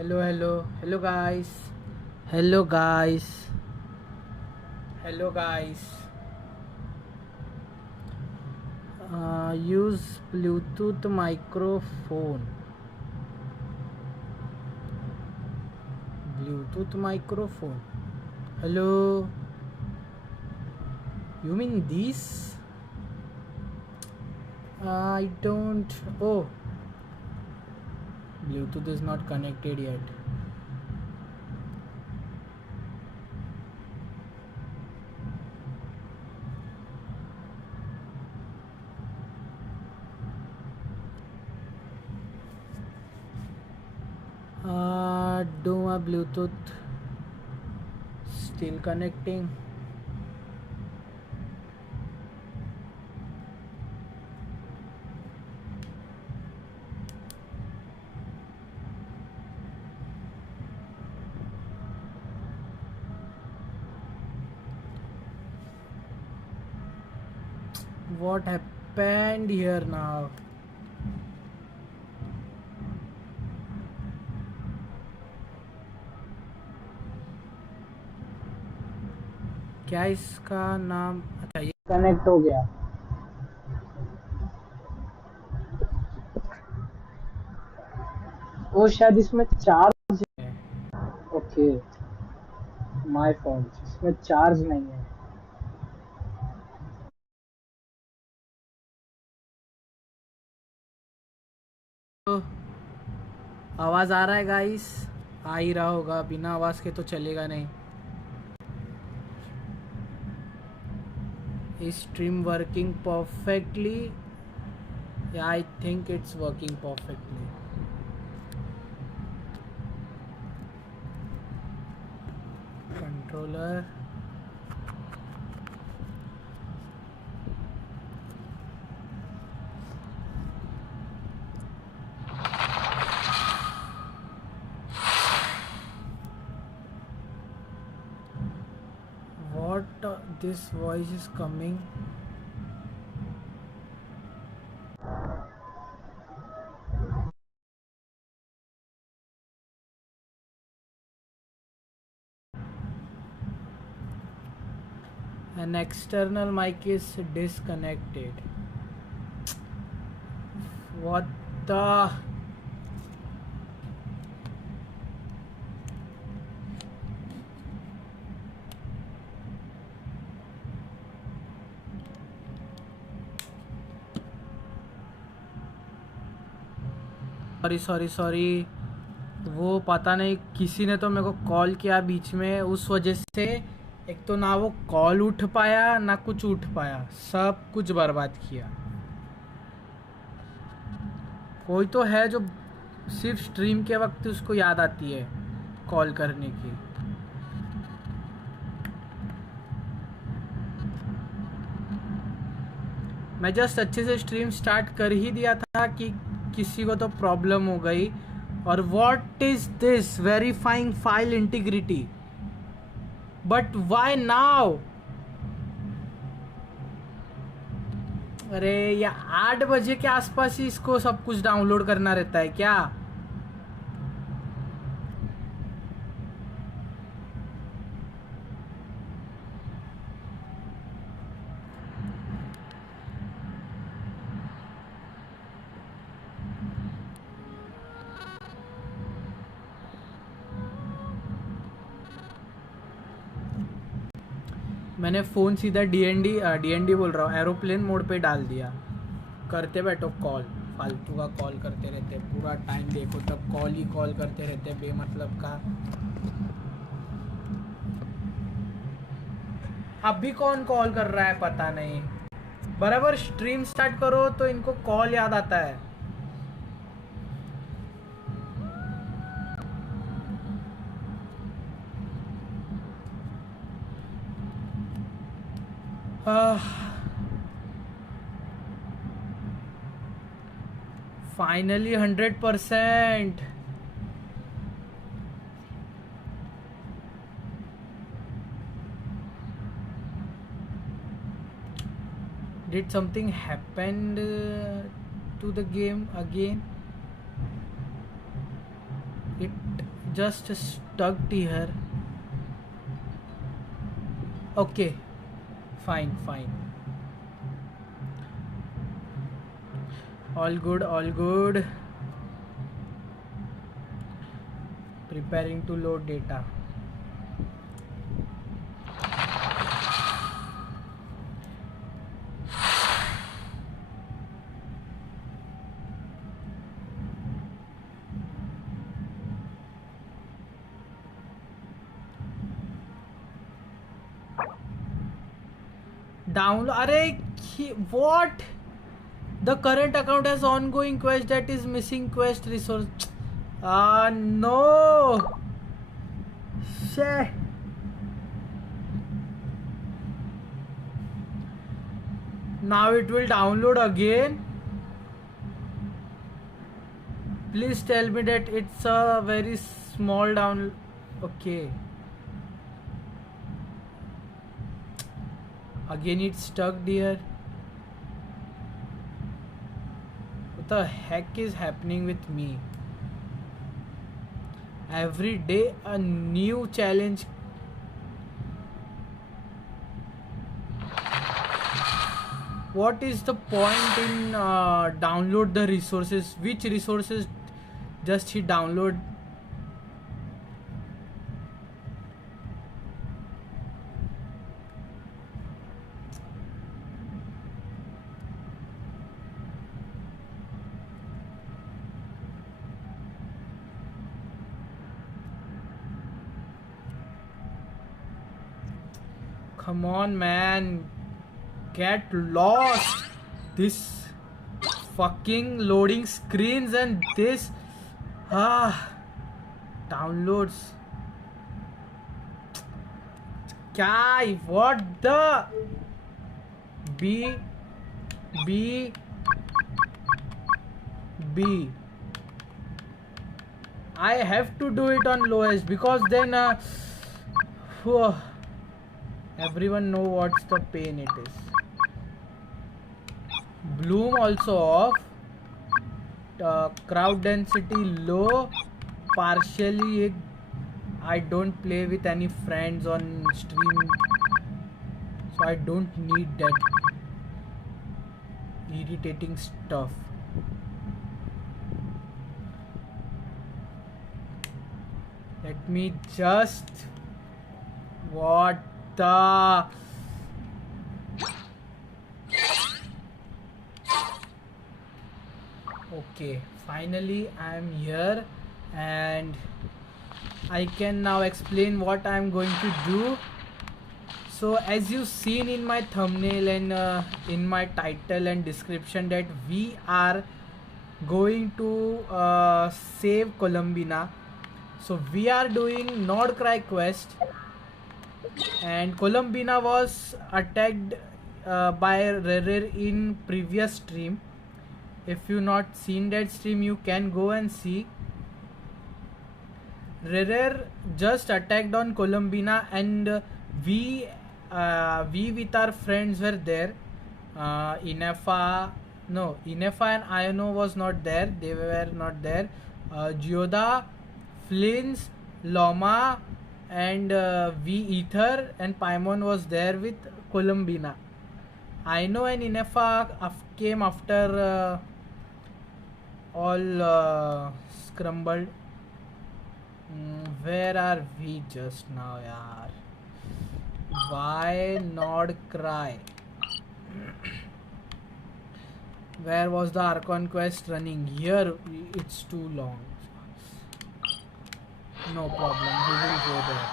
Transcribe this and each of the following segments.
Hello guys. Hello guys. Hello guys. Use Bluetooth microphone. Bluetooth microphone. Hello. You mean this? I don't. Oh. Bluetooth is not connected yet. Do my Bluetooth still connecting? What happened here now? क्या इसका नाम? अच्छा, ये connect हो गया. वो शायद इसमें चार्ज है. Okay, my fault. इसमें चार्ज नहीं है. तो आवाज आ रहा है गाइस? आ ही रहा होगा, बिना आवाज के तो चलेगा नहीं. Is stream working perfectly? Yeah, I think it's working perfectly. Controller. What this voice is coming? An external mic is disconnected. What the? Sorry. वो पता नहीं, किसी ने तो मेरे को कॉल किया बीच में, उस वजह से एक तो ना वो कॉल उठ पाया ना कुछ उठ पाया, सब कुछ बर्बाद किया. कोई तो है जो सिर्फ स्ट्रीम के वक्त उसको याद आती है कॉल करने की. मैं जस्ट अच्छे से स्ट्रीम स्टार्ट कर ही दिया था कि किसी को तो प्रॉब्लम हो गई. और what is this verifying file integrity? But why now? अरे ये 8 बजे के आसपास ही इसको सब कुछ डाउनलोड करना रहता है क्या? मैंने फ़ोन सीधा डीएनडी बोल रहा हूँ, एरोप्लेन मोड पे डाल दिया. करते बैठो कॉल, फालतू का कॉल करते रहते, पूरा टाइम देखो तब कॉल ही कॉल करते रहते बेमतलब का. अभी कौन कॉल कर रहा है पता नहीं. बराबर स्ट्रीम स्टार्ट करो तो इनको कॉल याद आता है. Finally 100%. Did something happen to the game again? It just stuck here. Okay, fine. All good. Preparing to load data. Download. What? The current account has ongoing quest that is missing quest resource. No. Shit. Now it will download again. Please tell me that it's a very small download. Okay. Again it's stuck there. What the heck is happening with me? Every day a new challenge. What is the point in download the resources? Which resources just he download? Come on, man. Get lost. This fucking loading screens and this downloads. Kai, what the B. I have to do it on lowest because then everyone know what's the pain it is. Bloom also off. Crowd density low. Partially I don't play with any friends on stream, so I don't need that irritating stuff. Let me just... What the... Okay, finally I am here and I can now explain what I am going to do. So as you've seen in my thumbnail and in my title and description that we are going to save Columbina. So we are doing Nordcry quest, and Columbina was attacked by Rare in previous stream. If you not seen that stream, you can go and see. Rare just attacked on Columbina, and we with our friends were there. Inefa and Iono was not there. They were not there. Gioda, Flins, Loma, and V Ether and Paimon was there with Columbina. Iono and Inefa came after all scrambled. Where are we just now, yaar? Why not cry? Where was the Archon quest running? Here it's too long. No problem, we will go there.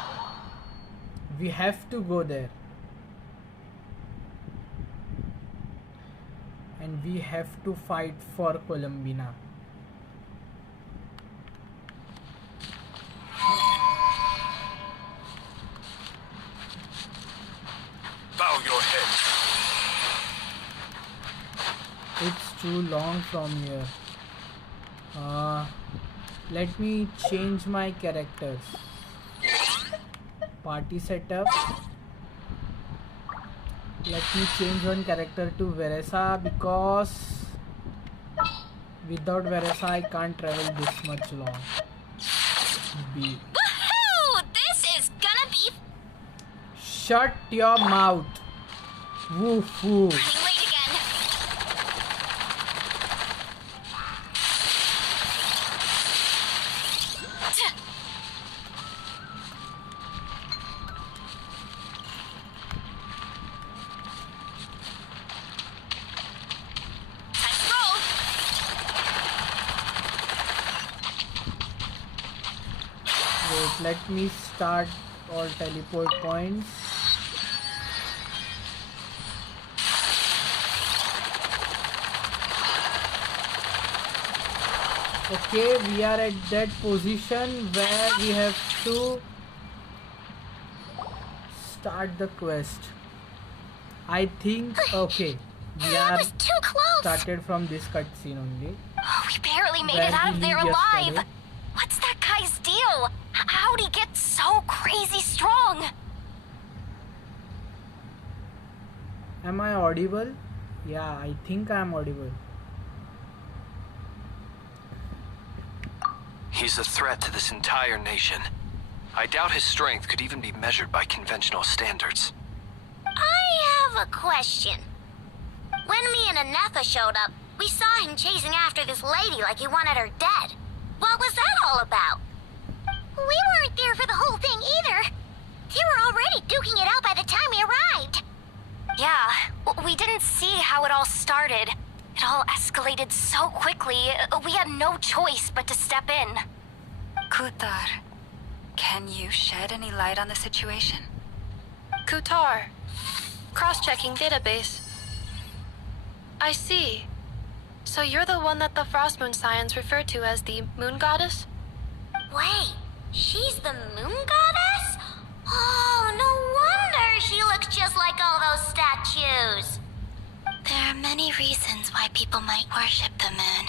We have to go there. And we have to fight for Columbina. Bow your head. It's too long from here. Let me change my characters. Party setup. Let me change one character to Veresa because without Veresa I can't travel this much long. B. Woohoo! This is gonna be Shut your mouth. Woohoo. running late again. Time to roll. Wait, let me start all teleport points. Okay, we are at that position where we have to start the quest. I think, okay, we That are was too close. started from this cutscene only. Oh, we barely made Where it out we of there leave alive. yesterday. What's that guy's deal? How'd he get so crazy strong? Am I audible? Yeah, I think I am audible. He's a threat to this entire nation. I doubt his strength could even be measured by conventional standards. I have a question. When me and Anetha showed up, we saw him chasing after this lady like he wanted her dead. What was that all about? We weren't there for the whole thing either. They were already duking it out by the time we arrived. Yeah, we didn't see how it all started. It all escalated so quickly, we had no choice but to step in. Kutar, can you shed any light on the situation? Kutar. Cross-checking database. I see. So you're the one that the Frost Moon Scions refer to as the Moon Goddess? Wait, she's the moon goddess? Oh, no wonder she looks just like all those statues. There are many reasons why people might worship the moon,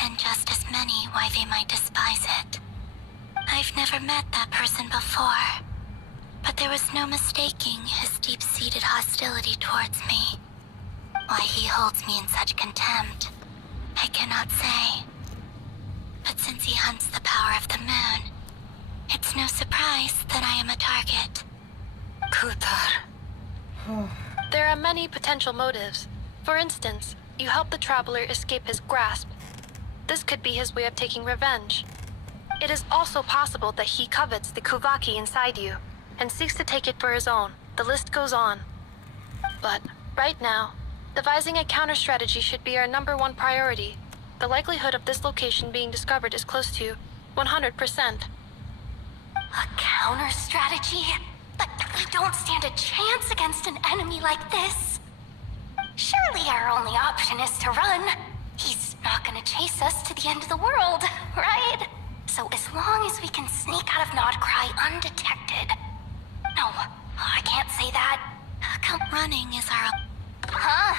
and just as many why they might despise it. I've never met that person before, but there was no mistaking his deep-seated hostility towards me. Why he holds me in such contempt, I cannot say. But since he hunts the power of the moon, it's no surprise that I am a target. Kutar, There are many potential motives. For instance, you help the traveler escape his grasp. This could be his way of taking revenge. It is also possible that he covets the Kuvaki inside you and seeks to take it for his own. The list goes on. But right now, devising a counter-strategy should be our #1 priority. The likelihood of this location being discovered is close to 100%. A counter-strategy? But we don't stand a chance against an enemy like this. Surely our only option is to run. He's not gonna chase us to the end of the world, right? So as long as we can sneak out of Nodcry undetected. No, I can't say that. Running is our... Huh?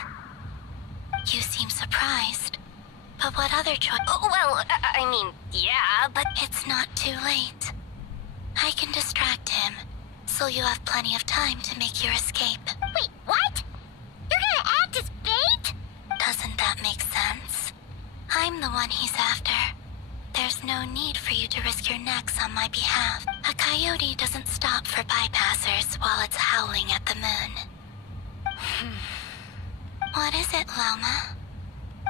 You seem surprised. But what other choice? Well, I mean, yeah, but it's not too late. I can distract him, so you have plenty of time to make your escape. Wait, what? You're gonna act as bait? Doesn't that make sense? I'm the one he's after. There's no need for you to risk your necks on my behalf. A coyote doesn't stop for bypassers while it's howling at the moon. What is it, Loma?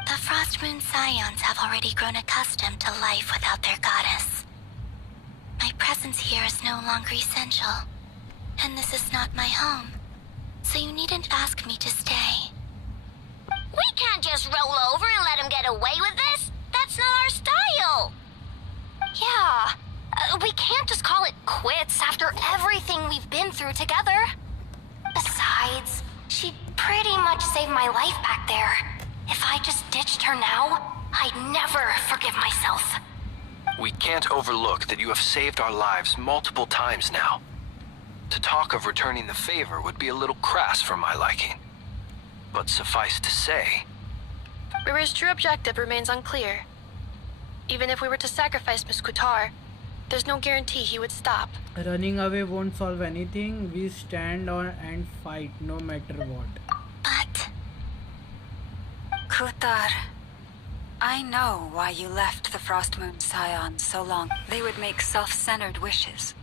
The Frost Moon Scions have already grown accustomed to life without their goddess. My presence here is no longer essential, and this is not my home, so you needn't ask me to stay. We can't just roll over and let him get away with this. That's not our style. Yeah, we can't just call it quits after everything we've been through together. Besides, she pretty much saved my life back there. If I just ditched her now, I'd never forgive myself. We can't overlook that you have saved our lives multiple times now. To talk of returning the favor would be a little crass for my liking. But suffice to say, Rira's true objective remains unclear. Even if we were to sacrifice Miss Kutar, there's no guarantee he would stop. Running away won't solve anything. We stand on and fight no matter what. But Kutar, I know why you left the Frost Moon Scions so long. They would make self-centered wishes.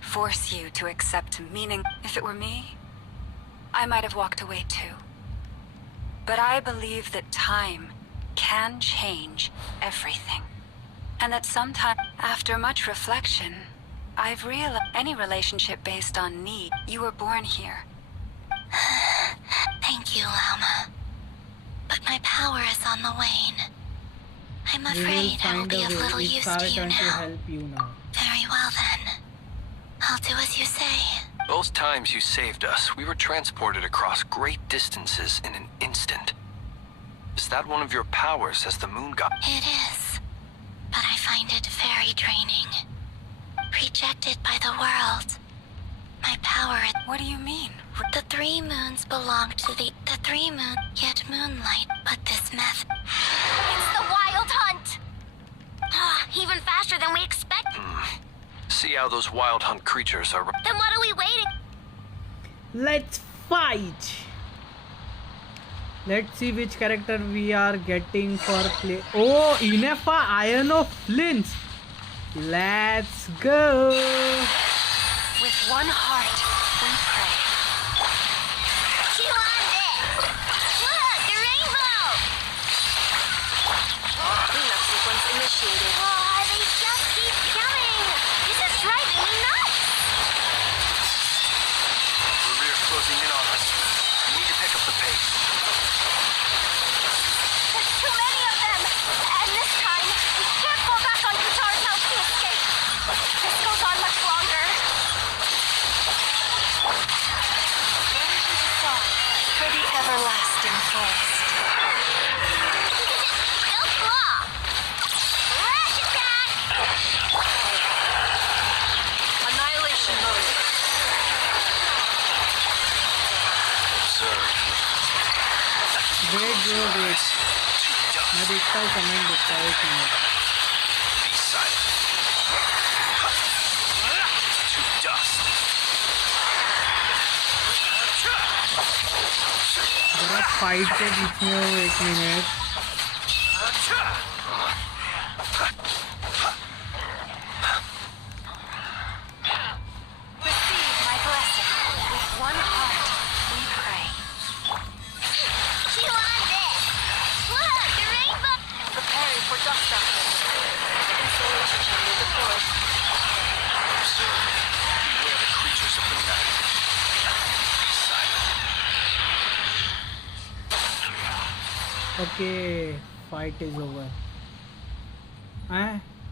Force you to accept meaning. If it were me, I might have walked away too. But I believe that time can change everything. And that sometime, after much reflection, I've realized any relationship based on need. You were born here. Thank you, Lama. But my power is on the wane. I'm We will afraid I will find be a of way. little It's use our to you turn to now. help you now. Very well then. I'll do as you say. Both times you saved us, we were transported across great distances in an instant. Is that one of your powers as the moon god? It is. But I find it very draining. Rejected by the world. My power. What do you mean? The 3 moons belong to the 3 moon, yet moonlight. But this method. It's the wild hunt! Even faster than we expected. See how those wild hunt creatures are. Then what are we waiting? Let's fight. Let's see which character we are getting for play. Oh, Inefa Iron of Flints. Let's go. With one heart, we pray. Chew on this! Look, the rainbow! Cleanup sequence initiated. They just keep coming! This is driving me nuts! The rear's closing in on us. We need to pick up the pace. There's too many of them! And this time, we can't fall back on Qatar's house to escape. This goes on much longer. For the everlasting forest. Elf Claw! Rash attack! Annihilation mode. Observe. Wait, bro, wait. मैं देखता हूँ comment देखता हूँ 1 minute. Be silent. To dust. जरा fight के बीच में हो 1 minute. Receive my blessing. With one heart, we pray. Chew on this! Look, the rainbow! Preparing for dust doubling. Installation chamber deployed. Observe. Beware the creatures of the night. Be silent. Okay fight is over.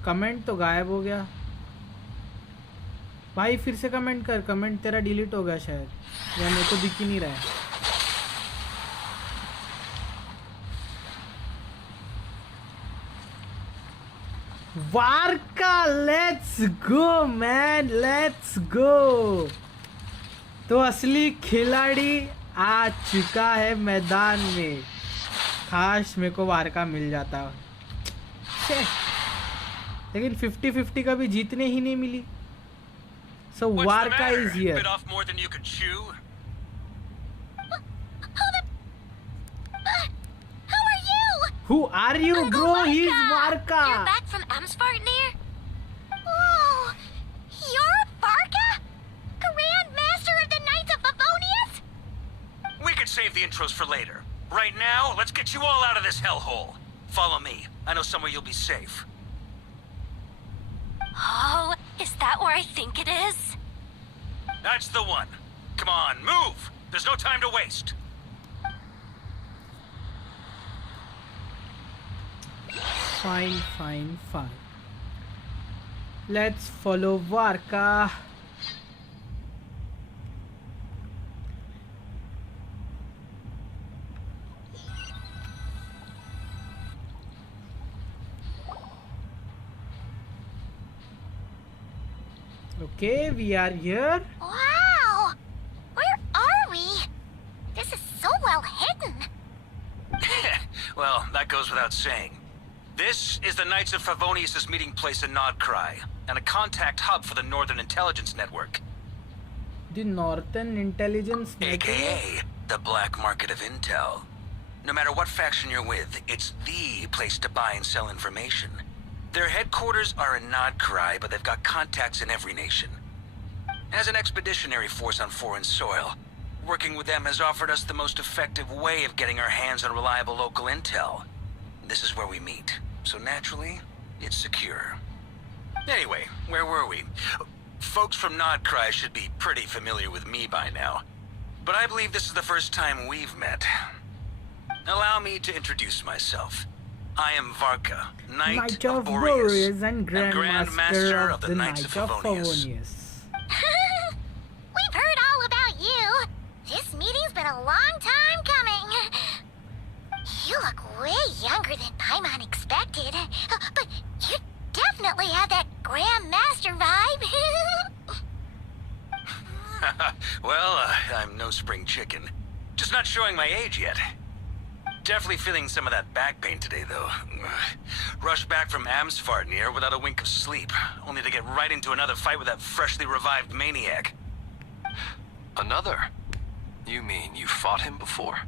Comment तो गायब हो गया भाई. फिर से comment कर. Comment तेरा delete हो गया शायद, या मेरे को दिख ही नहीं रहा है. वारका let's go man, let's go. तो असली खिलाड़ी आ चुका है मैदान में. काश मेरे को वारका मिल जाता, लेकिन 50-50 का भी जीतने ही नहीं मिली. सो वारका is here. Bit off more than you could chew? Who are you? Who are you, Uncle bro? He's You're Varka. back from Amspartnir? Oh, you're Varka? Grand Master of the Knights of Favonius? We could save the intros for later. Right now, let's get you all out of this hellhole. Follow me. I know somewhere you'll be safe. Oh, is that where I think it is? That's the one. Come on, move! There's no time to waste. Fine. Let's follow Varka. Okay, we are here. Wow! Where are we? This is so well hidden. Well, that goes without saying. This is the Knights of Favonius' meeting place in Nodcry, and a contact hub for the Northern Intelligence Network. The Northern Intelligence Network. AKA the black market of intel. No matter what faction you're with, it's the place to buy and sell information. Their headquarters are in Nodkrai, but they've got contacts in every nation. As an expeditionary force on foreign soil, working with them has offered us the most effective way of getting our hands on reliable local intel. This is where we meet, so naturally, it's secure. Anyway, where were we? Folks from Nodkrai should be pretty familiar with me by now, but I believe this is the first time we've met. Allow me to introduce myself. I am Varka, Knight of Boreas and Grandmaster of the Knights of Favonius. We've heard all about you. This meeting's been a long time coming. You look way younger than Paimon expected, but you definitely have that Grandmaster vibe. Well, I'm no spring chicken. Just not showing my age yet. Definitely feeling some of that back pain today, though. Rushed back from Amsvartnir without a wink of sleep, only to get right into another fight with that freshly revived maniac. Another? You mean you fought him before?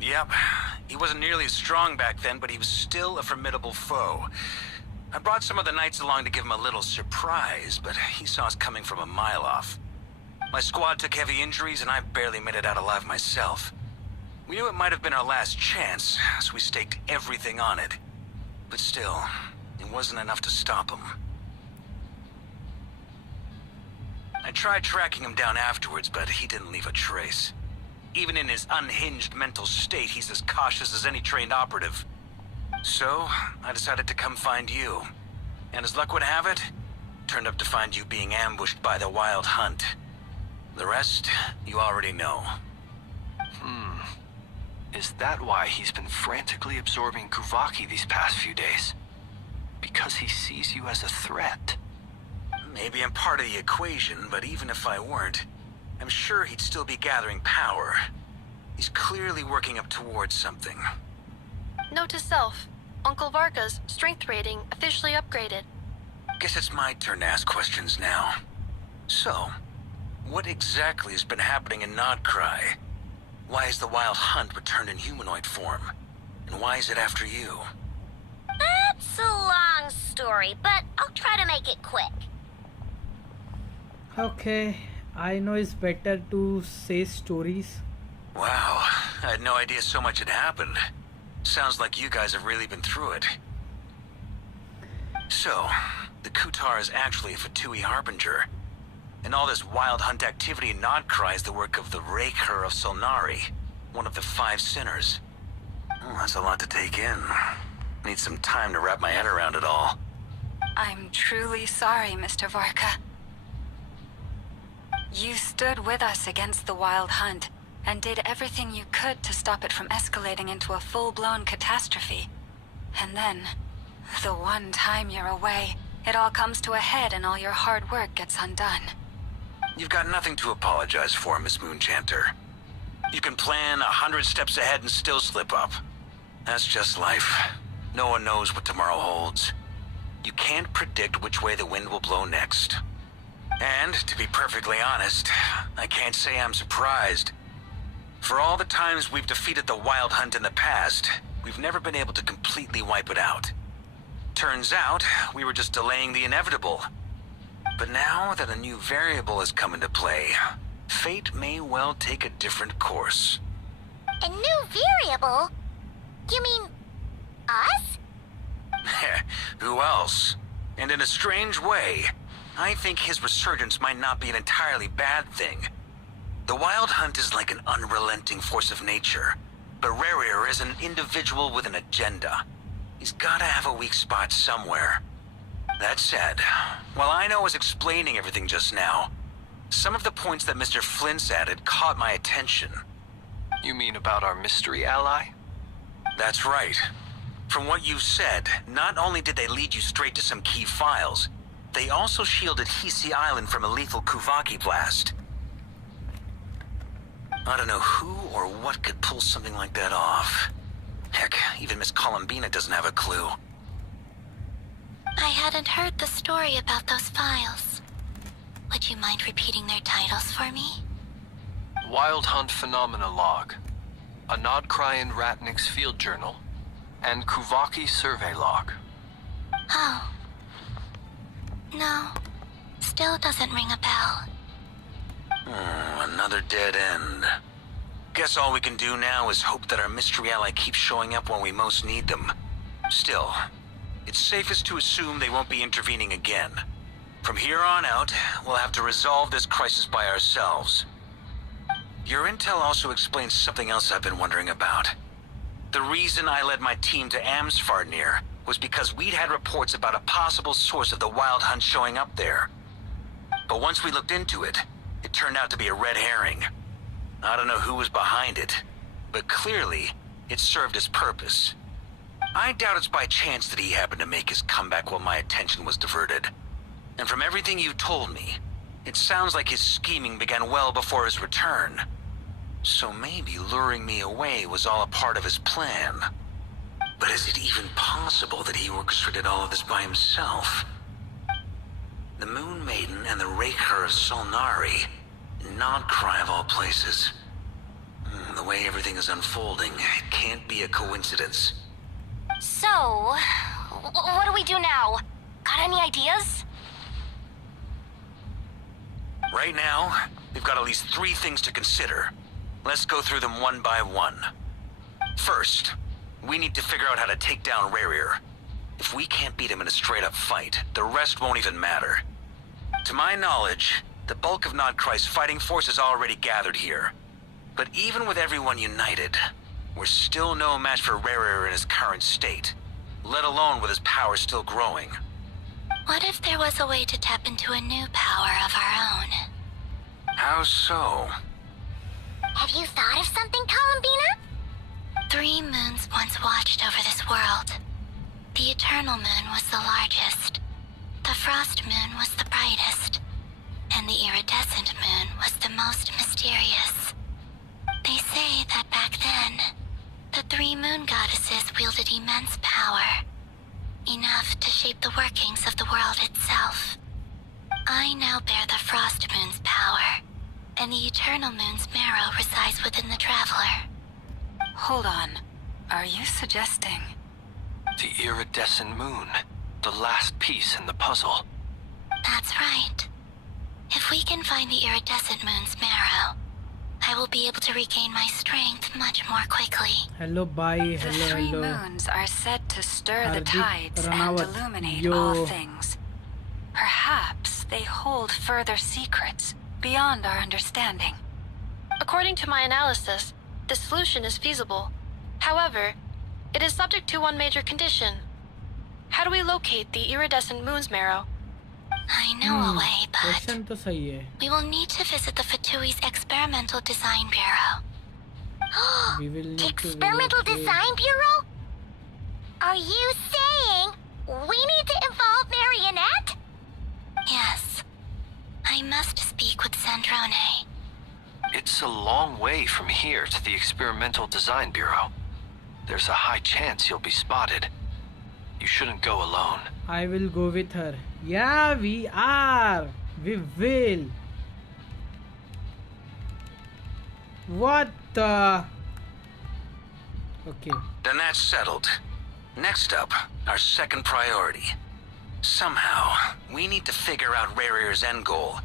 Yep. He wasn't nearly as strong back then, but he was still a formidable foe. I brought some of the knights along to give him a little surprise, but he saw us coming from a mile off. My squad took heavy injuries, and I barely made it out alive myself. We knew it might have been our last chance, so we staked everything on it. But still, it wasn't enough to stop him. I tried tracking him down afterwards, but he didn't leave a trace. Even in his unhinged mental state, he's as cautious as any trained operative. So, I decided to come find you. And as luck would have it, turned up to find you being ambushed by the Wild Hunt. The rest, you already know. Is that why he's been frantically absorbing Kuvaki these past few days? Because he sees you as a threat? Maybe I'm part of the equation, but even if I weren't, I'm sure he'd still be gathering power. He's clearly working up towards something. Note to self, Uncle Varka's strength rating officially upgraded. Guess it's my turn to ask questions now. So, what exactly has been happening in Nodkrai? Why is the Wild Hunt returned in humanoid form? And why is it after you? That's a long story, but I'll try to make it quick. Okay, I know it's better to say stories. Wow, I had no idea so much had happened. Sounds like you guys have really been through it. So, the Kutar is actually a Fatui Harbinger. And all this Wild Hunt activity in Nodkrai is the work of the Raker of Solnari, one of the 5 sinners. Well, that's a lot to take in. Need some time to wrap my head around it all. I'm truly sorry, Mr. Varka. You stood with us against the Wild Hunt, and did everything you could to stop it from escalating into a full-blown catastrophe. And then, the one time you're away, it all comes to a head and all your hard work gets undone. You've got nothing to apologize for, Miss Moonchanter. You can plan 100 steps ahead and still slip up. That's just life. No one knows what tomorrow holds. You can't predict which way the wind will blow next. And, to be perfectly honest, I can't say I'm surprised. For all the times we've defeated the Wild Hunt in the past, we've never been able to completely wipe it out. Turns out, we were just delaying the inevitable. But now that a new variable has come into play, fate may well take a different course. A new variable? You mean us? Who else? And in a strange way, I think his resurgence might not be an entirely bad thing. The Wild Hunt is like an unrelenting force of nature, but Rarier is an individual with an agenda. He's gotta have a weak spot somewhere. That said, while I was explaining everything just now, some of the points that Mr. Flint's added caught my attention. You mean about our mystery ally? That's right. From what you've said, not only did they lead you straight to some key files, they also shielded Hisi Island from a lethal Kuvaki blast. I don't know who or what could pull something like that off. Heck, even Miss Columbina doesn't have a clue. I hadn't heard the story about those files. Would you mind repeating their titles for me? Wild Hunt Phenomena Log. a Nodkryan Ratnik's field journal, and Kuvaki survey log. Oh. No. Still doesn't ring a bell. Another dead end. Guess all we can do now is hope that our mystery ally keeps showing up when we most need them. Still, it's safest to assume they won't be intervening again. From here on out, we'll have to resolve this crisis by ourselves. Your intel also explains something else I've been wondering about. The reason I led my team to Amsfarnir was because we'd had reports about a possible source of the Wild Hunt showing up there. But once we looked into it, it turned out to be a red herring. I don't know who was behind it, but clearly, it served its purpose. I doubt it's by chance that he happened to make his comeback while my attention was diverted. And from everything you've told me, it sounds like his scheming began well before his return. So maybe luring me away was all a part of his plan. But is it even possible that he orchestrated all of this by himself? The Moon Maiden and the Raker of Solnari, Nodcry of all places. The way everything is unfolding, it can't be a coincidence. So, what do we do now? Got any ideas? Right now, we've got at least 3 things to consider. Let's go through them one by one. First, we need to figure out how to take down Rarir. If we can't beat him in a straight-up fight, the rest won't even matter. To my knowledge, the bulk of Nodcry's fighting force is already gathered here. But even with everyone united, we're still no match for Rarir in his current state, let alone with his power still growing. What if there was a way to tap into a new power of our own? How so? Have you thought of something, Columbina? 3 moons once watched over this world. The Eternal Moon was the largest. The Frost Moon was the brightest. And the Iridescent Moon was the most mysterious. They say that back then, the 3 moon goddesses wielded immense power. Enough to shape the workings of the world itself. I now bear the Frost Moon's power, and the Eternal Moon's marrow resides within the Traveler. Hold on. Are you suggesting? The iridescent moon, the last piece in the puzzle. That's right. If we can find the Iridescent Moon's marrow, I will be able to regain my strength much more quickly. Hello, bye. The Hello, 3 hello. moons are said to stir the Hardik tides and Ranawat. illuminate Yo. all things. Perhaps they hold further secrets beyond our understanding. According to my analysis, the solution is feasible. However, it is subject to one major condition. How do we locate the iridescent moon's marrow? I know a way, but question तो सही है. we will need to visit the Fatui's Experimental Design Bureau. We will need The to Experimental relocate. Design Bureau? Are you saying we need to involve Marionette? Yes. I must speak with Sandrone. It's a long way from here to the Experimental Design Bureau. There's a high chance you'll be spotted. You shouldn't go alone. I will go with her. Yeah, we are. We will. What the? Okay. Then that's settled. Next up, our second priority. Somehow, we need to figure out Rarir's end goal.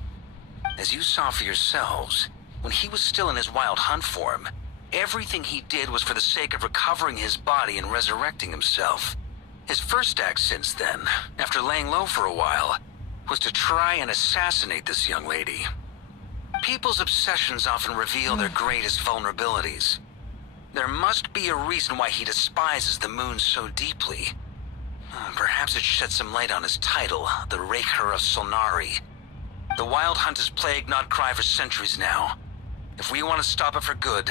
As you saw for yourselves, when he was still in his wild hunt form, everything he did was for the sake of recovering his body and resurrecting himself. His first act since then, after laying low for a while, was to try and assassinate this young lady. People's obsessions often reveal their greatest vulnerabilities. There must be a reason why he despises the moon so deeply. Perhaps it sheds some light on his title, the Raker of Solnari. The Wild Hunt has plagued Nodcry for centuries now. If we want to stop it for good,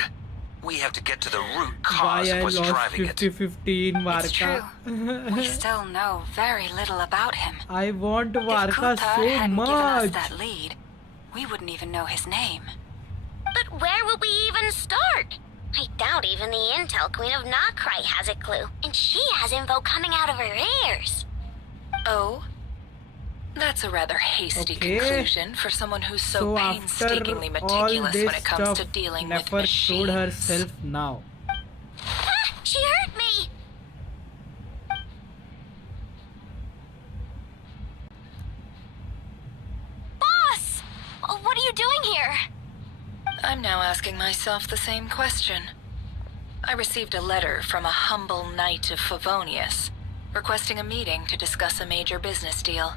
we have to get to the root Why cause I of what's lost driving it. 50-50 in It's true. Varka. We still know very little about him. I want If Varka Kuta so hadn't given us much. that lead, we wouldn't even know his name. But where would we even start? I doubt even the Intel Queen of Nodcry has a clue, and she has info coming out of her ears. Oh? That's a rather hasty Okay. conclusion for someone who's so So painstakingly after all meticulous this when it comes stuff, to dealing Nefer with showed machines. herself now. I'm now asking myself the same question. I received a letter from a humble knight of Favonius, requesting a meeting to discuss a major business deal.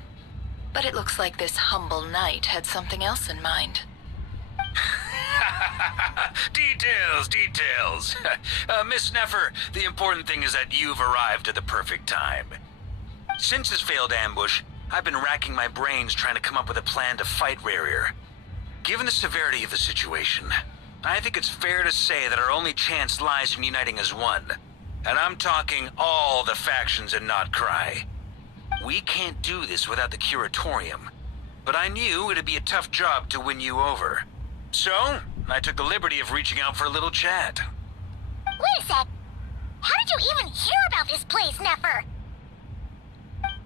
But it looks like this humble knight had something else in mind. Details. Miss Neffer, the important thing is that you've arrived at the perfect time. Since his failed ambush, I've been racking my brains trying to come up with a plan to fight Rarier. Given the severity of the situation, I think it's fair to say that our only chance lies in uniting as one. And I'm talking all the factions in Notcry. We can't do this without the Curatorium, but I knew it'd be a tough job to win you over. So, I took the liberty of reaching out for a little chat. Wait a sec. How did you even hear about this place, Neffer?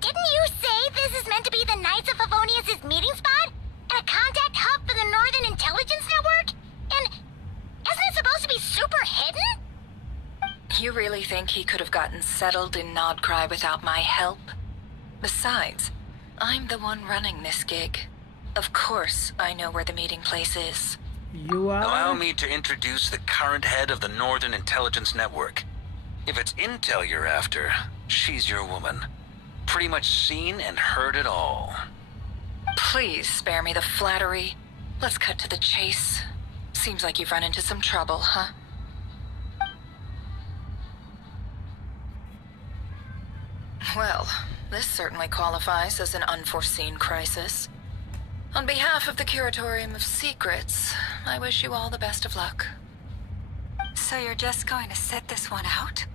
Didn't you say this is meant to be the Knights of Favonius' meeting spot? And a contact hub for the Northern Intelligence Network? And isn't it supposed to be super hidden? You really think he could have gotten settled in Nodcry without my help? Besides, I'm the one running this gig. Of course I know where the meeting place is. You are. Allow me to introduce the current head of the Northern Intelligence Network. If it's intel you're after, she's your woman. Pretty much seen and heard it all. Please spare me the flattery. Let's cut to the chase. Seems like you've run into some trouble, huh? Well, this certainly qualifies as an unforeseen crisis. On behalf of the Curatorium of Secrets, I wish you all the best of luck. So you're just going to sit this one out?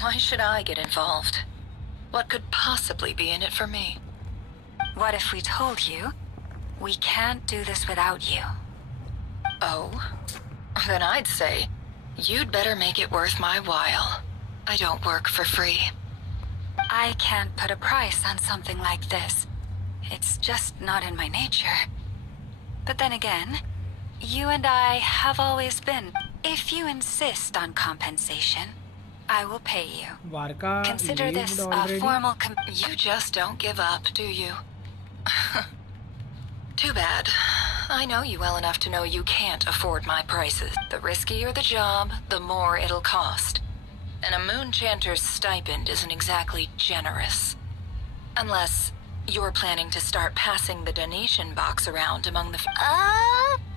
Why should I get involved? What could possibly be in it for me? What if we told you we can't do this without you? Oh? Then I'd say, you'd better make it worth my while. I don't work for free. I can't put a price on something like this. It's just not in my nature. But then again, you and I have always been. If you insist on compensation, I will pay you. Varka Consider lived this a already. formal You just don't give up, do you? Too bad. I know you well enough to know you can't afford my prices. The riskier the job, the more it'll cost. And a moon chanter's stipend isn't exactly generous. Unless you're planning to start passing the donation box around among the...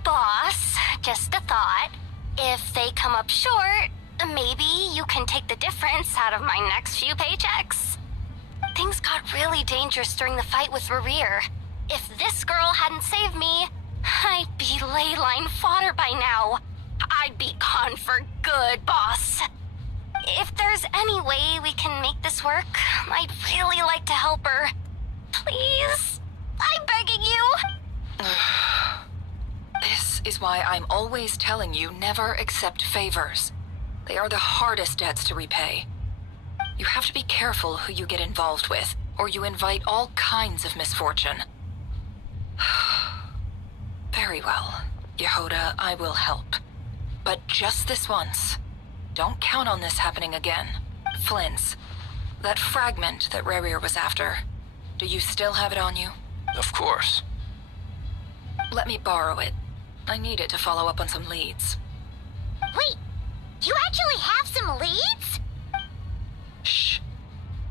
Boss, just a thought. If they come up short, maybe you can take the difference out of my next few paychecks. Things got really dangerous during the fight with Rarier. If this girl hadn't saved me, I'd be ley line fodder by now. I'd be gone for good, boss. If there's any way we can make this work, I'd really like to help her. Please? I'm begging you. This is why I'm always telling you never accept favors. They are the hardest debts to repay. You have to be careful who you get involved with, or you invite all kinds of misfortune. Very well, Yehoda, I will help. But just this once. Don't count on this happening again. Flins, that fragment that Rarier was after, do you still have it on you? Of course. Let me borrow it. I need it to follow up on some leads. Wait, you actually have some leads? Shh.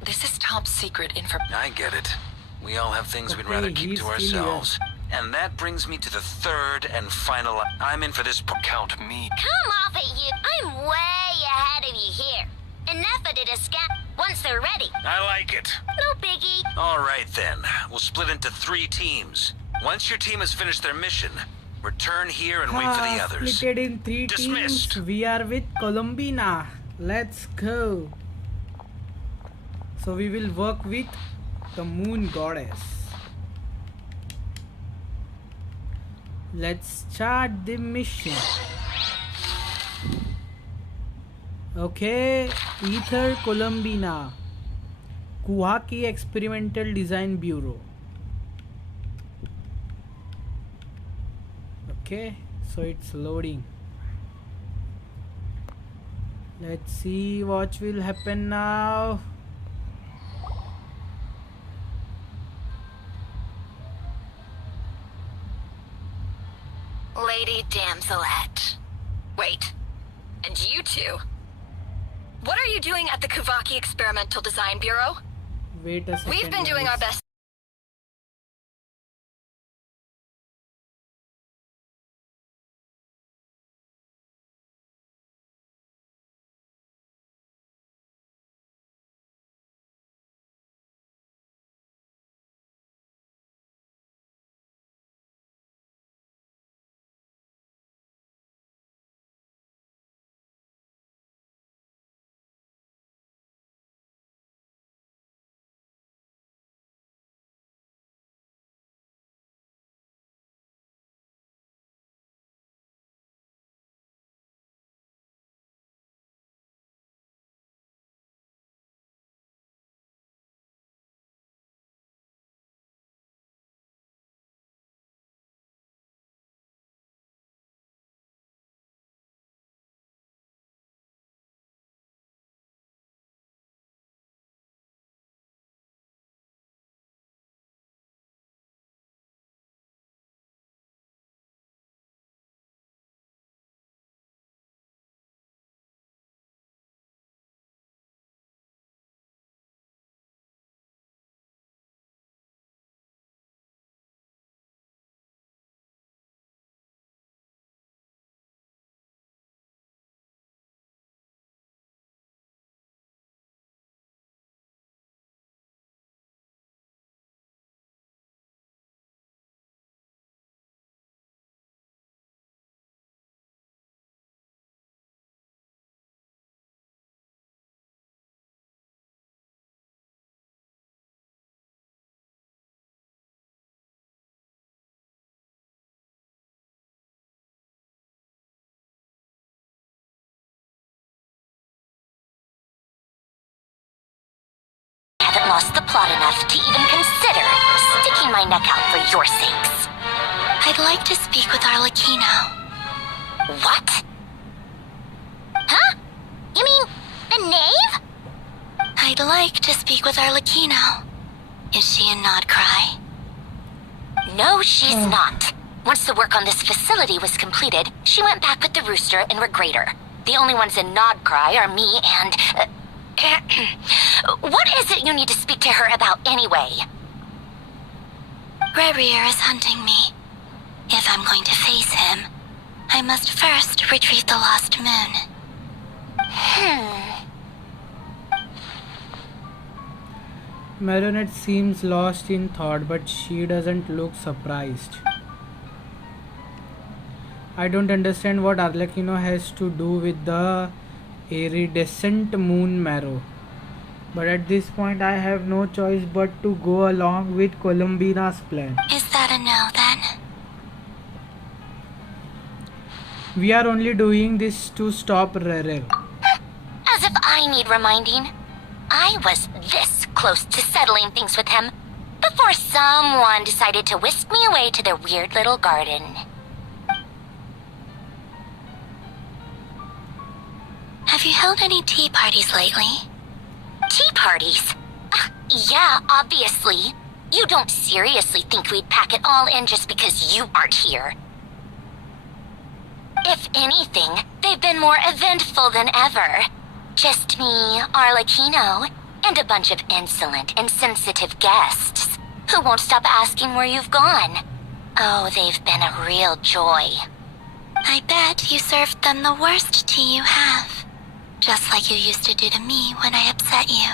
This is top secret information. I get it. We all have things we'd rather keep he's to still ourselves. And that brings me to the third and final... I'm in for this... Count me. Come off it, you. I'm way ahead of you here. Enough of it, scat. Once they're ready. I like it. No biggie. All right, then. We'll split into 3 teams. Once your team has finished their mission, return here and wait for the others. Splitted in 3 Dismissed. teams. We are with Columbina. Let's go. So we will work with the moon goddess. Let's start the mission. Okay, Ether Columbina, Kuhaki Experimental Design Bureau. Okay, so it's loading. Let's see what will happen now. Lady Damselette. Wait. And you two? What are you doing at the Kuvaki Experimental Design Bureau? Wait a second. We've been doing our guys. best. Haven't lost the plot enough to even consider sticking my neck out for your sakes. I'd like to speak with Arlecchino. What? Huh? You mean the knave? I'd like to speak with Arlecchino. Is she in Nodcry? No, she's not. Once the work on this facility was completed, she went back with the Rooster and Regrator. The only ones in Nodcry are me and... what is it you need to speak to her about anyway? Rebrier is hunting me. If I'm going to face him, I must first retrieve the lost moon. Marionette seems lost in thought, but she doesn't look surprised. I don't understand what Arlecchino has to do with the iridescent moon marrow. But at this point I have no choice but to go along with Columbina's plan. Is that a no then? We are only doing this to stop Rere. As if I need reminding. I was this close to settling things with him before someone decided to whisk me away to their weird little garden. Have you held any tea parties lately? Tea parties? Yeah, obviously. You don't seriously think we'd pack it all in just because you aren't here. If anything, they've been more eventful than ever. Just me, Arlecchino, and a bunch of insolent, insensitive guests who won't stop asking where you've gone. Oh, they've been a real joy. I bet you served them the worst tea you have. Just like you used to do to me when I upset you.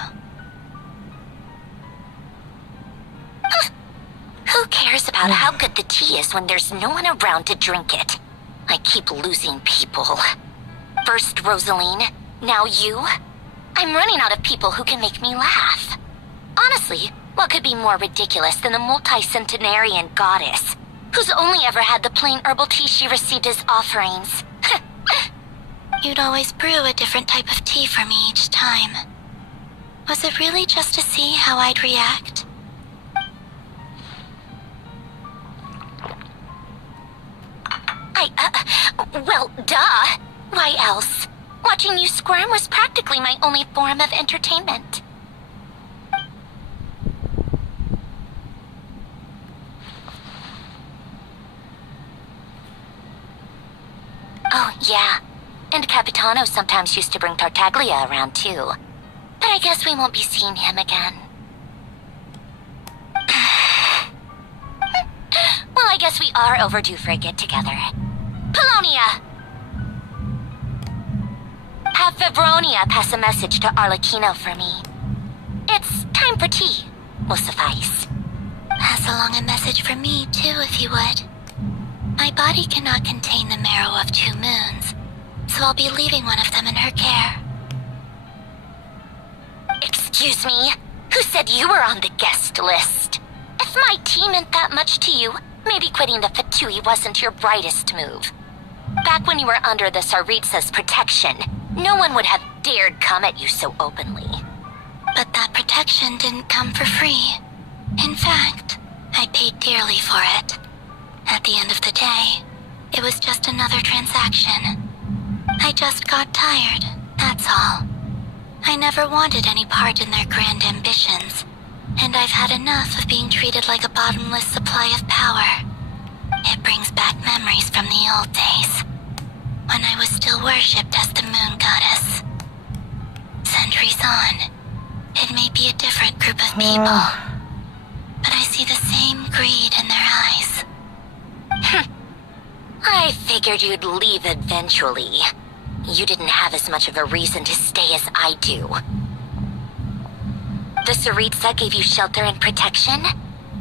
Who cares about how good the tea is when there's no one around to drink it? I keep losing people. First Rosaline, now you. I'm running out of people who can make me laugh. Honestly, what could be more ridiculous than the multi-centenarian goddess, who's only ever had the plain herbal tea she received as offerings? You'd always brew a different type of tea for me each time. Was it really just to see how I'd react? Well, duh. Why else? Watching you squirm was practically my only form of entertainment. Yeah, and Capitano sometimes used to bring Tartaglia around too. But I guess we won't be seeing him again. Well, I guess we are overdue for a get-together. Polonia! Have Febronia pass a message to Arlecchino for me. It's time for tea. Will suffice. Pass along a message for me, too, if you would. My body cannot contain the marrow of 2 moons, so I'll be leaving one of them in her care. Excuse me? Who said you were on the guest list? If my tea meant that much to you, maybe quitting the Fatui wasn't your brightest move. Back when you were under the Tsaritsa's protection, no one would have dared come at you so openly. But that protection didn't come for free. In fact, I paid dearly for it. At the end of the day, it was just another transaction. I just got tired, that's all. I never wanted any part in their grand ambitions, and I've had enough of being treated like a bottomless supply of power. It brings back memories from the old days, when I was still worshipped as the moon goddess. Centuries on, it may be a different group of people, but I see the same greed in their eyes. I figured you'd leave eventually. You didn't have as much of a reason to stay as I do. The Tsaritsa gave you shelter and protection,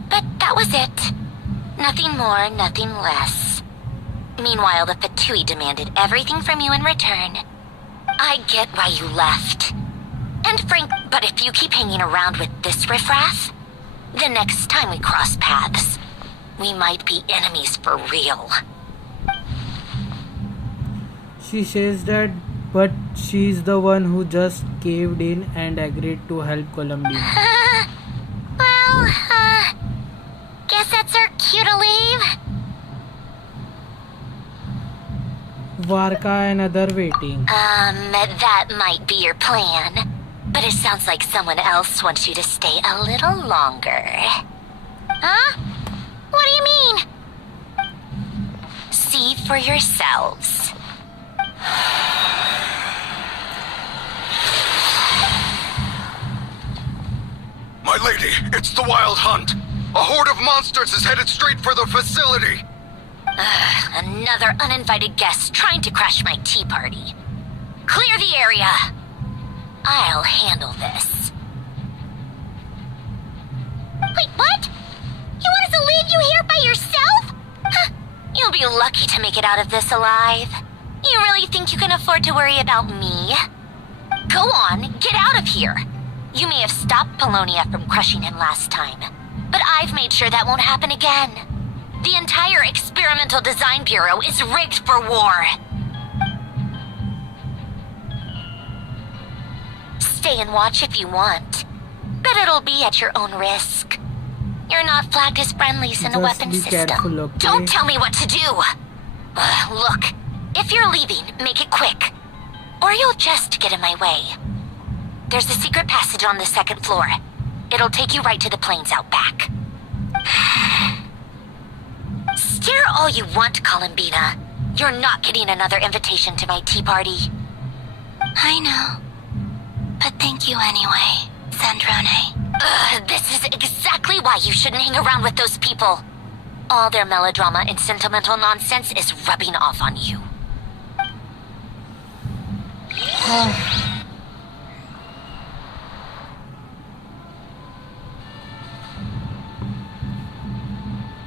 but that was it. Nothing more, nothing less. Meanwhile, the Fatui demanded everything from you in return. I get why you left. And Frank, but if you keep hanging around with this riffraff, the next time we cross paths, we might be enemies for real. She says that, but she's the one who just caved in and agreed to help Columbina. Guess that's our cue to leave. Varka and other waiting. That might be your plan. But it sounds like someone else wants you to stay a little longer. Huh? What do you mean? See for yourselves. My lady, it's the Wild Hunt. A horde of monsters is headed straight for the facility. Another uninvited guest trying to crash my tea party. Clear the area. I'll handle this. Wait, what? You want us to leave you here by yourself? Huh, you'll be lucky to make it out of this alive. You really think you can afford to worry about me? Go on, get out of here. You may have stopped Polonia from crushing him last time, but I've made sure that won't happen again. The entire Experimental Design Bureau is rigged for war. Stay and watch if you want, but it'll be at your own risk. You're not flagged as friendlies in the weapons system. Careful, okay? Don't tell me what to do! Look, if you're leaving, make it quick, or you'll just get in my way. There's a secret passage on the 2nd floor. It'll take you right to the plains out back. Stare all you want, Columbina. You're not getting another invitation to my tea party. I know. But thank you anyway, Sandrone. This is exactly why you shouldn't hang around with those people. All their melodrama and sentimental nonsense is rubbing off on you.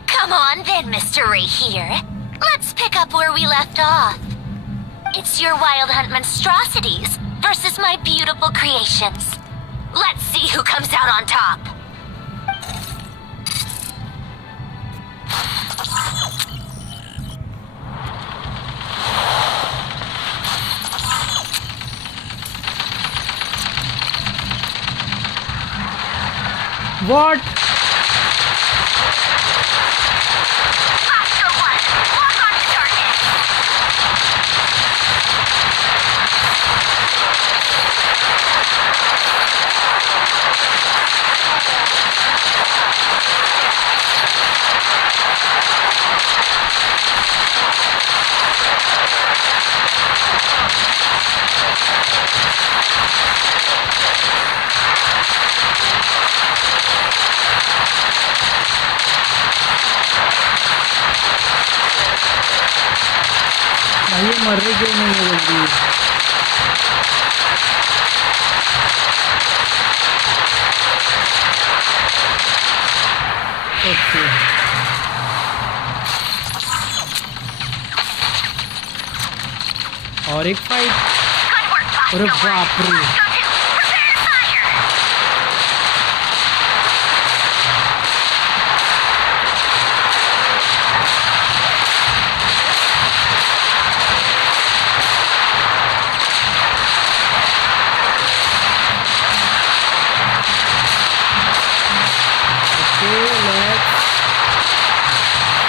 Come on then, Mr. Ray here. Let's pick up where we left off. It's your Wild Hunt monstrosities versus my beautiful creations. Let's see who comes out on top. What? Oscar 1, lock on to target. भाई ये मर रही क्यों नहीं है जल्दी? Okay और एक फाइट। अरे बाप रे,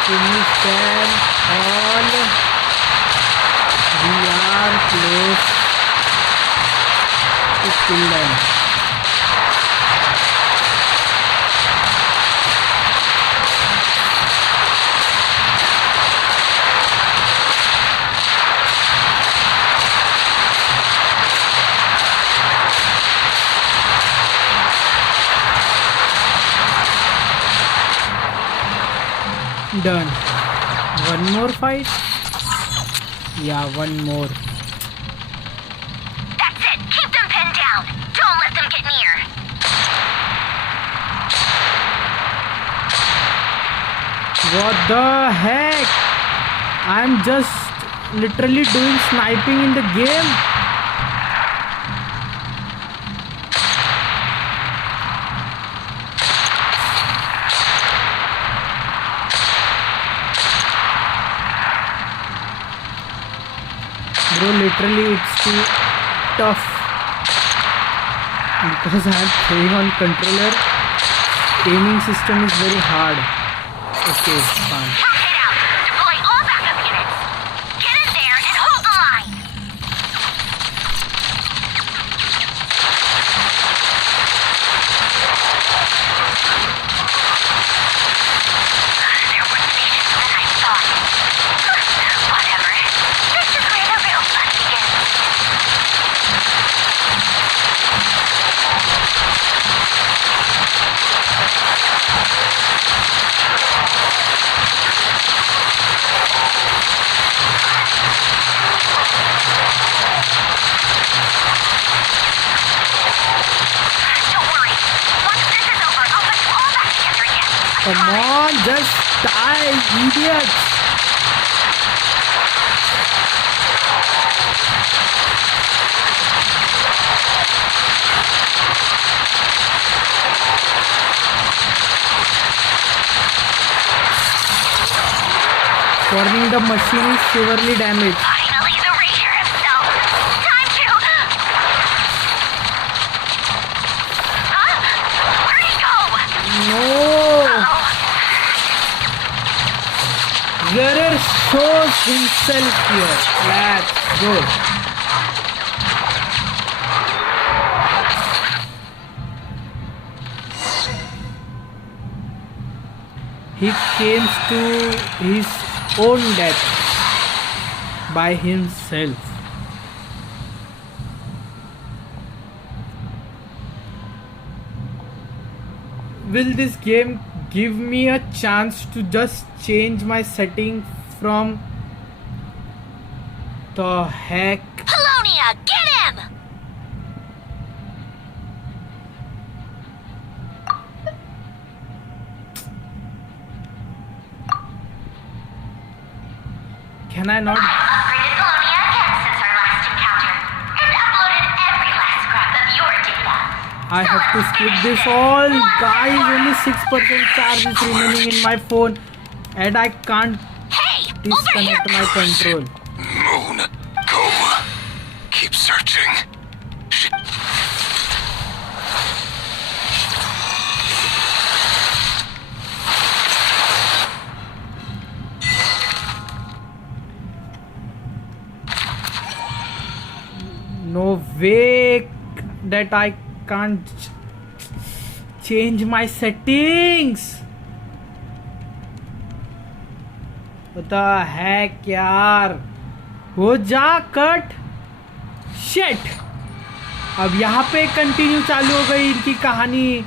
finish them all. We are close to kill them. Done. One more fight? Yeah, one more. That's it! Keep them pinned down! Don't let them get near! What the heck? I'm just literally doing sniping in the game. Bro, literally it's too tough because I am playing on controller. Aiming system is very hard. Okay, fine. Head out! Deploy all backup units! Get in there and hold the line! There were patients than I thought. Whatever. This is where the real fun begins. Don't worry. Once this is over, I'll put you all back together again. I Come promise. on, just die, idiots! Warning, the machine is severely damaged. Finally, the Ranger himself. Time to... Huh? Where'd he go? No! Oh, Gerer shows himself here. Let's go. He came to his own death by himself. Will this game give me a chance to just change my setting from the heck? Polonia, get him! Can I not? Upgraded Polonia again since our last encounter, and uploaded every last scrap of your data. I have to skip this all, guys. Only 6% charge is remaining in my phone, and I can't Hey, over here! disconnect my control. Moon, go. Keep searching. No way that I can't change my settings. What the heck, यार? हो जा cut. Shit. अब यहाँ पे continue चालू हो गई इनकी कहानी.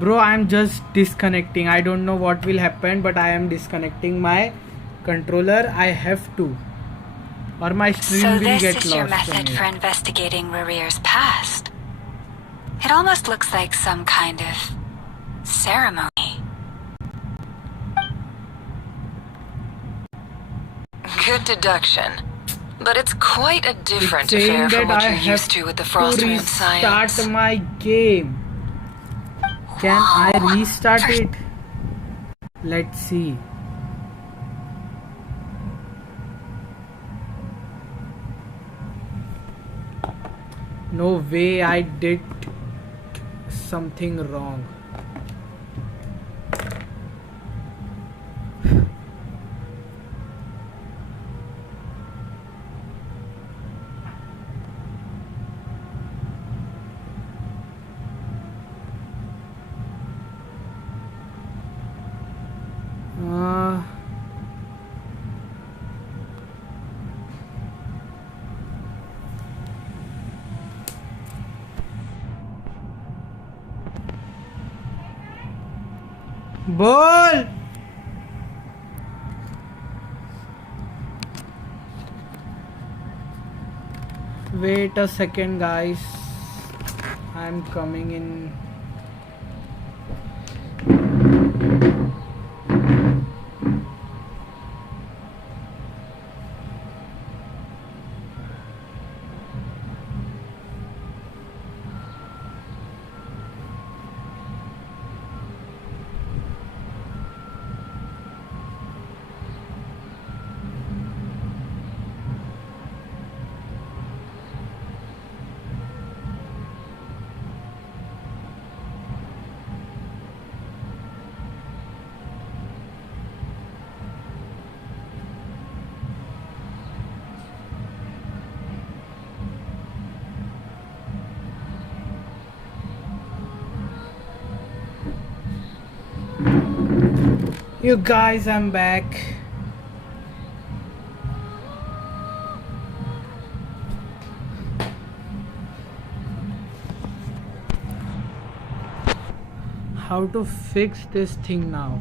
Bro, I am just disconnecting. I don't know what will happen, but I am disconnecting my controller, I have to, or my stream So will this get is your lost. method for investigating Rarier's past. It almost looks like some kind of ceremony. Good deduction. But it's quite a different It's affair saying from that what I you're have used to with the to Frost Moon restart Science. my game. Can I restart it? Let's see. No way, I did something wrong. बोल. Wait a second, guys. I'm coming in. You guys, I'm back. How to fix this thing now?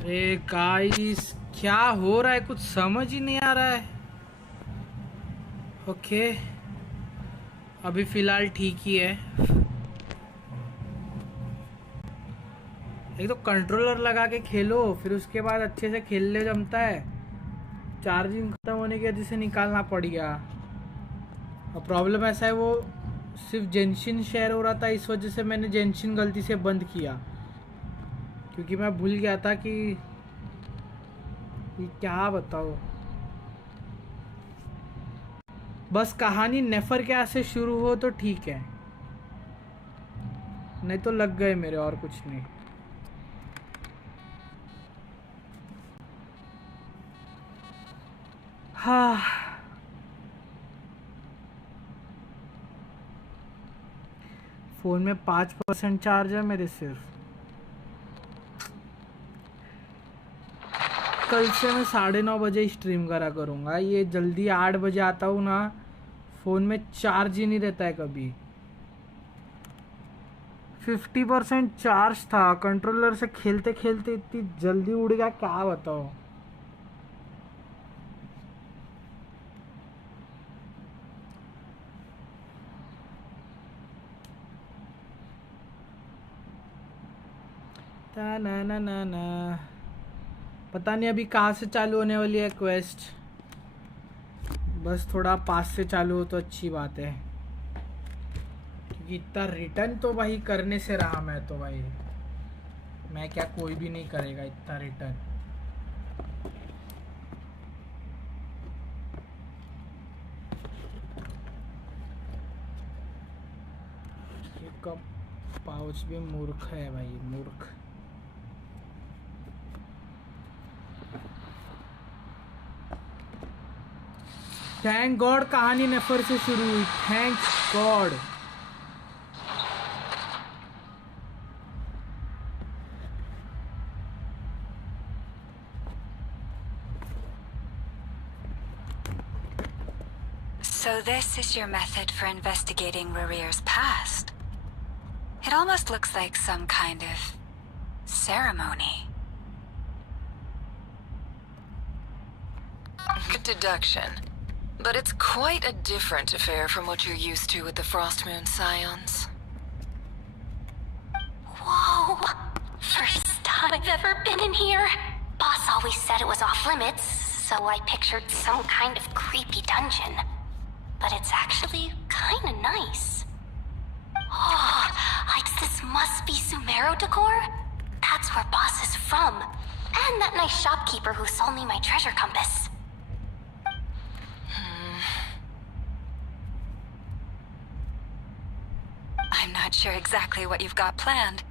अरे guys, क्या हो रहा है? कुछ समझ ही नहीं आ रहा है. ओके, अभी फिलहाल ठीक ही है. एक तो कंट्रोलर लगा के खेलो, फिर उसके बाद अच्छे से खेलने जमता है. चार्जिंग खत्म होने के वजह से निकालना पड़ गया. और प्रॉब्लम ऐसा है, वो सिर्फ जेंशिन शेयर हो रहा था, इस वजह से मैंने जेंशिन गलती से बंद किया, क्योंकि मैं भूल गया था कि ये क्या बताओ. बस कहानी नेफर क्या से शुरू हो तो ठीक है, नहीं तो लग गए मेरे, और कुछ नहीं. हाँ, फ़ोन में 5% चार्ज है मेरे सिर्फ. कल से मैं 9:30 बजे स्ट्रीम करा करूँगा। ये जल्दी 8 बजे आता हूँ ना, फ़ोन में चार्ज ही नहीं रहता है कभी। 50% चार्ज था, कंट्रोलर से खेलते खेलते इतनी जल्दी उड़ गया, क्या बताओ। ना ना ना ना, पता नहीं अभी कहाँ से चालू होने वाली है क्वेस्ट। बस थोड़ा पास से चालू हो तो अच्छी बात है, क्योंकि इतना रिटर्न तो भाई करने से रहा। मैं तो भाई, मैं क्या, कोई भी नहीं करेगा इतना रिटर्न। ये कब पाउच भी मूर्ख है भाई, मूर्ख। थैंक गॉड कहानी नेफर से शुरू हुई, thank God. So this is your method for investigating Rarier's past. It almost looks like some kind of ceremony. Good deduction. But it's quite a different affair from what you're used to with the Frostmoon Scions. Whoa! First time I've ever been in here. Boss always said it was off limits, so I pictured some kind of creepy dungeon. But it's actually kinda nice. Oh, this must be Sumero decor? That's where Boss is from. And that nice shopkeeper who sold me my treasure compass. I'm not sure exactly what you've got planned,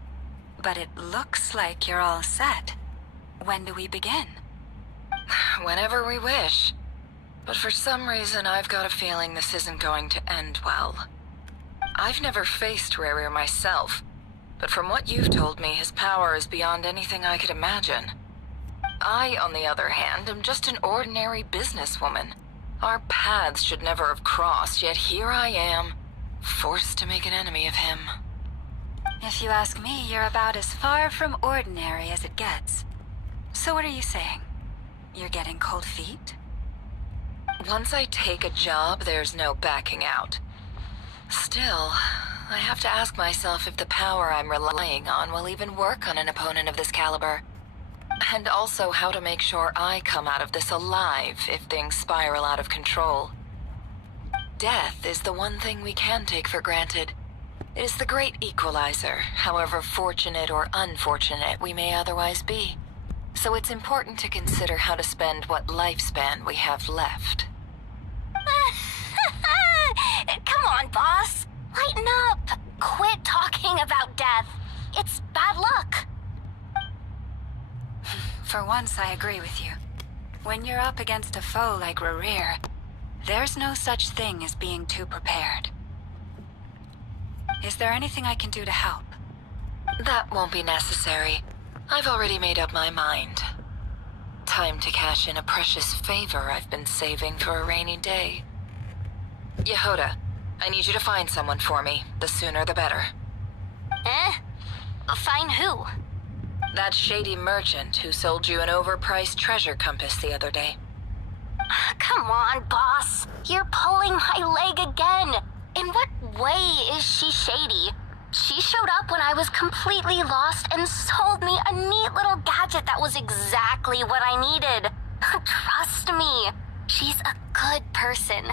but it looks like you're all set. When do we begin? Whenever we wish. But for some reason, I've got a feeling this isn't going to end well. I've never faced Rarier myself, but from what you've told me, his power is beyond anything I could imagine. I, on the other hand, am just an ordinary businesswoman. Our paths should never have crossed, yet here I am, forced to make an enemy of him. If you ask me, you're about as far from ordinary as it gets. So what are you saying? You're getting cold feet? Once I take a job, there's no backing out. Still, I have to ask myself if the power I'm relying on will even work on an opponent of this caliber. And also how to make sure I come out of this alive if things spiral out of control. Death is the one thing we can take for granted. It is the great equalizer, however fortunate or unfortunate we may otherwise be. So it's important to consider how to spend what lifespan we have left. Come on, boss. Lighten up. Quit talking about death. It's bad luck. For once, I agree with you. When you're up against a foe like Rarier, there's no such thing as being too prepared. Is there anything I can do to help? That won't be necessary. I've already made up my mind. Time to cash in a precious favor I've been saving for a rainy day. Yehoda, I need you to find someone for me. The sooner the better. Eh? Find who? That shady merchant who sold you an overpriced treasure compass the other day. Come on, boss. You're pulling my leg again. In what way is she shady? She showed up when I was completely lost and sold me a neat little gadget that was exactly what I needed. Trust me, she's a good person.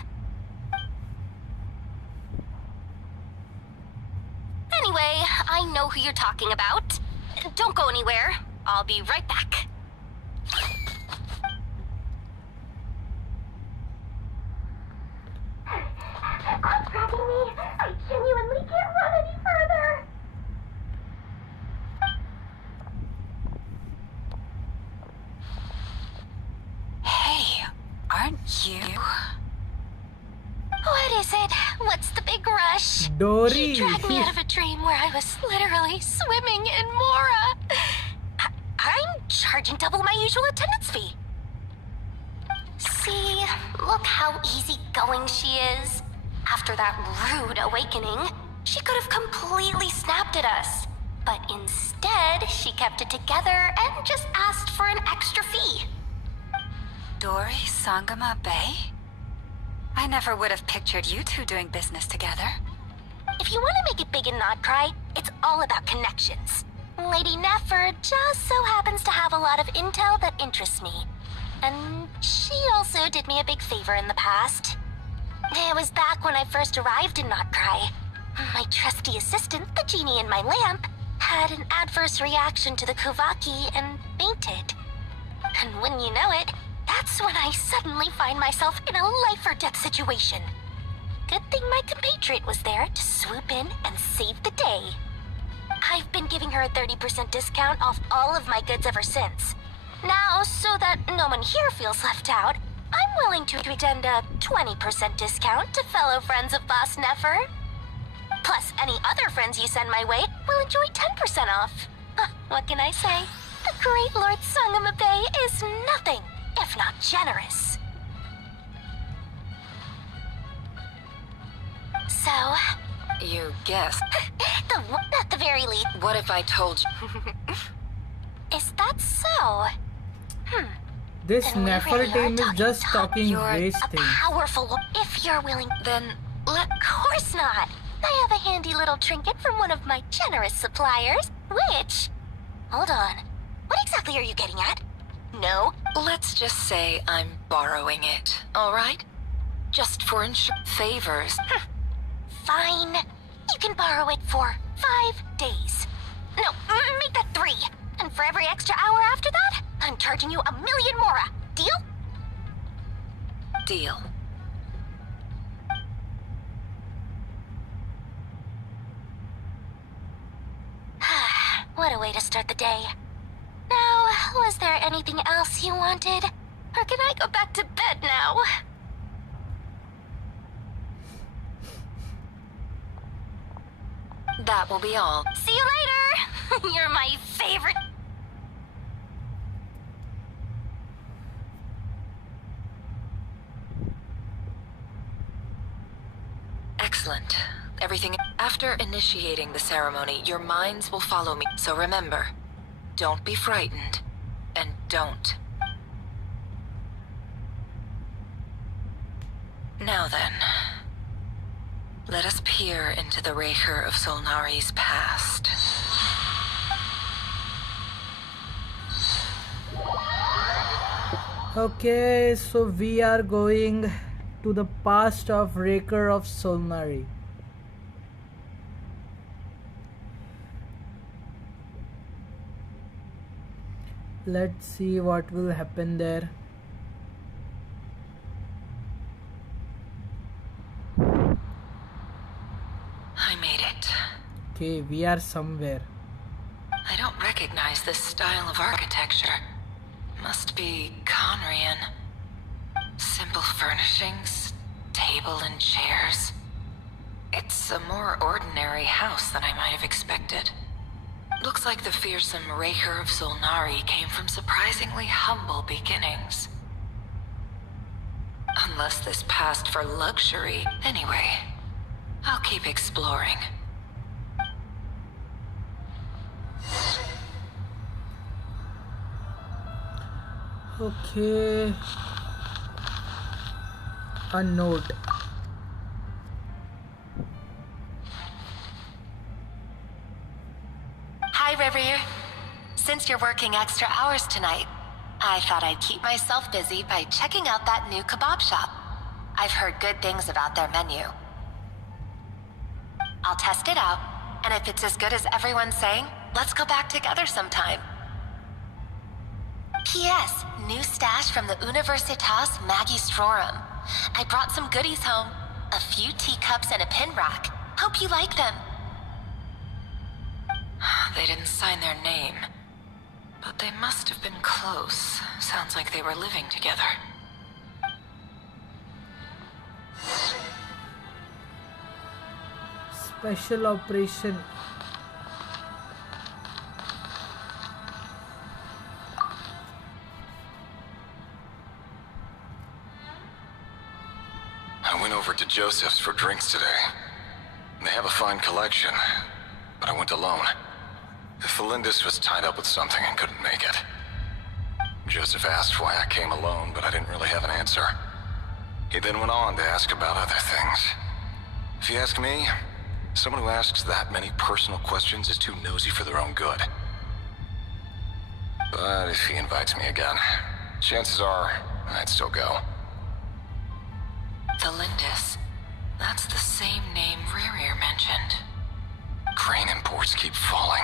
Anyway, I know who you're talking about. Don't go anywhere. I'll be right back. Quit grabbing me. I genuinely can't run any further. Hey, aren't you? What is it? What's the big rush? Dory. You dragged me out of a dream where I was literally swimming in Mora. I'm charging double my usual attendance fee. See, look how easygoing she is. After that rude awakening, she could have completely snapped at us. But instead, she kept it together and just asked for an extra fee. Dori Sangama Bay? I never would have pictured you two doing business together. If you want to make it big and not cry, it's all about connections. Lady Nefer just so happens to have a lot of intel that interests me. And she also did me a big favor in the past. It was back when I first arrived in Notcry. My trusty assistant, the genie in my lamp, had an adverse reaction to the Kuvaki and fainted. And when you know it, that's when I suddenly find myself in a life-or-death situation. Good thing my compatriot was there to swoop in and save the day. I've been giving her a 30% discount off all of my goods ever since. Now, so that no one here feels left out, I'm willing to extend a 20% discount to fellow friends of Boss Nefer. Plus, any other friends you send my way will enjoy 10% off. What can I say? The great Lord Sangama Bay is nothing if not generous. So... You guessed. At the very least. What if I told you? Is that so? This Then we Nefer really are team is talking just top. talking You're waste a things. powerful if you're willing. Then let... Of course not. I have a handy little trinket from one of my generous suppliers, which... Hold on. What exactly are you getting at? No. Let's just say I'm borrowing it, all right? Just for favors. Fine. You can borrow it for 5 days. No, make that 3. And for every extra hour after that, I'm charging you 1,000,000 mora. Deal? Deal. What a way to start the day. Now, was there anything else you wanted? Or can I go back to bed now? That will be all. See you later! You're my favorite. Excellent. Everything... After initiating the ceremony, your minds will follow me. So remember, don't be frightened, and don't. Now then, let us peer into the Raker of Solnari's past. Okay, so we are going to the past of Raker of Solnari. Let's see what will happen there. I made it. Okay, we are somewhere. I don't recognize this style of architecture. Must be Conrian. Simple furnishings, table and chairs. It's a more ordinary house than I might have expected. Looks like the fearsome Raker of Solnari came from surprisingly humble beginnings. Unless this passed for luxury. Anyway, I'll keep exploring. Okay. A note. Hi, Rivier. Since you're working extra hours tonight, I thought I'd keep myself busy by checking out that new kebab shop. I've heard good things about their menu. I'll test it out, and if it's as good as everyone's saying, let's go back together sometime. P.S. New stash from the Universitas Magistrorum. I brought some goodies home. A few teacups and a pin rack. Hope you like them. They didn't sign their name, but they must have been close. Sounds like they were living together. Special operation. I went over to Joseph's for drinks today. They have a fine collection, but I went alone. Felindis was tied up with something and couldn't make it. Joseph asked why I came alone, but I didn't really have an answer. He then went on to ask about other things. If you ask me, someone who asks that many personal questions is too nosy for their own good. But if he invites me again, chances are I'd still go. Felindis. That's the same name Rerir mentioned. Grain imports keep falling.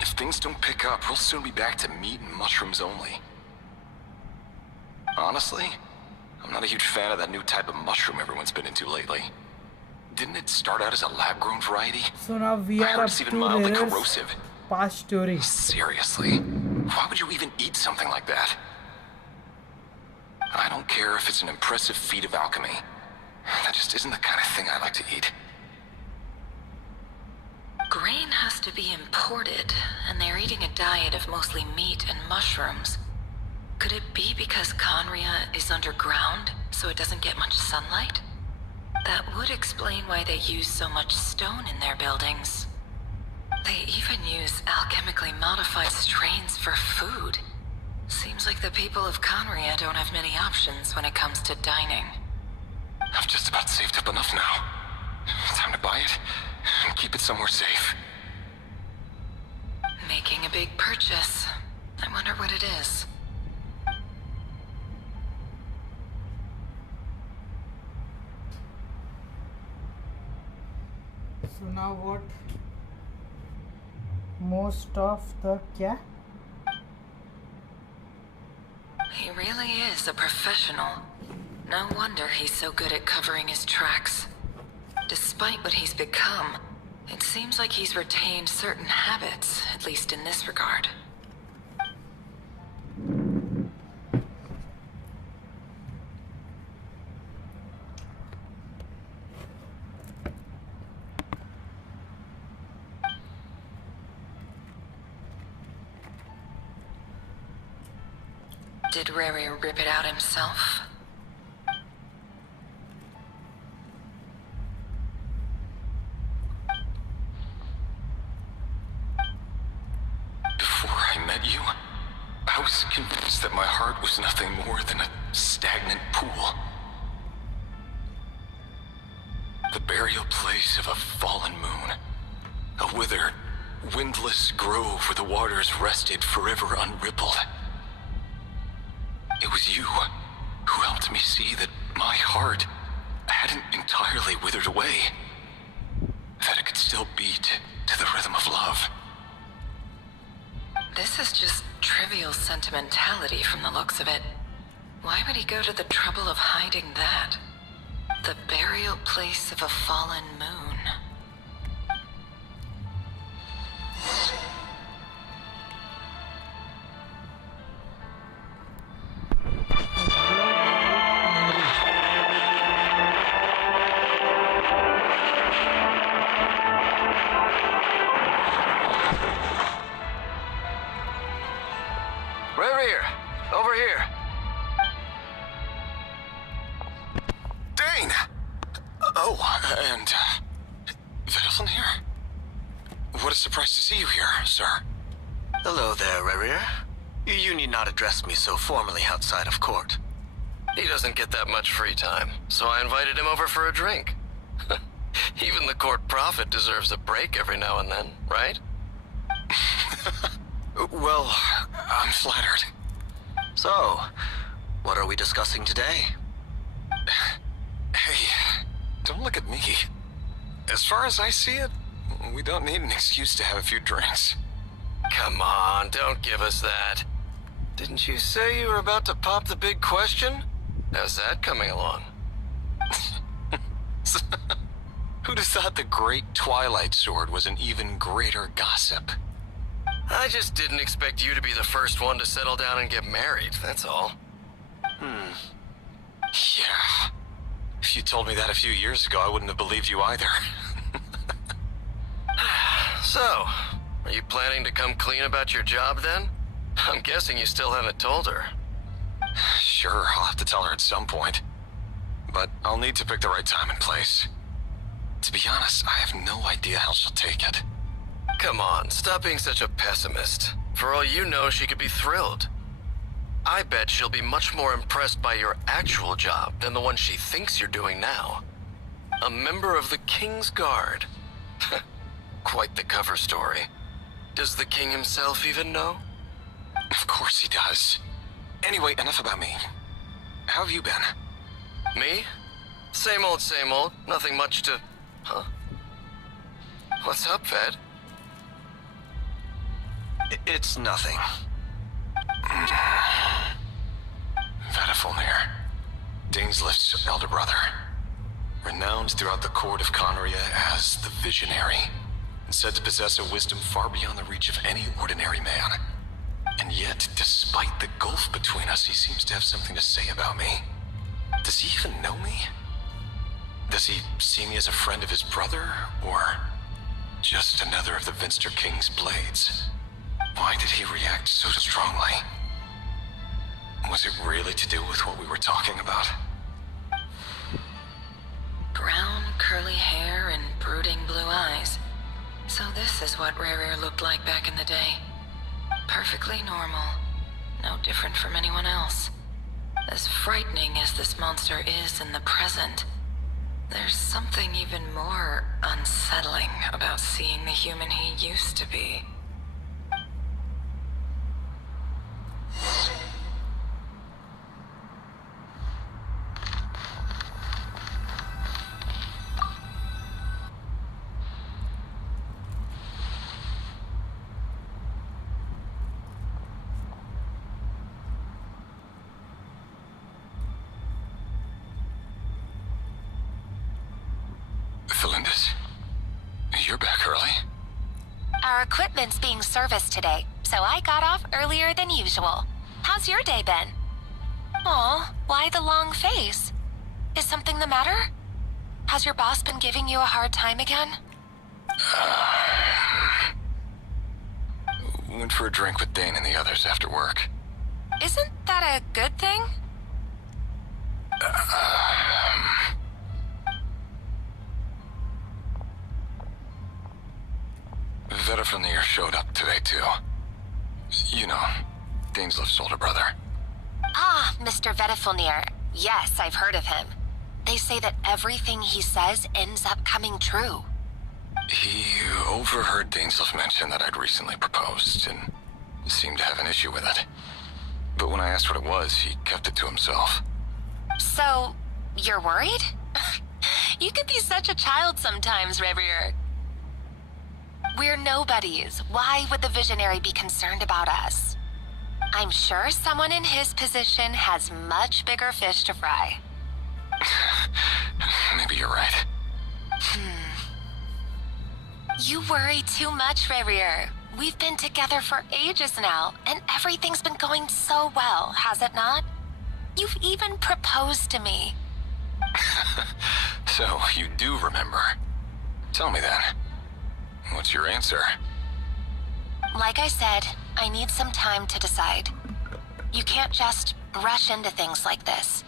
If things don't pick up, we'll soon be back to meat and mushrooms only. Honestly, I'm not a huge fan of that new type of mushroom everyone's been into lately. Didn't it start out as a lab-grown variety? So now we I are heard up it's even to mildly Rerir's corrosive. past story. Seriously, why would you even eat something like that? I don't care if it's an impressive feat of alchemy. That just isn't the kind of thing I like to eat. Grain has to be imported, and they're eating a diet of mostly meat and mushrooms. Could it be because Conria is underground, so it doesn't get much sunlight? That would explain why they use so much stone in their buildings. They even use alchemically modified strains for food. Seems like the people of Conria don't have many options when it comes to dining. I've just about saved up enough now. Time to buy it and keep it somewhere safe. Making a big purchase. I wonder what it is. So now what? Most of the क्या? He really is a professional. No wonder he's so good at covering his tracks. Despite what he's become, it seems like he's retained certain habits, at least in this regard. Did Rerir rip it out himself? Before I met you, I was convinced that my heart was nothing more than a stagnant pool. The burial place of a fallen moon. A withered, windless grove where the waters rested forever unrippled. It was you who helped me see that my heart hadn't entirely withered away. That it could still beat to the rhythm of love. This is just trivial sentimentality from the looks of it. Why would he go to the trouble of hiding that? The burial place of a fallen moon. Rerir, over here. Dane! Oh, and, Vittleson here? What a surprise to see you here, sir. Hello there, Rerir. You need not address me so formally outside of court. He doesn't get that much free time, so I invited him over for a drink. Even the court prophet deserves a break every now and then, right? Well, I'm flattered. So, what are we discussing today? Hey, don't look at me. As far as I see it, we don't need an excuse to have a few drinks. Come on, don't give us that. Didn't you say you were about to pop the big question? How's that coming along? Who'd have thought the great Twilight Sword was an even greater gossip? I just didn't expect you to be the first one to settle down and get married, that's all. Yeah. If you told me that a few years ago, I wouldn't have believed you either. So, are you planning to come clean about your job then? I'm guessing you still haven't told her. Sure, I'll have to tell her at some point. but I'll need to pick the right time and place. To be honest, I have no idea how she'll take it. Come on, stop being such a pessimist. For all you know, she could be thrilled. I bet she'll be much more impressed by your actual job than the one she thinks you're doing now. A member of the King's Guard. Quite the cover story. Does the king himself even know? Of course he does. Anyway, enough about me. How have you been? Me? Same old, same old. Nothing much to... Huh? What's up, Ved? It's nothing. Vedifulnir, Dainslift's elder brother. Renowned throughout the court of Conria as the Visionary, and said to possess a wisdom far beyond the reach of any ordinary man. And yet, despite the gulf between us, he seems to have something to say about me. Does he even know me? Does he see me as a friend of his brother, or just another of the Vinster King's blades? Why did he react so strongly? Was it really to do with what we were talking about? Brown, curly hair and brooding blue eyes. So this is what Rerir looked like back in the day. Perfectly normal. No different from anyone else. As frightening as this monster is in the present, there's something even more unsettling about seeing the human he used to be. Felindis, you're back early. Our equipment's being serviced today, so I got off earlier than usual. How's your day been? Aw, why the long face? Is something the matter? Has your boss been giving you a hard time again? Went for a drink with Dane and the others after work. Isn't that a good thing? Vedifulnir showed up today, too. You know, Dainslift's older brother. Ah, Mr. Vedifulnir. Yes, I've heard of him. They say that everything he says ends up coming true. He overheard Dainslift mention that I'd recently proposed, and seemed to have an issue with it. But when I asked what it was, he kept it to himself. So, you're worried? You could be such a child sometimes, Revier. We're nobodies. Why would the Visionary be concerned about us? I'm sure someone in his position has much bigger fish to fry. Maybe you're right. You worry too much, Revier. We've been together for ages now, and everything's been going so well, has it not? You've even proposed to me. So, you do remember. Tell me then. What's your answer? Like I said, I need some time to decide. You can't just rush into things like this.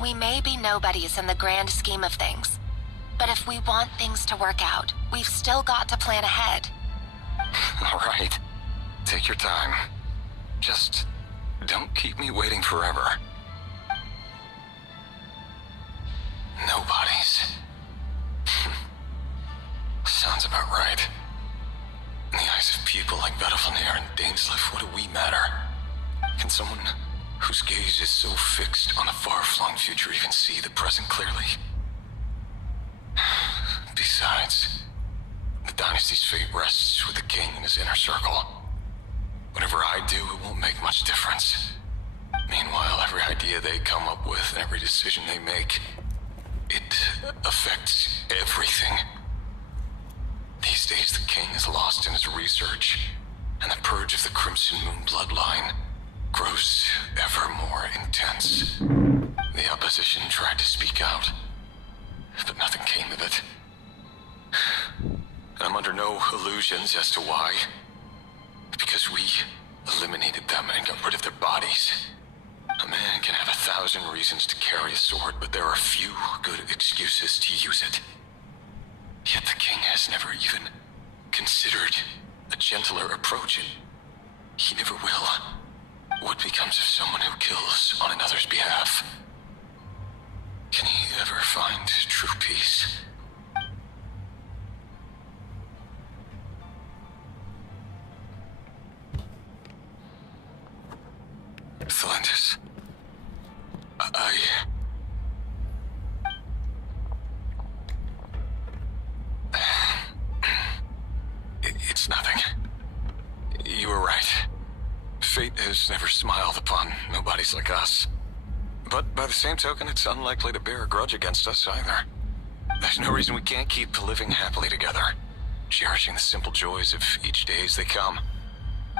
We may be nobodies in the grand scheme of things, but if we want things to work out, we've still got to plan ahead. All right. Take your time. Just don't keep me waiting forever. Nobodies. Sounds about right. In the eyes of people like Vedifulnir and Dainslift, what do we matter? Can someone whose gaze is so fixed on the far-flung future even see the present clearly? Besides, the dynasty's fate rests with the king and his inner circle. Whatever I do, it won't make much difference. Meanwhile, every idea they come up with and every decision they make, it affects everything. These days, the king is lost in his research, and the purge of the Crimson Moon bloodline grows ever more intense. The opposition tried to speak out, but nothing came of it. I'm under no illusions as to why. Because we eliminated them and got rid of their bodies. A man can have 1,000 reasons to carry a sword, but there are few good excuses to use it. Yet the king has never even considered a gentler approach, and he never will. What becomes of someone who kills on another's behalf? Can he ever find true peace? Thalandis. It's nothing. You were right. Fate has never smiled upon nobodies like us. But by the same token, it's unlikely to bear a grudge against us either. There's no reason we can't keep living happily together, cherishing the simple joys of each day as they come.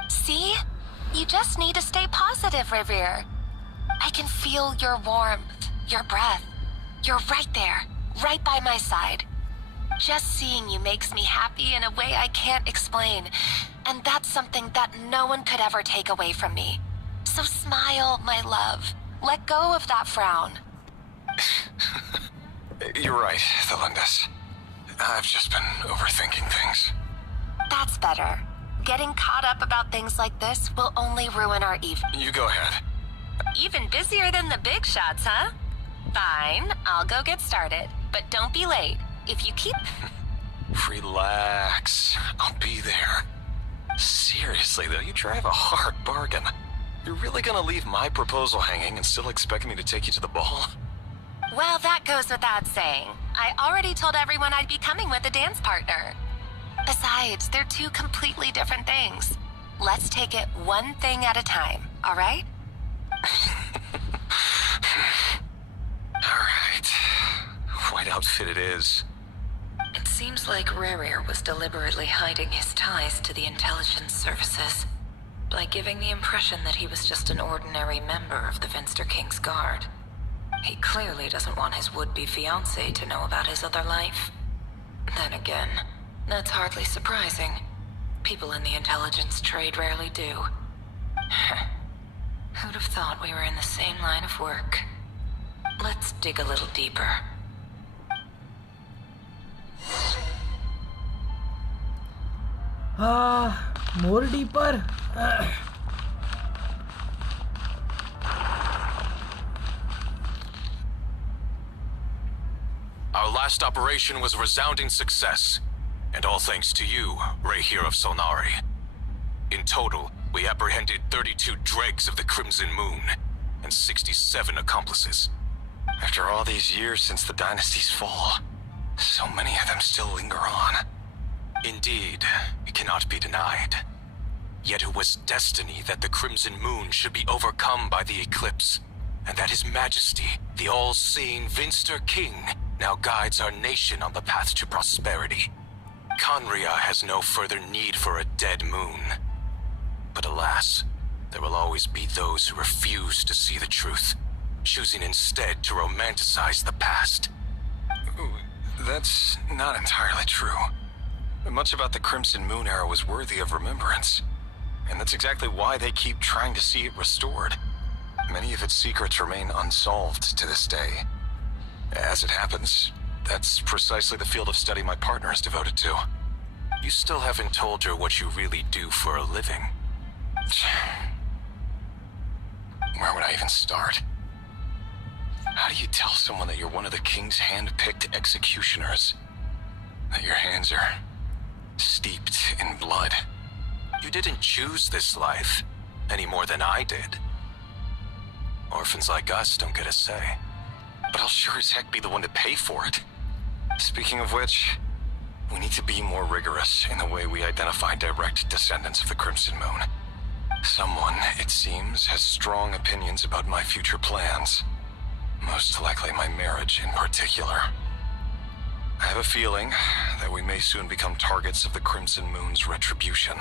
See? You just need to stay positive, Revere. I can feel your warmth, your breath. You're right there, right by my side. Just seeing you makes me happy in a way I can't explain. And that's something that no one could ever take away from me. So smile, my love. Let go of that frown. You're right, Thalandis. I've just been overthinking things. That's better. Getting caught up about things like this will only ruin our evening. You go ahead. Even busier than the big shots, huh? Fine, I'll go get started. But don't be late. If you keep... Relax. I'll be there. Seriously, though, you drive a hard bargain. You're really gonna leave my proposal hanging and still expect me to take you to the ball? Well, that goes without saying. I already told everyone I'd be coming with a dance partner. Besides, they're two completely different things. Let's take it one thing at a time, all right? All right. White outfit it is. It seems like Rerir was deliberately hiding his ties to the intelligence services by giving the impression that he was just an ordinary member of the Venster King's Guard. He clearly doesn't want his would-be fiancée to know about his other life. Then again, that's hardly surprising. People in the intelligence trade rarely do. Who'd have thought we were in the same line of work? Let's dig a little deeper. More deeper. Our last operation was a resounding success, and all thanks to you, Rehir of Solnari. In total, we apprehended 32 dregs of the Crimson Moon, and 67 accomplices. After all these years since the dynasty's fall, so many of them still linger on. Indeed, it cannot be denied. Yet it was destiny that the Crimson Moon should be overcome by the eclipse, and that His Majesty, the all-seeing Venster King, now guides our nation on the path to prosperity. Conria has no further need for a dead moon. But alas, there will always be those who refuse to see the truth, choosing instead to romanticize the past. That's not entirely true. Much about the Crimson Moon era was worthy of remembrance, and that's exactly why they keep trying to see it restored. Many of its secrets remain unsolved to this day. As it happens, that's precisely the field of study my partner is devoted to. You still haven't told her what you really do for a living. Where would I even start? How do you tell someone that you're one of the king's hand-picked executioners? That your hands are steeped in blood? You didn't choose this life, any more than I did. Orphans like us don't get a say. But I'll sure as heck be the one to pay for it. Speaking of which, we need to be more rigorous in the way we identify direct descendants of the Crimson Moon. Someone, it seems, has strong opinions about my future plans. Most likely my marriage in particular. I have a feeling that we may soon become targets of the Crimson Moon's retribution.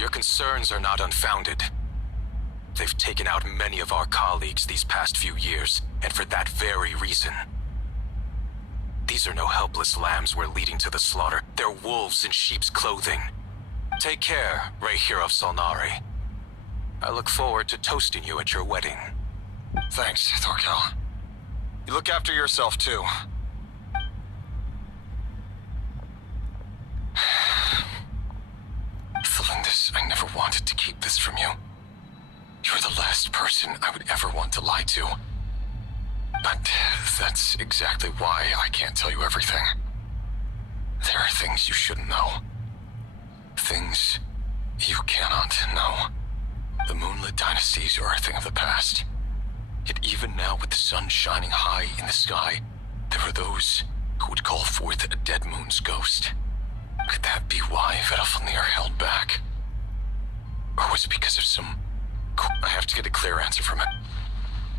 Your concerns are not unfounded. They've taken out many of our colleagues these past few years, and for that very reason. These are no helpless lambs we're leading to the slaughter. They're wolves in sheep's clothing. Take care, Rehir of Solnari. I look forward to toasting you at your wedding. Thanks, Thorkel. You look after yourself, too. Felindis, I never wanted to keep this from you. You're the last person I would ever want to lie to. But that's exactly why I can't tell you everything. There are things you shouldn't know. Things you cannot know. The moonlit dynasties are a thing of the past. Yet even now, with the sun shining high in the sky, there are those who would call forth a dead moon's ghost. Could that be why Vedalfnir held back? Or was it because of some... I have to get a clear answer from it.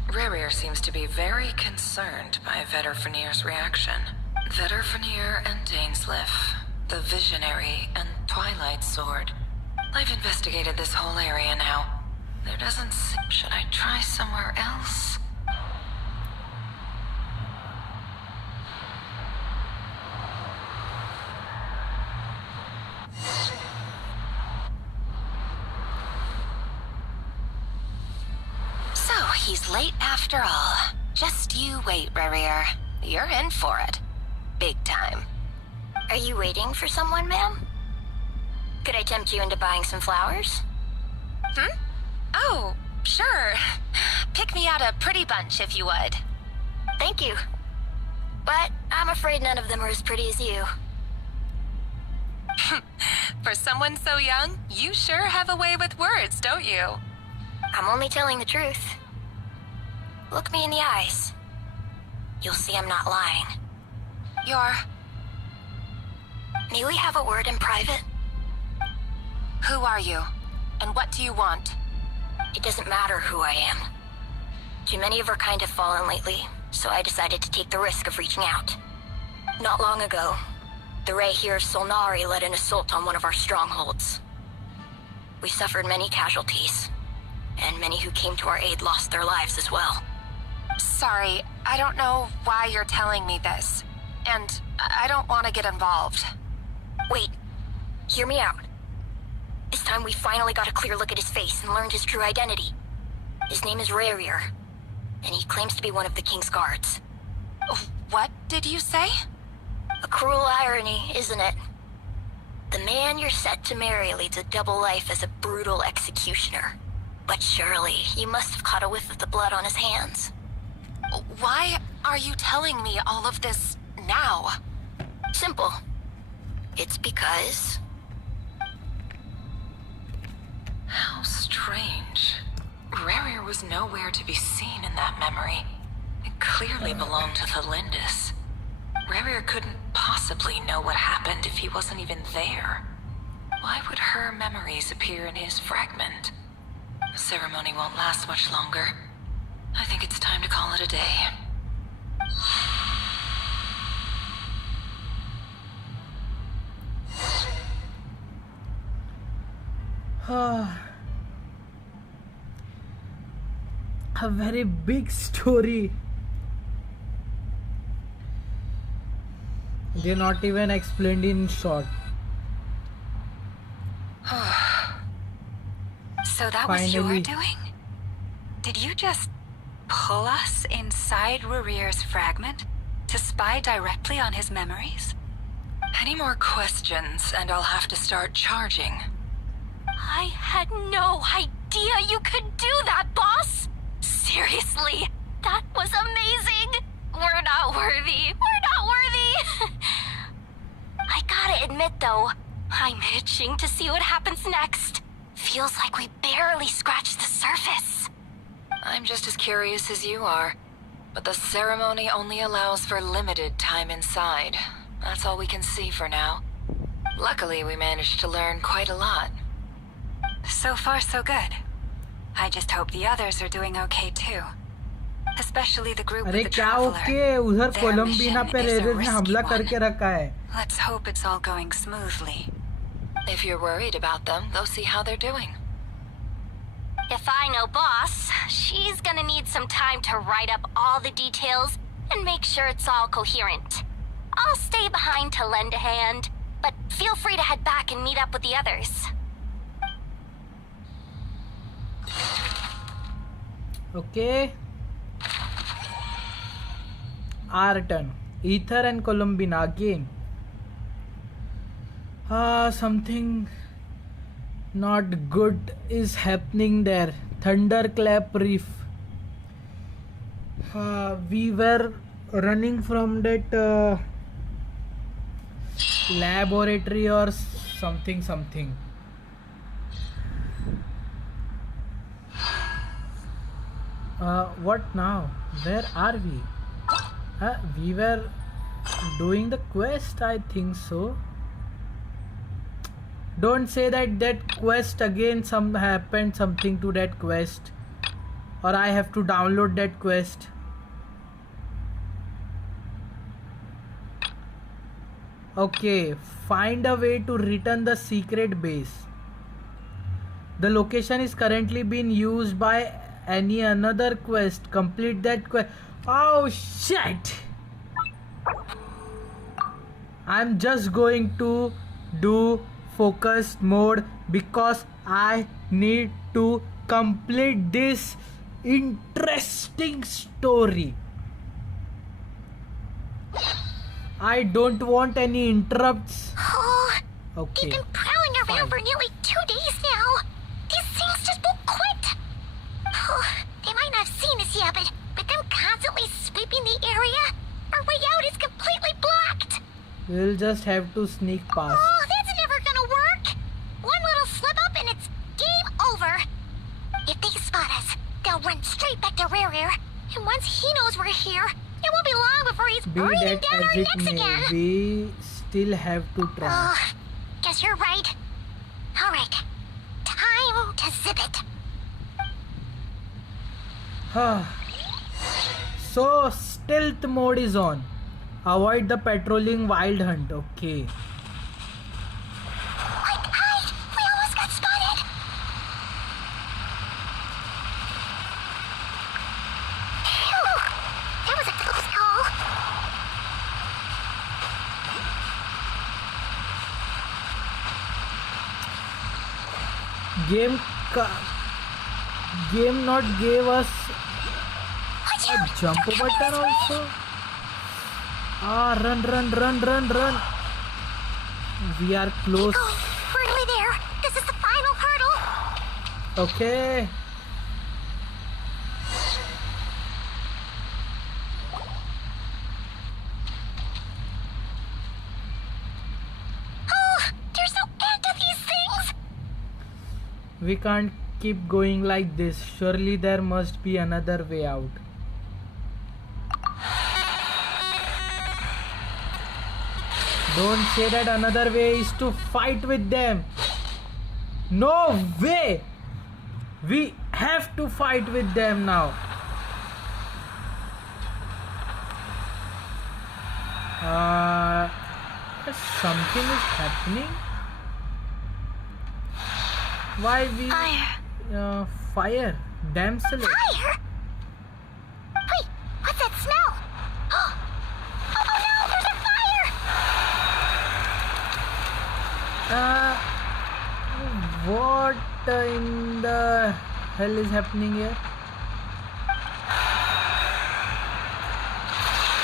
Rerir seems to be very concerned by Vedalfnir's reaction. Vedalfnir and Dainsleif, the Visionary and Twilight Sword. I've investigated this whole area now. There doesn't seem... Should I try somewhere else? So, he's late after all. Just you wait, Rerir. You're in for it. Big time. Are you waiting for someone, ma'am? Could I tempt you into buying some flowers? Oh, sure. Pick me out a pretty bunch if you would. Thank you. But I'm afraid none of them are as pretty as you. For someone so young, you sure have a way with words, don't you? I'm only telling the truth. Look me in the eyes. You'll see I'm not lying. May we have a word in private? Who are you? And what do you want? It doesn't matter who I am. Too many of our kind have fallen lately, so I decided to take the risk of reaching out. Not long ago, the Ray here of Solnari led an assault on one of our strongholds. We suffered many casualties, and many who came to our aid lost their lives as well. Sorry, I don't know why you're telling me this. And I don't want to get involved. Wait, hear me out. This time we finally got a clear look at his face and learned his true identity. His name is Rerir, and he claims to be one of the King's guards. What did you say? A cruel irony, isn't it? The man you're set to marry leads a double life as a brutal executioner. But surely, you must have caught a whiff of the blood on his hands. Why are you telling me all of this now? Simple. It's because... How strange. Rerir was nowhere to be seen in that memory. It clearly belonged to Felindis. Rerir couldn't possibly know what happened if he wasn't even there. Why would her memories appear in his fragment? The ceremony won't last much longer. I think it's time to call it a day. A very big story. They're not even explained in short. So that was your Finally. doing? Did you just pull us inside Rerir's fragment to spy directly on his memories? Any more questions, and I'll have to start charging. I had no idea you could do that, boss! Seriously, that was amazing! We're not worthy. We're not worthy! I gotta admit, though, I'm itching to see what happens next. Feels like we barely scratched the surface. I'm just as curious as you are. But the ceremony only allows for limited time inside. That's all we can see for now. Luckily, we managed to learn quite a lot. So far, so good. I just hope the others are doing okay too. Especially the group अरे with the क्या traveler. Okay उधर Their कोलंबिना mission पे is a raider ने risky हमला one. करके रखा है. Let's hope it's all going smoothly. If you're worried about them, go see how they're doing. If I know boss, she's gonna need some time to write up all the details and make sure it's all coherent. I'll stay behind to lend a hand, but feel free to head back and meet up with the others. Okay. our turn. Ether and Columbina again. Something not good is happening there. Thunderclap Reef. We were running from that laboratory or something. What now? Where are we? We were doing the quest, I think so. Don't say that quest again. Happened something to that quest, or I have to download that quest. Okay, find a way to return the secret base. The location is currently being used by any another quest. Complete that quest. Oh shit! I'm just going to do focused mode because I need to complete this interesting story. I don't want any interrupts. Oh, Okay. they've been prowling around for nearly 2 days now. These things just won't quit. Oh, they might not have seen us yet, but them constantly sweeping the area, our way out is completely blocked. We'll just have to sneak past. Oh, that's never gonna work. One little slip up and it's game over. If they spot us, they'll run straight back to Rear. And once he knows we're here, it won't be long before he's Be breathing that down as our it necks may, again. we still have to try. Oh, guess you're right. All right, time to zip it. So stealth mode is on. Avoid the patrolling wild hunt. Okay. Quick, hide! We almost got spotted. Phew, that was a close call. Game not gave us Watch a out! jump They're coming button this way. also. Run. We are close. Oh, we're nearly there. This is the final hurdle. Okay. Oh, there's no end to these things. We can't keep going like this. Surely there must be another way out. Don't say that another way is to fight with them. No way! We have to fight with them now. Something is happening. Why we fire? Damn silly. Fire? Wait, what's that smell? Oh no, there's a fire! What in the hell is happening here?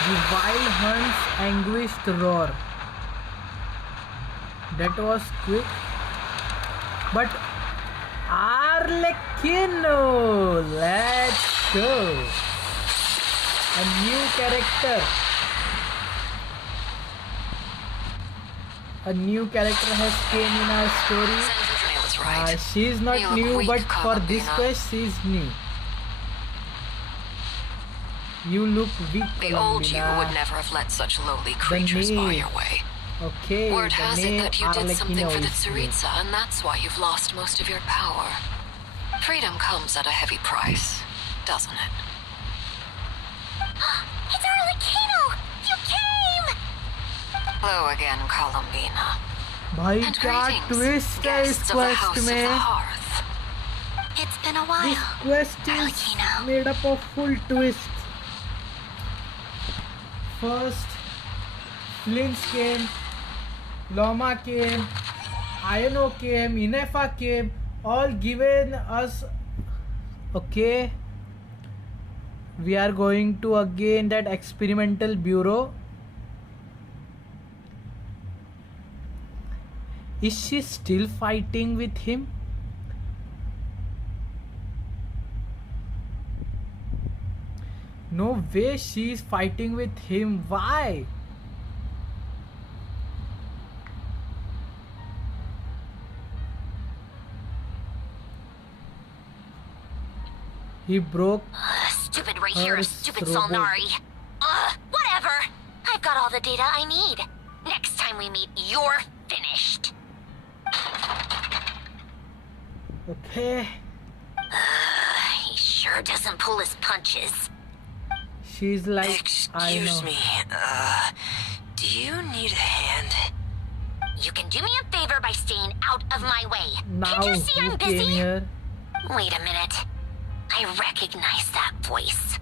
The wild hunt's anguished roar. That was quick. But Arlecchino, let's go. A new character. A new character has came in our story. Sandra was right. She's not You look new, weak, but for this Columbina. quest, she's new. You look weak, The old you Columbina. would never have let such lowly creatures bar knee. your way. Okay, Word the has it name that you did something for the Arlecchino is Tsaritsa, and that's why you've lost most of your power. Freedom comes at a heavy price, doesn't it? It's Arlecchino! You came! Hello again, Columbina. भाई And क्या greetings, twist है इस guests of the quest House of the में? Hearth. It's been a This while. quest is Arlecchino. made up of full twist. First, Flints came, Loma came, Iono came, Inefa came, all given us. Okay, We are going to again that experimental bureau. Is she still fighting with him? No way she is fighting with him. Why? He broke Stupid Rahier, her stupid robot. Solnari. Whatever. I've got all the data I need. Next time we meet, you're finished. Okay. He sure doesn't pull his punches. She's like, I Excuse know. me, do you need a hand? You can do me a favor by staying out of my way. Now Can't you see who I'm came busy? here? Wait a minute. I recognize that voice.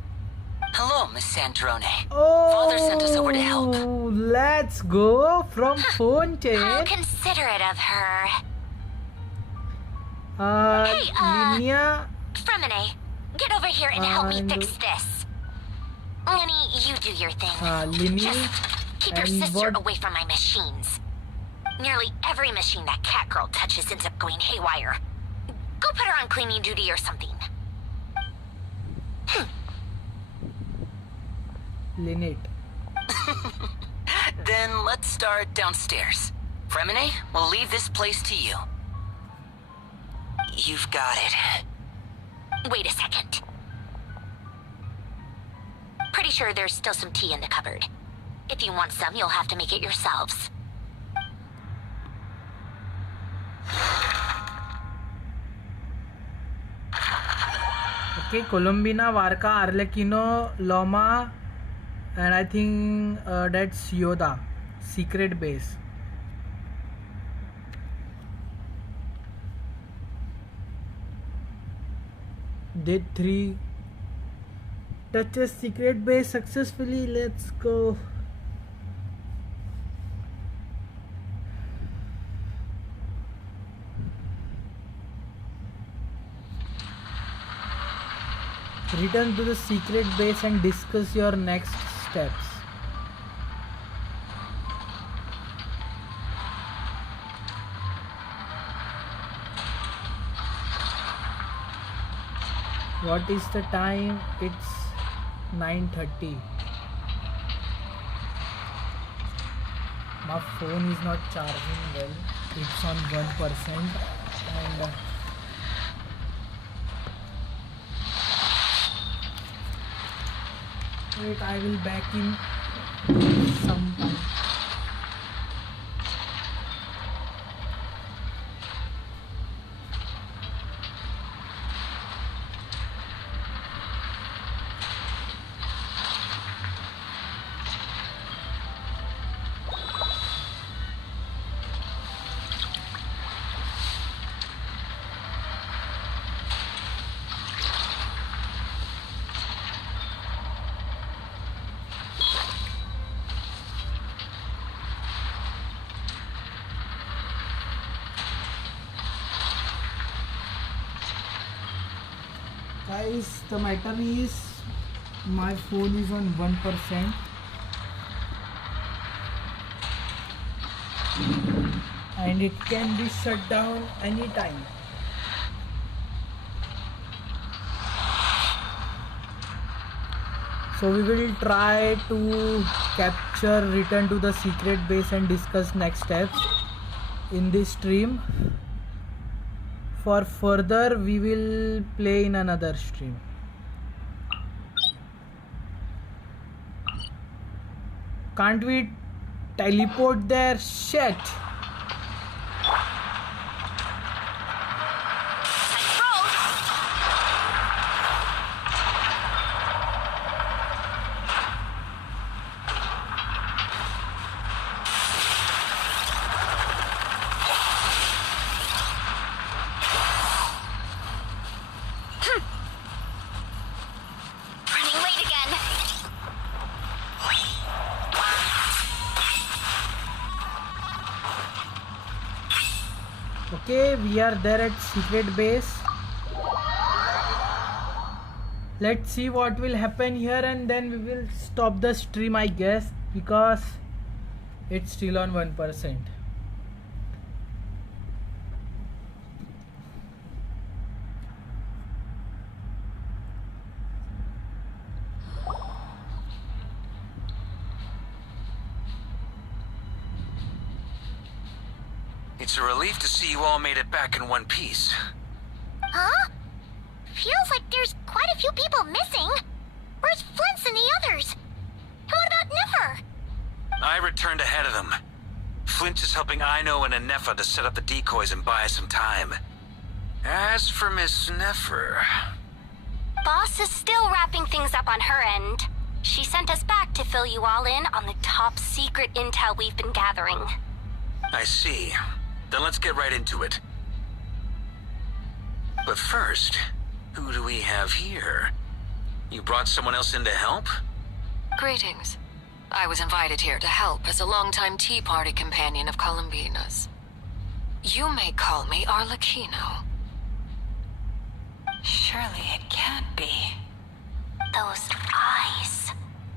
Hello, Miss Sandrone. Oh, Father sent us over to help. Let's go from phone How chain. considerate of her. Hey, Linnea Fremine, get over here and help me And- fix this. Lenny, you do your thing. Linny. Just keep your And sister what- away from my machines. Nearly every machine that cat girl touches ends up going haywire. Go put her on cleaning duty or something. Lynette. Then let's start downstairs. Fremine, we'll leave this place to you. You've got it. Wait a second. Pretty sure there's still some tea in the cupboard. If you want some, you'll have to make it yourselves. Okay, Columbina, Varka, Arlecchino, Loma, and I think that's Yoda. Secret base. Did 3 touches secret base successfully. Let's go. Return to the secret base and discuss your next steps. What is the time? It's 9:30. My phone is not charging well. It's on 1% and wait, I will back in some time. Guys, the matter is my phone is on 1% and it can be shut down anytime. So we will try to capture, return to the secret base and discuss next steps in this stream. For further, we will play in another stream. Can't we teleport there? Shit! Running late again. Okay, we are there at secret base. let's see what will happen here, and then we will stop the stream, I guess, because it's still on 1%. It's a relief to see you all made it back in one piece. Huh? Feels like there's quite a few people missing. Where's Flint's and the others? And what about Nefer? I returned ahead of them. Flint is helping Ino and Anefa to set up the decoys and buy us some time. As for Miss Nefer... Boss is still wrapping things up on her end. She sent us back to fill you all in on the top secret intel we've been gathering. I see. Then let's get right into it. But first, who do we have here? You brought someone else in to help? Greetings. I was invited here to help as a longtime Tea Party companion of Columbina's. You may call me Arlecchino. Surely it can't be. Those eyes.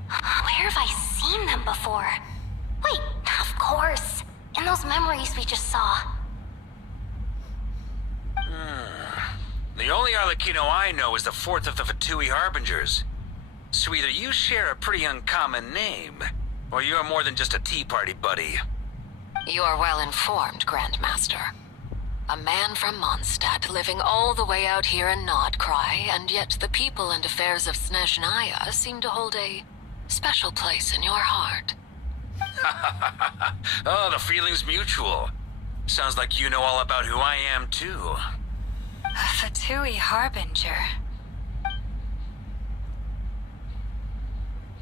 Where have I seen them before? Wait, of course. In those memories we just saw. The only Arlecchino I know is the fourth of the Fatui Harbingers. So either you share a pretty uncommon name, or you're more than just a Tea Party buddy. You are well informed, Grandmaster. A man from Mondstadt living all the way out here in Nodcry, and yet the people and affairs of Snezhnaya seem to hold a special place in your heart. Oh, the feeling's mutual. Sounds like you know all about who I am, too. A Fatui Harbinger.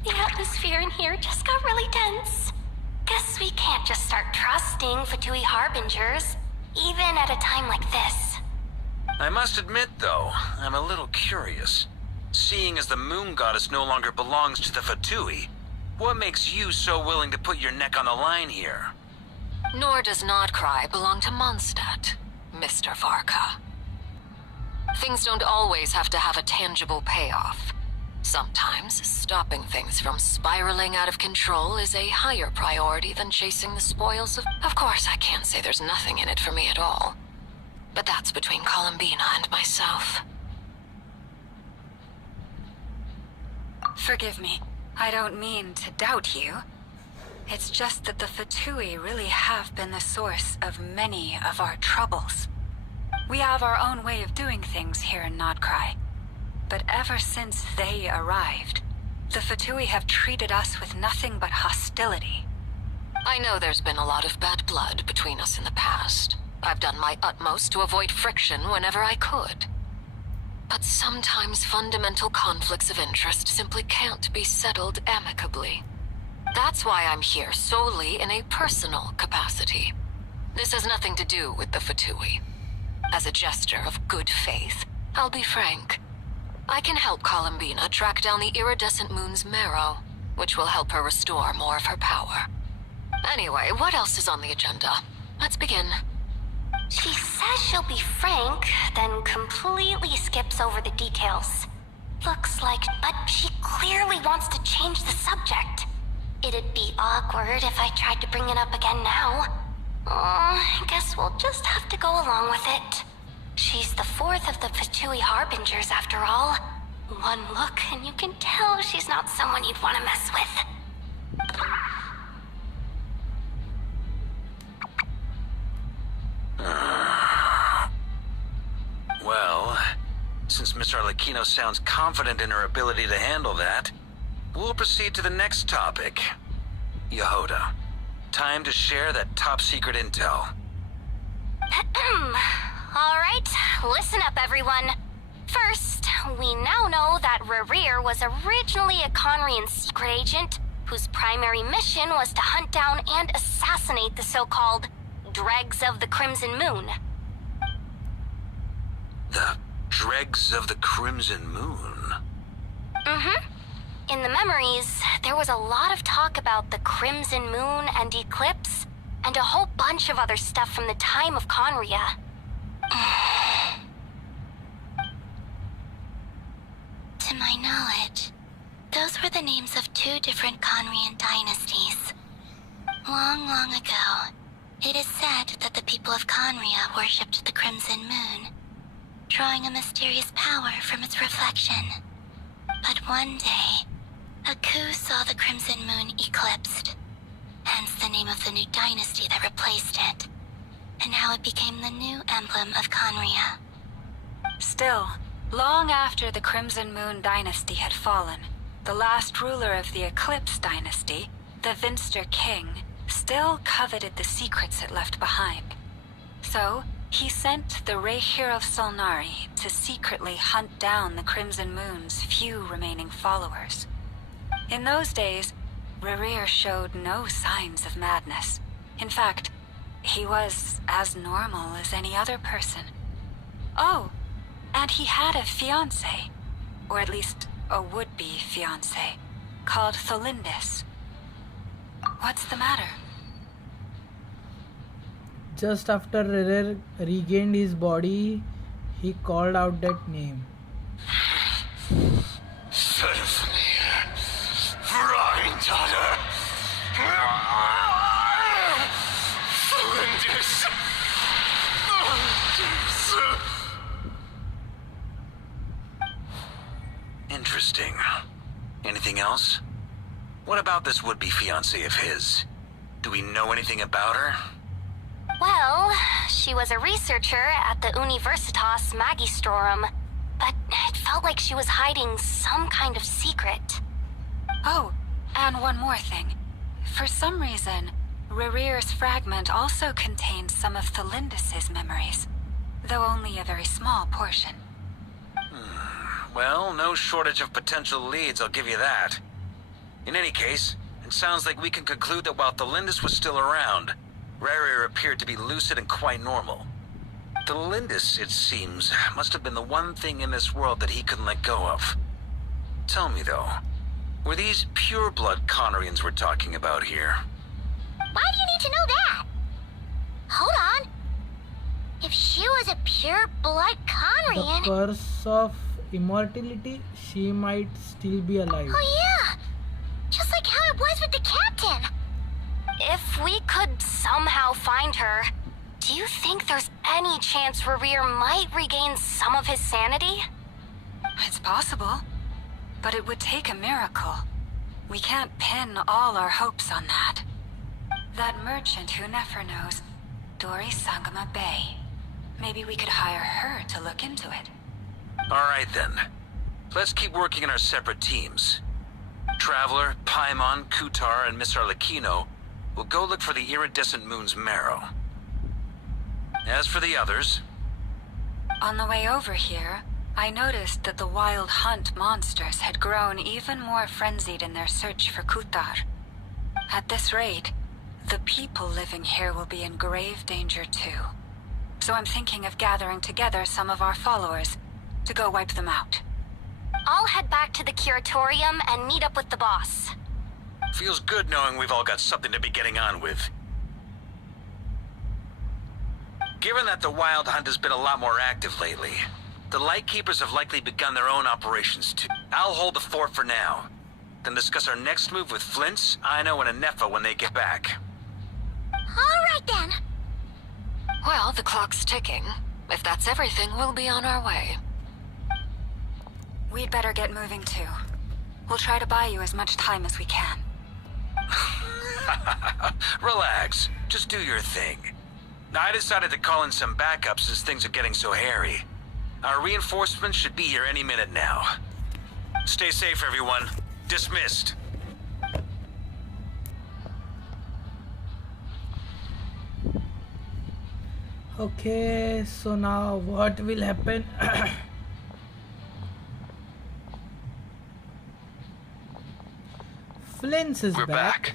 The atmosphere in here just got really tense. Guess we can't just start trusting Fatui Harbingers, even at a time like this. I must admit, though, I'm a little curious. Seeing as the Moon Goddess no longer belongs to the Fatui, what makes you so willing to put your neck on the line here? Nor does Nodcry belong to Mondstadt, Mr. Varka. Things don't always have to have a tangible payoff. Sometimes, stopping things from spiraling out of control is a higher priority than chasing the spoils of... Of course, I can't say there's nothing in it for me at all. But that's between Columbina and myself. Forgive me. I don't mean to doubt you. It's just that the Fatui really have been the source of many of our troubles. We have our own way of doing things here in Nodcry. But ever since they arrived, the Fatui have treated us with nothing but hostility. I know there's been a lot of bad blood between us in the past. I've done my utmost to avoid friction whenever I could. But sometimes fundamental conflicts of interest simply can't be settled amicably. That's why I'm here solely in a personal capacity. This has nothing to do with the Fatui. As a gesture of good faith, I'll be frank. I can help Columbina track down the iridescent moon's marrow, which will help her restore more of her power. Anyway, what else is on the agenda? Let's begin. She says she'll be frank, then completely skips over the details. Looks like, but she clearly wants to change the subject. It'd be awkward if I tried to bring it up again now. I guess we'll just have to go along with it. She's the fourth of the Fatui Harbingers, after all. One look, and you can tell she's not someone you'd want to mess with. Well, since Miss Arlecchino sounds confident in her ability to handle that, we'll proceed to the next topic. Yehuda, time to share that top-secret intel. Alright, listen up everyone. First, we now know that Rerir was originally a Conrian secret agent whose primary mission was to hunt down and assassinate the so-called Dregs of the Crimson Moon. The Dregs of the Crimson Moon? In the memories, there was a lot of talk about the Crimson Moon and Eclipse, and a whole bunch of other stuff from the time of Conria. To my the names of two different Conrian dynasties. Long, long ago, it is said that the people of Conria worshipped the Crimson Moon, drawing a mysterious power from its reflection. But one day, a coup saw the Crimson Moon eclipsed, hence the name of the new dynasty that replaced it, and how it became the new emblem of Conria. Still, long after the Crimson Moon dynasty had fallen, the last ruler of the Eclipse dynasty, the Vinster King, still coveted the secrets it left behind. So, he sent the Rehir of Solnari to secretly hunt down the Crimson Moon's few remaining followers. In those days, Rerir showed no signs of madness. In fact, he was as normal as any other person. Oh, and he had a fiancé, or at least a would-be fiancé, called Tholindis. What's the matter? Just after Rerer regained his body, he called out that name. Daughter. Interesting. Anything else? What about this would-be fiancé of his? Do we know anything about her? Well, she was a researcher at the Universitas Magistrorum, but it felt like she was hiding some kind of secret. Oh, and one more thing. For some reason, Rerir's fragment also contains some of Tholindis' memories, though only a very small portion. Well, no shortage of potential leads, I'll give you that. In any case, it sounds like we can conclude that while Tholindis was still around, Rerir appeared to be lucid and quite normal. Tholindis, it seems, must have been the one thing in this world that he couldn't let go of. Tell me, though, were these pure-blood Conrians we're talking about here? Why do you need to know that? Hold on. If she was a pure-blood The Conrian... curse of immortality, she might still be alive. Oh yeah! Just like how it was with the captain. If we could somehow find her, do you think there's any chance Rerir might regain some of his sanity? It's possible, but it would take a miracle. We can't pin all our hopes on that. That merchant who Nefer knows, Dori Sangama Bay. Maybe we could hire her to look into it. Alright then. Let's keep working in our separate teams. Traveler, Paimon, Kutar, and Miss Arlecchino will go look for the iridescent moon's marrow. As for the others... On the way over here, I noticed that the Wild Hunt monsters had grown even more frenzied in their search for Kutar. At this rate, the people living here will be in grave danger too. So I'm thinking of gathering together some of our followers to go wipe them out. I'll head back to the curatorium and meet up with the boss. Feels good knowing we've all got something to be getting on with. Given that the Wild Hunt has been a lot more active lately, the Lightkeepers have likely begun their own operations too. I'll hold the fort for now, then discuss our next move with Flint's, Aino, and Anefa when they get back. Alright then. Well, the clock's ticking. If that's everything, we'll be on our way. We'd better get moving too. We'll try to buy you as much time as we can. Relax. Just do your thing. I decided to call in some backups since things are getting so hairy. Our reinforcements should be here any minute now. Stay safe, everyone. Dismissed. Okay, so now what will happen? Flint is We're back.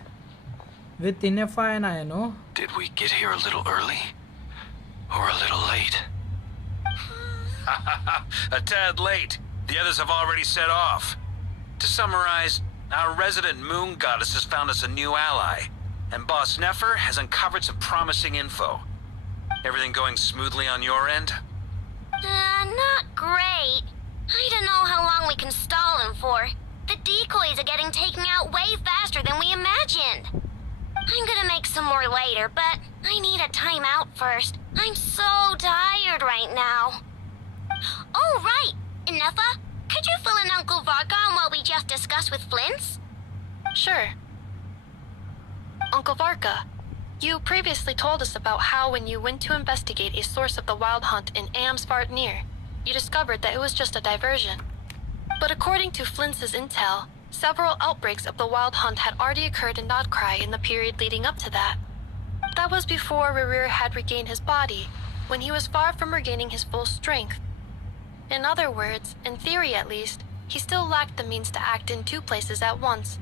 with Inefa and Aino. Did we get here a little early? Or a little late? A tad late. The others have already set off. To summarize, our resident moon goddess has found us a new ally, and Boss Nefer has uncovered some promising info. Everything going smoothly on your end? Not great. I don't know how long we can stall him for. The decoys are getting taken out way faster than we imagined. I'm gonna make some more later, but I need a timeout first. I'm so tired right now. Oh, right! Ineffa, could you fill in Uncle Varka on what we just discussed with Flint's? Sure. Uncle Varka, you previously told us about how when you went to investigate a source of the Wild Hunt in Amsvartnir, you discovered that it was just a diversion. But according to Flint's intel, several outbreaks of the Wild Hunt had already occurred in Nodcry in the period leading up to that. That was before Rerir had regained his body, when he was far from regaining his full strength. In other words, in theory at least, he still lacked the means to act in two places at once.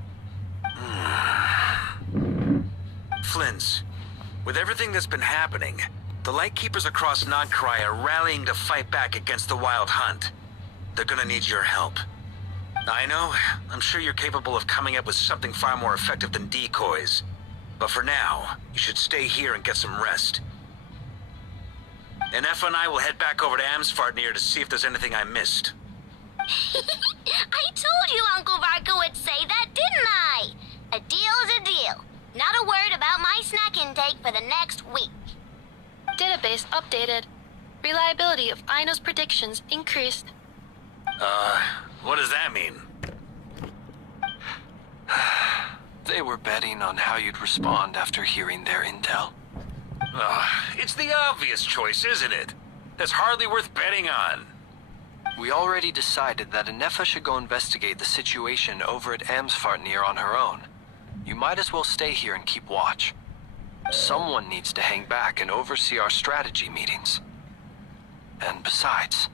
Flint's, with everything that's been happening, the Lightkeepers across Nodcry are rallying to fight back against the Wild Hunt. They're gonna need your help. I know, I'm sure you're capable of coming up with something far more effective than decoys. But for now, you should stay here and get some rest. Ineffa and I will head back over to Amsvartnir to see if there's anything I missed. I told you Uncle Varka would say that, didn't I? A deal's a deal. Not a word about my snack intake for the next week. Database updated. Reliability of Aino's predictions increased. What does that mean? They were betting on how you'd respond after hearing their intel. It's the obvious choice, isn't it? That's hardly worth betting on. We already decided that Ineffa should go investigate the situation over at Amsvartnir on her own. You might as well stay here and keep watch. Someone needs to hang back and oversee our strategy meetings. And besides,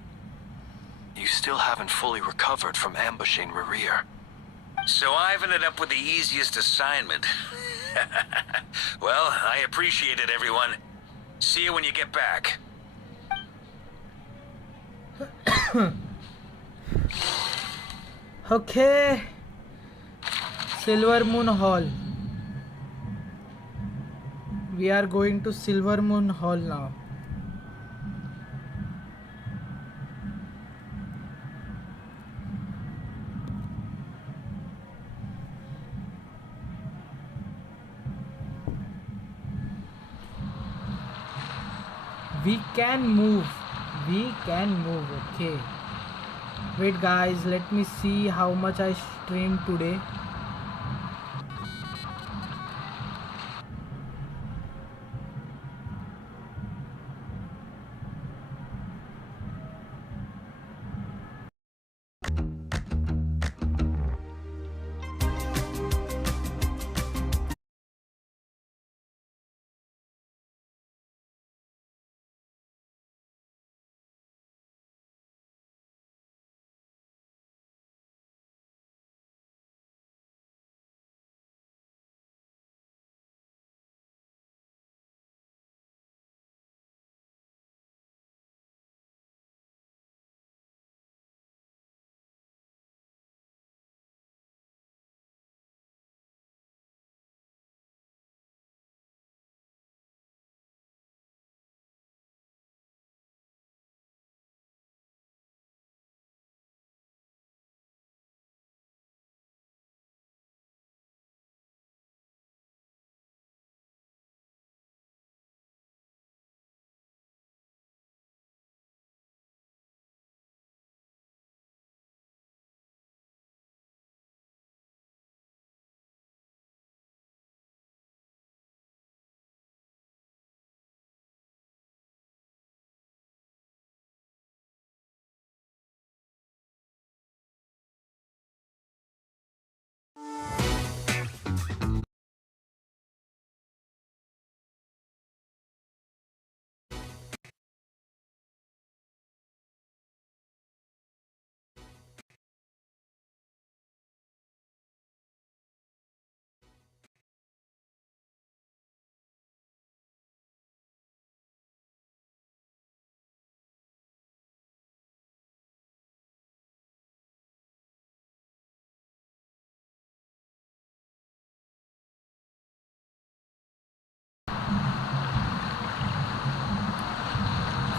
you still haven't fully recovered from ambushing Rerir. So I've ended up with the easiest assignment. Well, I appreciate it, everyone. See you when you get back. Okay. Silver Moon Hall. We are going to Silver Moon Hall now. We can move. Okay. Wait guys, let me see how much I streamed today.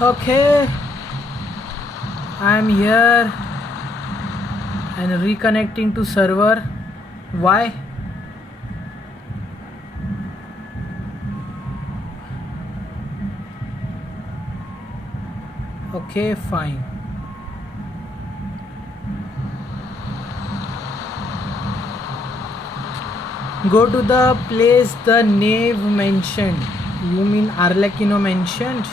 Okay, I'm here and reconnecting to server. Why? Okay, fine. Go to the place the knave mentioned. You mean Arlecchino mentioned?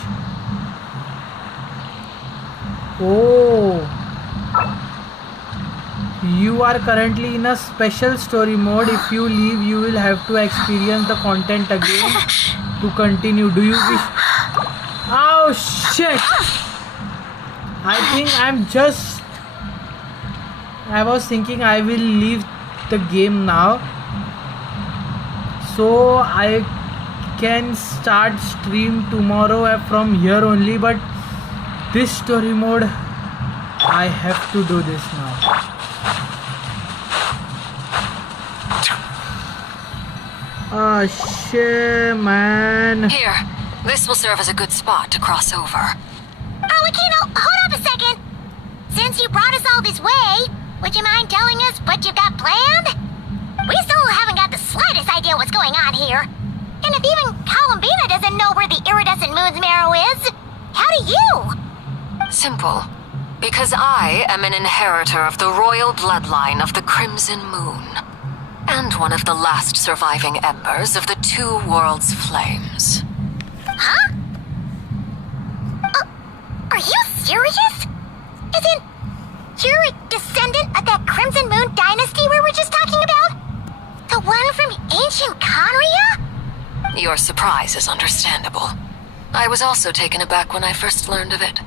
Oh. You are currently in a special story mode. If you leave, you will have to experience the content again to continue. Do you wish? Oh shit! I think I was thinking I will leave the game now, so I can start stream tomorrow from here only, but this story mode I have to do this now. Oh shit, man. Here, this will serve as a good spot to cross over. Arlecchino, hold up a second. Since you brought us all this way, would you mind telling us what you've got planned? We still haven't got the slightest idea what's going on here. And if even Columbina doesn't know where the iridescent moon's marrow is, how do you? Simple. Because I am an inheritor of the royal bloodline of the Crimson Moon. And one of the last surviving embers of the Two Worlds' flames. Huh? Are you serious? As in, you're a descendant of that Crimson Moon dynasty we were just talking about? The one from ancient Conria? Your surprise is understandable. I was also taken aback when I first learned of it.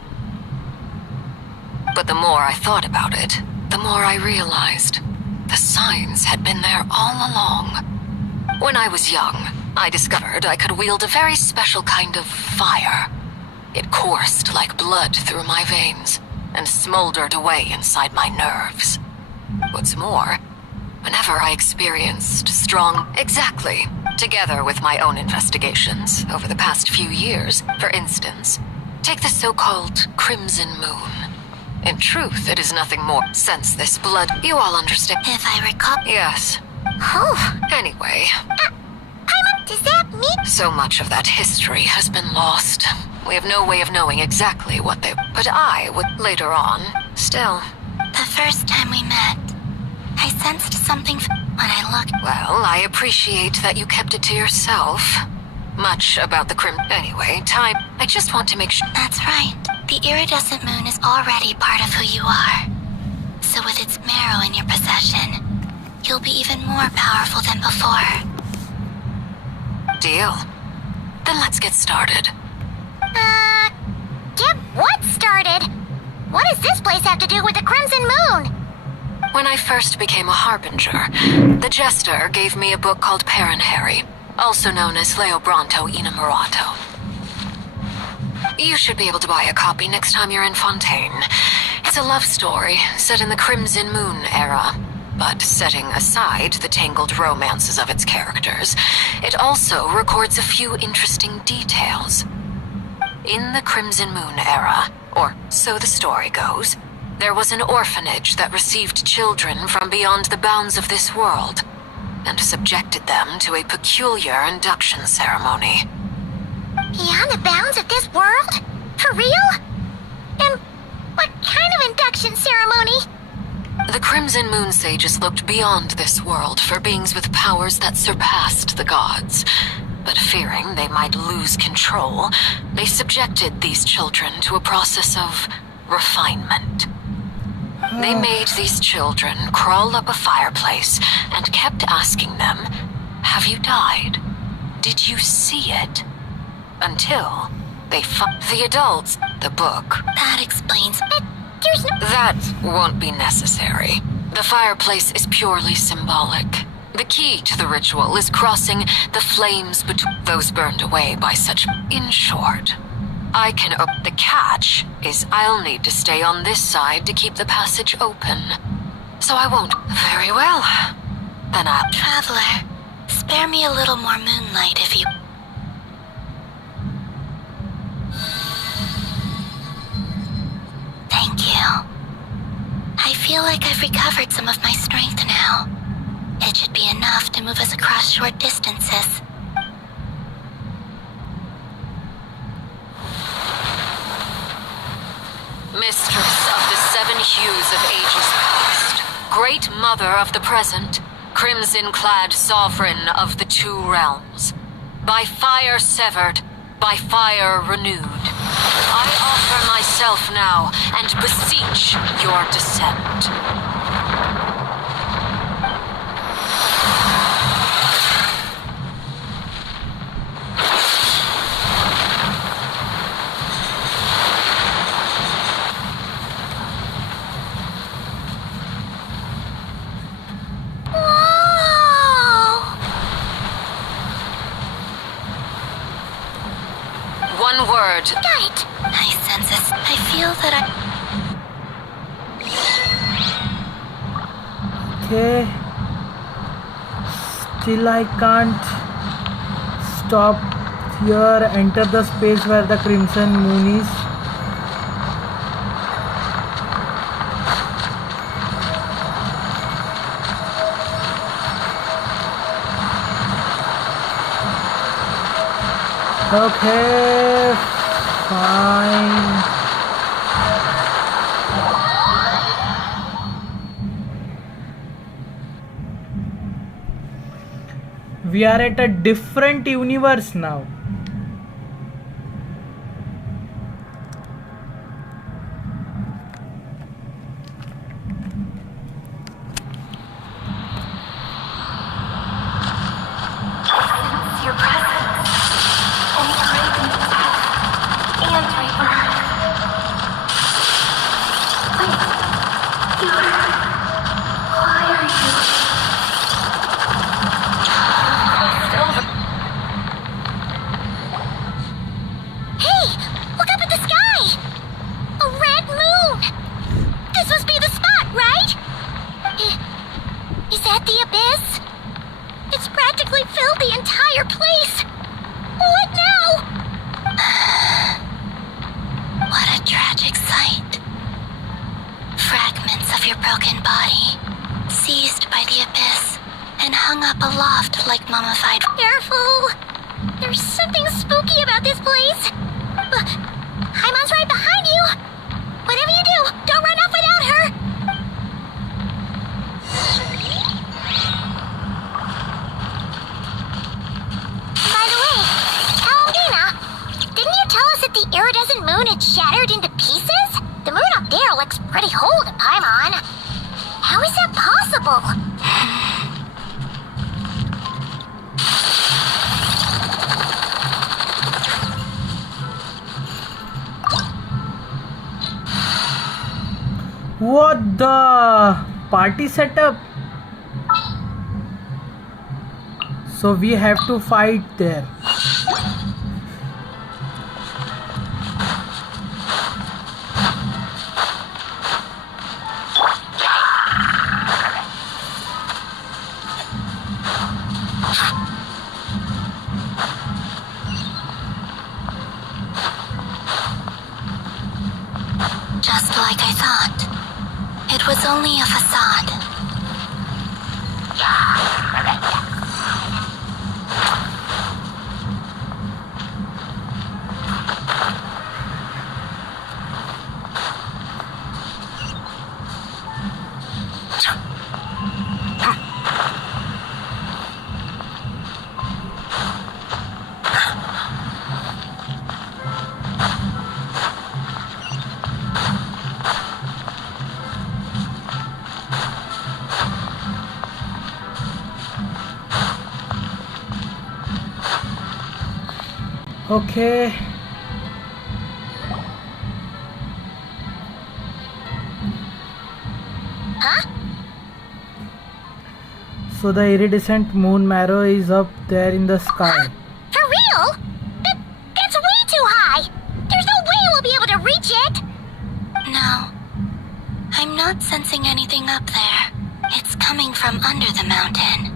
But the more I thought about it, the more I realized the signs had been there all along. When I was young, I discovered I could wield a very special kind of fire. It coursed like blood through my veins and smoldered away inside my nerves. What's more, whenever I experienced strong... Exactly. Together with my own investigations over the past few years, for instance, take the so-called Crimson Moon. In truth, it is nothing more. Since this blood, you all understand. If I recall... Yes. Oh. Anyway. Does that mean... So much of that history has been lost. We have no way of knowing exactly what they... But I would later on. Still. The first time we met, I sensed something when I looked... Well, I appreciate that you kept it to yourself. Much about the Anyway, time. I just want to make sure... That's right. The iridescent moon is already part of who you are. So with its marrow in your possession, you'll be even more powerful than before. Deal. Then let's get started. Get what started? What does this place have to do with the Crimson Moon? When I first became a Harbinger, the Jester gave me a book called Harry, also known as Leobranto Inamorato. You should be able to buy a copy next time you're in Fontaine. It's a love story set in the Crimson Moon era. But setting aside the tangled romances of its characters, it also records a few interesting details. In the Crimson Moon era, or so the story goes, there was an orphanage that received children from beyond the bounds of this world, and subjected them to a peculiar induction ceremony. Beyond the bounds of this world? For real? And what kind of induction ceremony? The Crimson Moon Sages looked beyond this world for beings with powers that surpassed the gods. But fearing they might lose control, they subjected these children to a process of refinement. They made these children crawl up a fireplace and kept asking them, "Have you died? Did you see it?" Until they the adults, the book. That explains it. There's no... That won't be necessary. The fireplace is purely symbolic. The key to the ritual is crossing the flames between those burned away by such... In short, I can the catch is I'll need to stay on this side to keep the passage open. So I won't. Very well. Then I'll... Traveler, spare me a little more moonlight if you... Thank you. I feel like I've recovered some of my strength now. It should be enough to move us across short distances. Mistress of the seven hues of ages past, Great Mother of the present, crimson-clad sovereign of the two realms, by fire severed, by fire renewed, I offer myself now and beseech your descent. One word. Got it. I sense this. I feel that Okay. Still I can't stop here. Enter the space where the crimson moon is. Okay, fine. We are at a different universe now. your presence. And right in the past. And right behind. Wait. Why are you? Hey! Look up at the sky! A red moon! This must be the spot, right? Is that the abyss? It's practically filled the entire place! What now? What a tragic sight. Fragments of your broken body, seized by the abyss, and hung up aloft like mummified. Careful! There's something spooky about this place. Haimon's right behind you. Whatever you do, don't run off without her. By the way, Columbina, didn't you tell us that the iridescent moon had shattered into pieces? The moon up there looks pretty whole to Paimon. How is that possible? What the party setup? So we have to fight there. Just like I thought. It was only a facade. Okay. Huh? So the iridescent moon marrow is up there in the sky. For real? That's way too high! There's no way we'll be able to reach it! No. I'm not sensing anything up there. It's coming from under the mountain.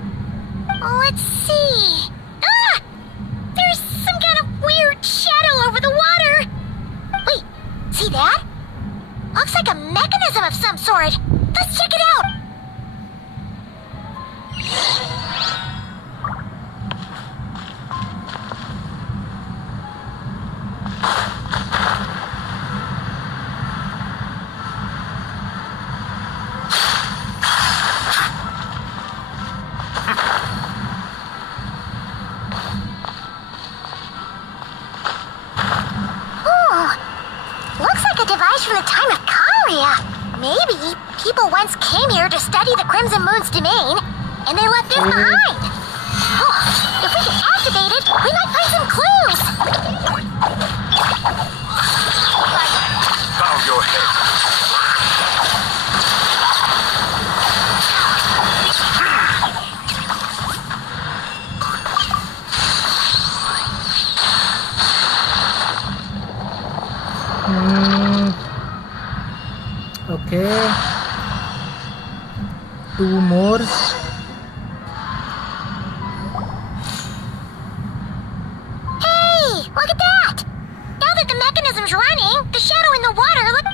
Let's see. Ah! There's some kind of weird shadow over the water! Wait, see that? Looks like a mechanism of some sort. Let's check it out! Looks like a device from the time of Kalia. Maybe people once came here to study the Crimson Moon's domain, and they left this behind. Oh, if we can activate it, we might find some clues. Bow your head. Okay. 2 more. Hey, look at that! Now that the mechanism's running, the shadow in the water look...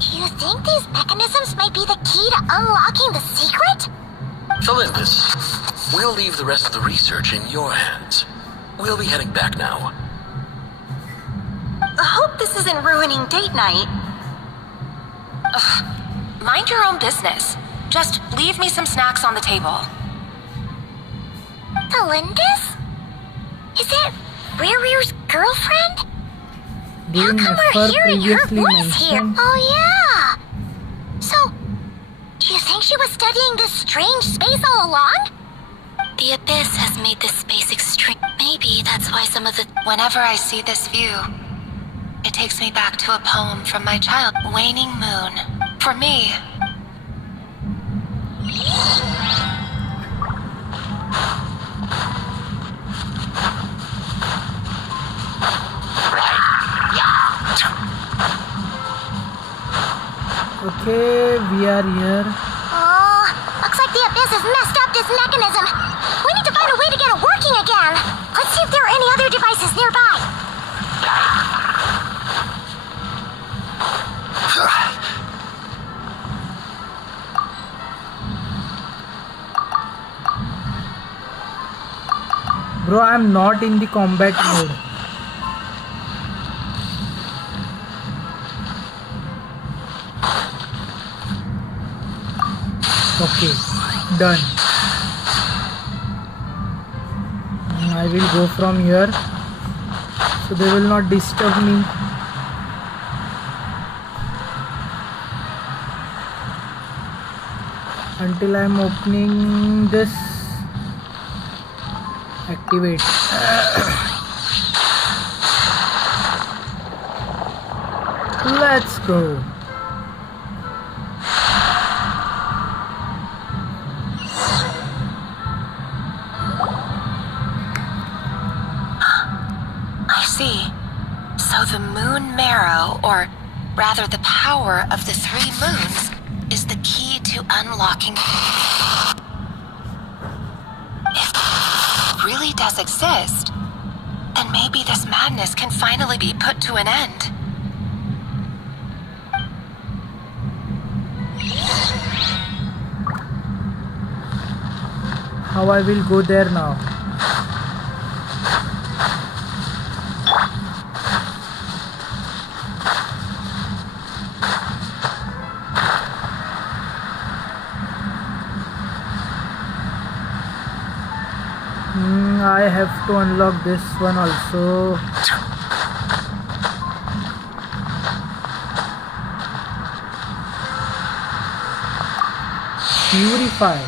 Do you think these mechanisms might be the key to unlocking the secret? Felindus, we'll leave the rest of the research in your hands. We'll be heading back now. I hope this isn't ruining date night. Ugh. Mind your own business. Just leave me some snacks on the table. Felindus? Is that Rear's girlfriend? How Didn't come we're Nefer hearing her previously voice here? mention? Oh yeah! So, do you think she was studying this strange space all along? The Abyss has made this space extreme. Maybe that's why some of the... Whenever I see this view, it takes me back to a poem from my child, Waning Moon. For me, Okay, we are here. Oh, looks like the Abyss has messed up this mechanism. We need to find a way to get it working again. Let's see if there are any other devices nearby. Bro, I'm not in the combat mode. Okay, done. I will go from here, so they will not disturb me. Until I'm opening this. Activate. Let's go. I see. So the moon marrow, or rather the power of the 3 moons, is the key to unlocking... If it really does exist, then maybe this madness can finally be put to an end. How I will go there now? I have to unlock this one also. Purify.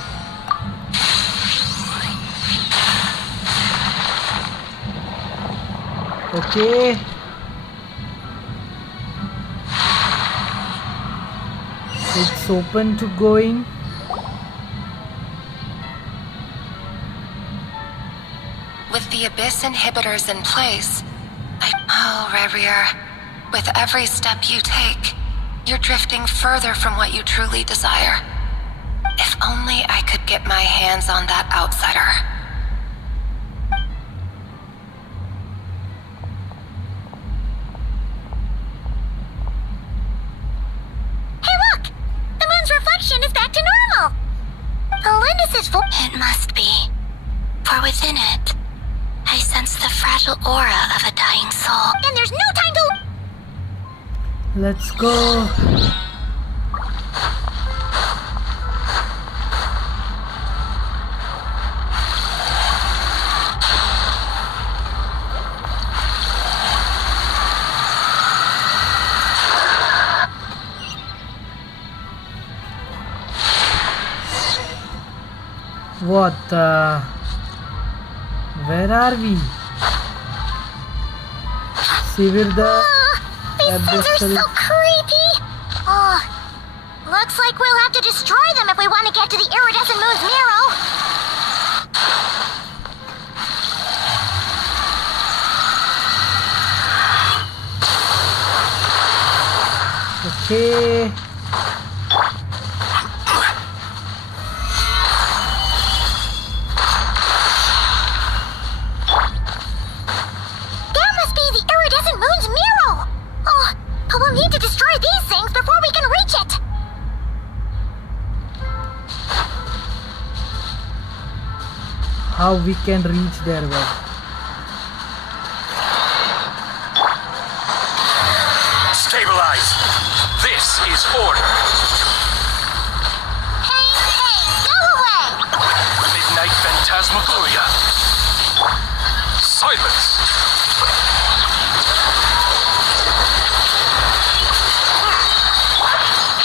Okay. It's open to going. With the Abyss inhibitors in place, Oh, Rerir. With every step you take, you're drifting further from what you truly desire. If only I could get my hands on that outsider. Hey, look! The moon's It must be. For within it, I sense the fragile aura of a dying soul. And there's no time to... Let's go. What the... Where are we? Severe the These things are abyssal... so creepy! Oh, looks like we'll have to destroy them if we want to get to the iridescent moon's marrow. Okay. That must be the iridescent moon's marrow! Oh, but we'll need to destroy these things before we can reach it! How we can reach there, well? Stabilize! This is order! Hey, go away! Midnight Phantasmagoria! Silence!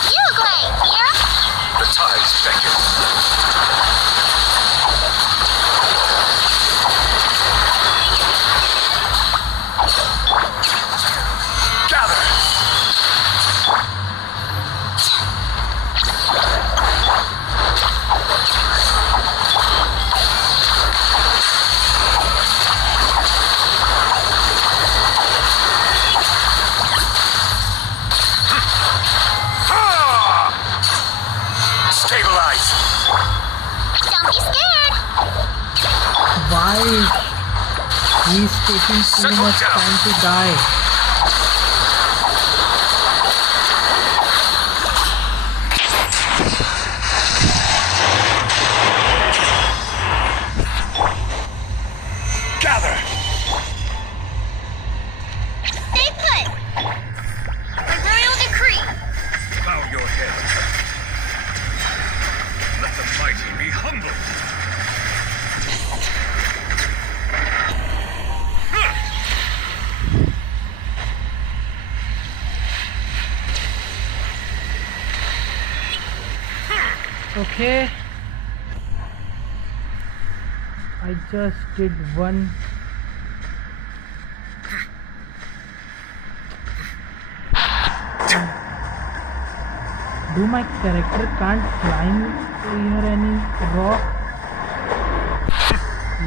Uruguay, here! The tides beckon. Gather! Stabilize! Don't be scared! Why? He's taking too Settle much down. time to die. Gather! Stay put! The royal decree! Bow your head. Let the mighty be humbled. Okay. I just did one. Do my character can't climb near any rock?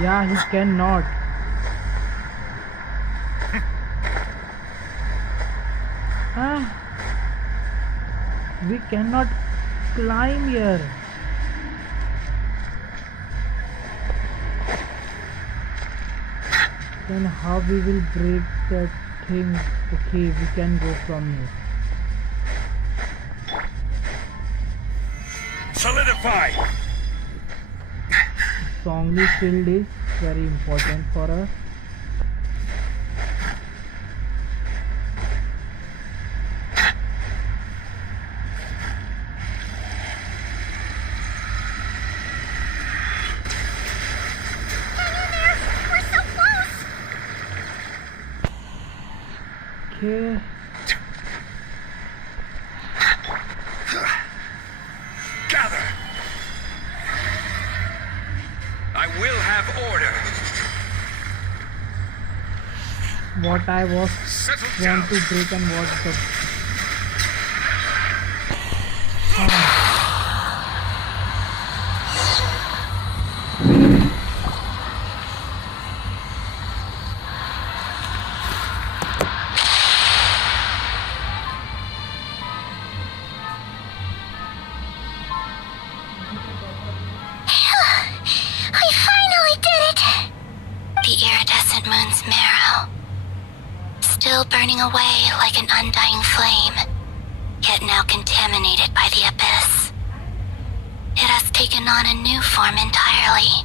Yeah, he cannot. We cannot climb here. Then how we will break that thing? Okay, we can go from here. Solidify! Strongly shield is very important for us. Okay. Gather! I will have order. What I was Settle want to down. break and what the I finally did it! The iridescent moon's marrow. Still burning away like an undying flame, yet now contaminated by the abyss. It has taken on a new form entirely.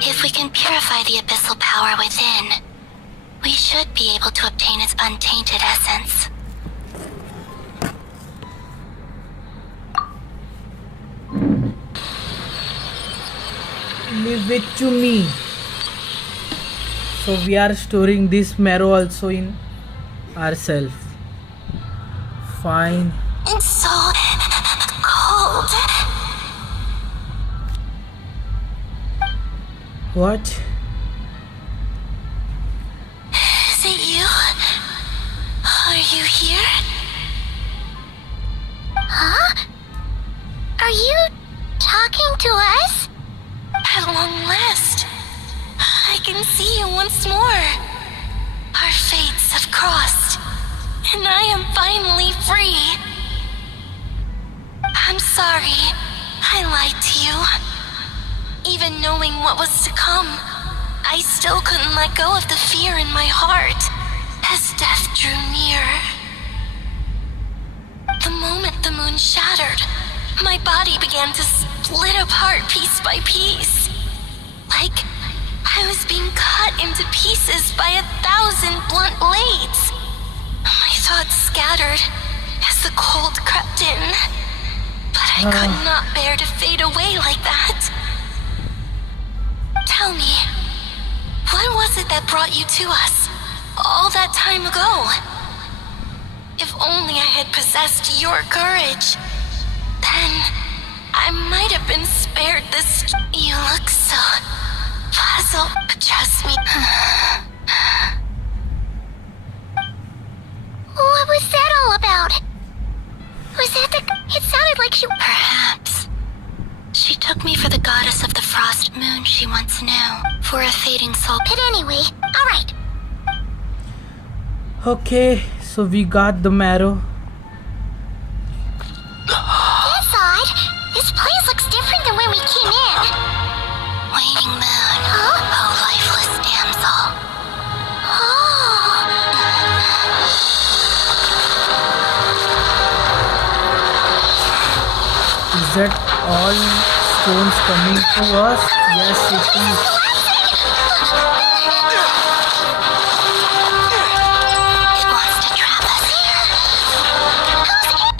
If we can purify the abyssal power within, we should be able to obtain its untainted essence. Leave it to me. So we are storing this marrow also in ourselves. Fine. It's so cold. What? Is it you? Are you here? Huh? Are you talking to us? At long last, I can see you once more. Our fates have crossed, and I am finally free. I'm sorry, I lied to you. Even knowing what was to come, I still couldn't let go of the fear in my heart as death drew near. The moment the moon shattered, my body began to split apart piece by piece. Like I was being cut into pieces by 1,000 blunt blades. My thoughts scattered as the cold crept in. But I could not bear to fade away like that. Tell me, what was it that brought you to us all that time ago? If only I had possessed your courage, then I might have been spared this. You look so puzzled, but trust me. What was that all about? Was that the... It sounded like she... Perhaps. She took me for the goddess of the frost moon she once knew. For a fading soul. But anyway, alright. Okay, so we got the marrow. That's odd. This place looks different than when we came in. Waning moon. Huh? Oh, lifeless damsel. Is that all stones coming to us? Yes, it is. It wants to trap us here. Who's it?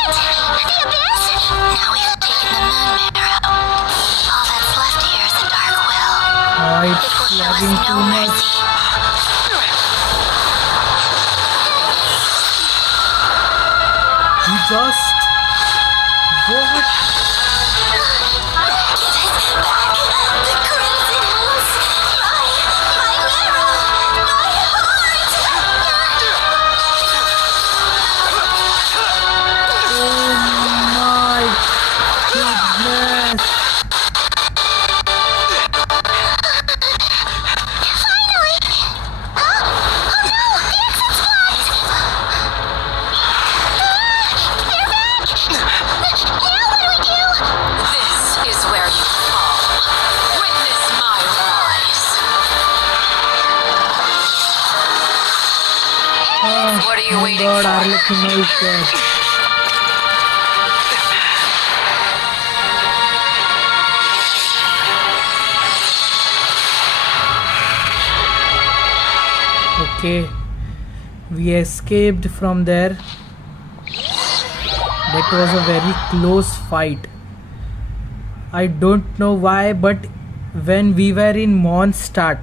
The abyss? Now we've taken the moon marrow. All that's left here is a dark will. It It's will show us lagging no too much. mercy. We just... What? The crimson moons. My marrow. My heart. Oh my goodness. Finally! Oh no! The exit's blocked! They're back! Now what do we do? This is where you fall. Witness my rise. What are you Oh waiting God, for? Arlecchino is dead. Okay, we escaped from there. That was a very close fight. I don't know why, but when we were in Mondstadt,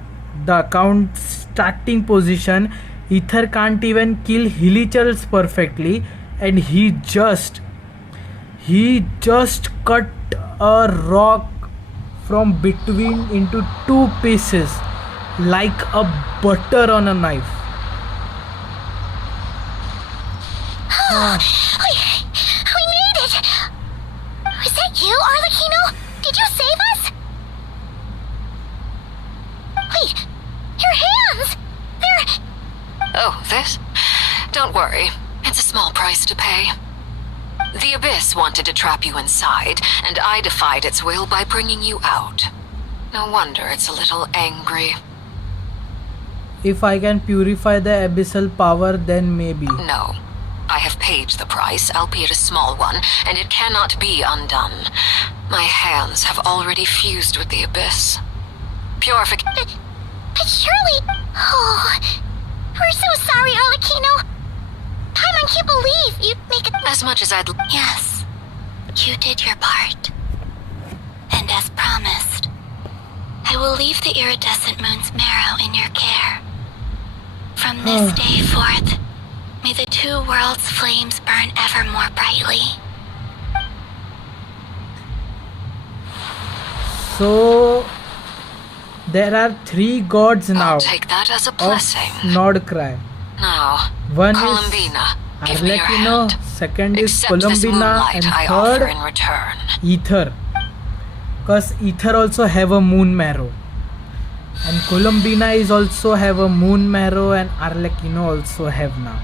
the account starting position, Ether can't even kill Hilichurls perfectly, and he just cut a rock from between into two pieces like a butter on a knife. We made it! Was that you, Arlecchino? Did you save us? Wait, your hands! They're... Oh, this? Don't worry. It's a small price to pay. The Abyss wanted to trap you inside, and I defied its will by bringing you out. No wonder it's a little angry. If I can purify the abyssal power, then maybe. No. I have paid the price, albeit a small one, and it cannot be undone. My hands have already fused with the abyss. Purification. But surely... Oh... We're so sorry, Arlecchino. Paimon can't believe you make it... As much as I'd... Yes. You did your part. And as promised, I will leave the iridescent moon's marrow in your care. From this day forth, may the two worlds' flames burn ever more brightly. So there are 3 gods now. I'll take that as a blessing. Nordcry. Now, One Columbina, is give me your Arlecchino, hand. second is Accept this Columbina, moonlight and I offer third in return. Ether. Because Ether also have a moon marrow. And Columbina is also have a moon marrow, and Arlecchino also have now.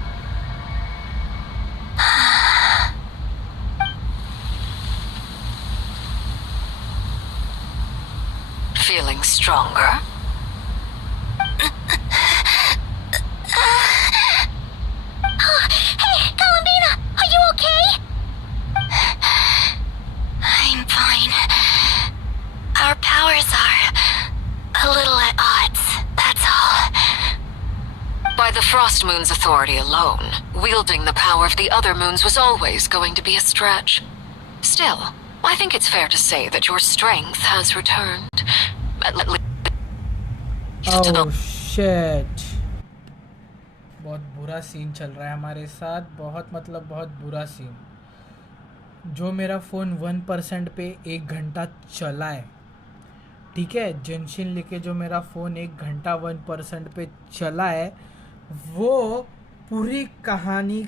Feeling stronger? Hey, Columbina, are you okay? I'm fine. Our powers are a little at odds, that's all. By the Frost Moon's authority alone, wielding the power of the other moons was always going to be a stretch. Still, I think it's fair to say that your strength has returned. At least to the... Oh shit. बहुत बुरा scene चल रहा है हमारे साथ, बहुत मतलब बहुत बुरा सीन. जो मेरा फ़ोन 1% पे 1 घंटा चला है, ठीक है, जेंशिन लेके जो मेरा फ़ोन 1 घंटा 1% पे चला है, वो पूरी कहानी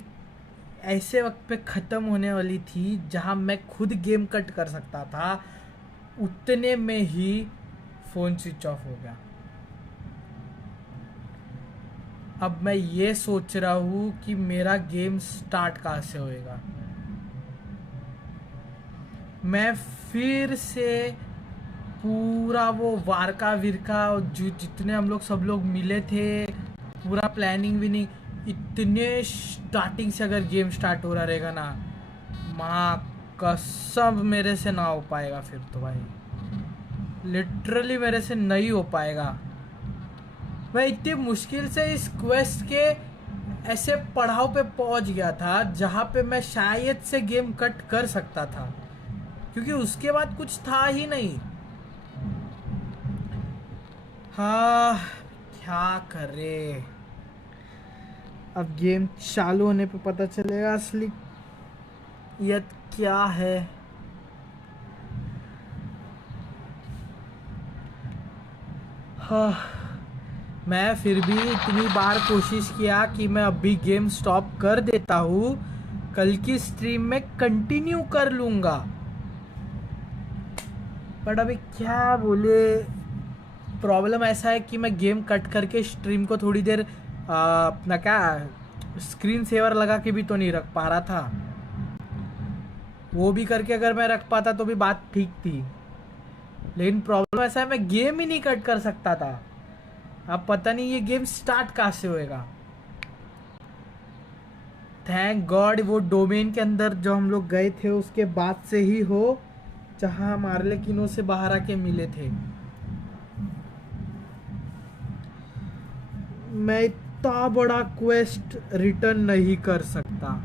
ऐसे वक्त पे ख़त्म होने वाली थी जहां मैं खुद गेम कट कर सकता था. उतने में ही फ़ोन स्विच ऑफ हो गया. अब मैं ये सोच रहा हूँ कि मेरा गेम स्टार्ट कहाँ से होएगा. मैं फिर से पूरा वो वारका विरका जो जितने हम लोग सब लोग मिले थे, पूरा प्लानिंग भी नहीं, इतने स्टार्टिंग से अगर गेम स्टार्ट हो रहा रहेगा ना, माँ कसम मेरे से ना हो पाएगा. फिर तो भाई लिटरली मेरे से नहीं हो पाएगा. मैं इतनी मुश्किल से इस क्वेस्ट के ऐसे पड़ाव पे पहुंच गया था जहाँ पे मैं शायद से गेम कट कर सकता था, क्योंकि उसके बाद कुछ था ही नहीं. हाँ, क्या करे. अब गेम चालू होने पे पता चलेगा असली ये क्या है. हाँ, मैं फिर भी इतनी बार कोशिश किया कि मैं अभी गेम स्टॉप कर देता हूँ, कल की स्ट्रीम में कंटिन्यू कर लूँगा. बट अभी क्या बोले, प्रॉब्लम ऐसा है कि मैं गेम कट करके स्ट्रीम को थोड़ी देर अपना क्या स्क्रीन सेवर लगा के भी तो नहीं रख पा रहा था. वो भी करके अगर मैं रख पाता तो भी बात ठीक थी, लेकिन प्रॉब्लम ऐसा है मैं गेम ही नहीं कट कर सकता था. अब पता नहीं ये गेम स्टार्ट कहाँ से होएगा. थैंक गॉड वो डोमेन के अंदर जो हम लोग गए थे उसके बाद से ही हो, जहाँ हम आर्लेकिनो से बाहर आके मिले थे. मैं इतना बड़ा क्वेस्ट रिटर्न नहीं कर सकता.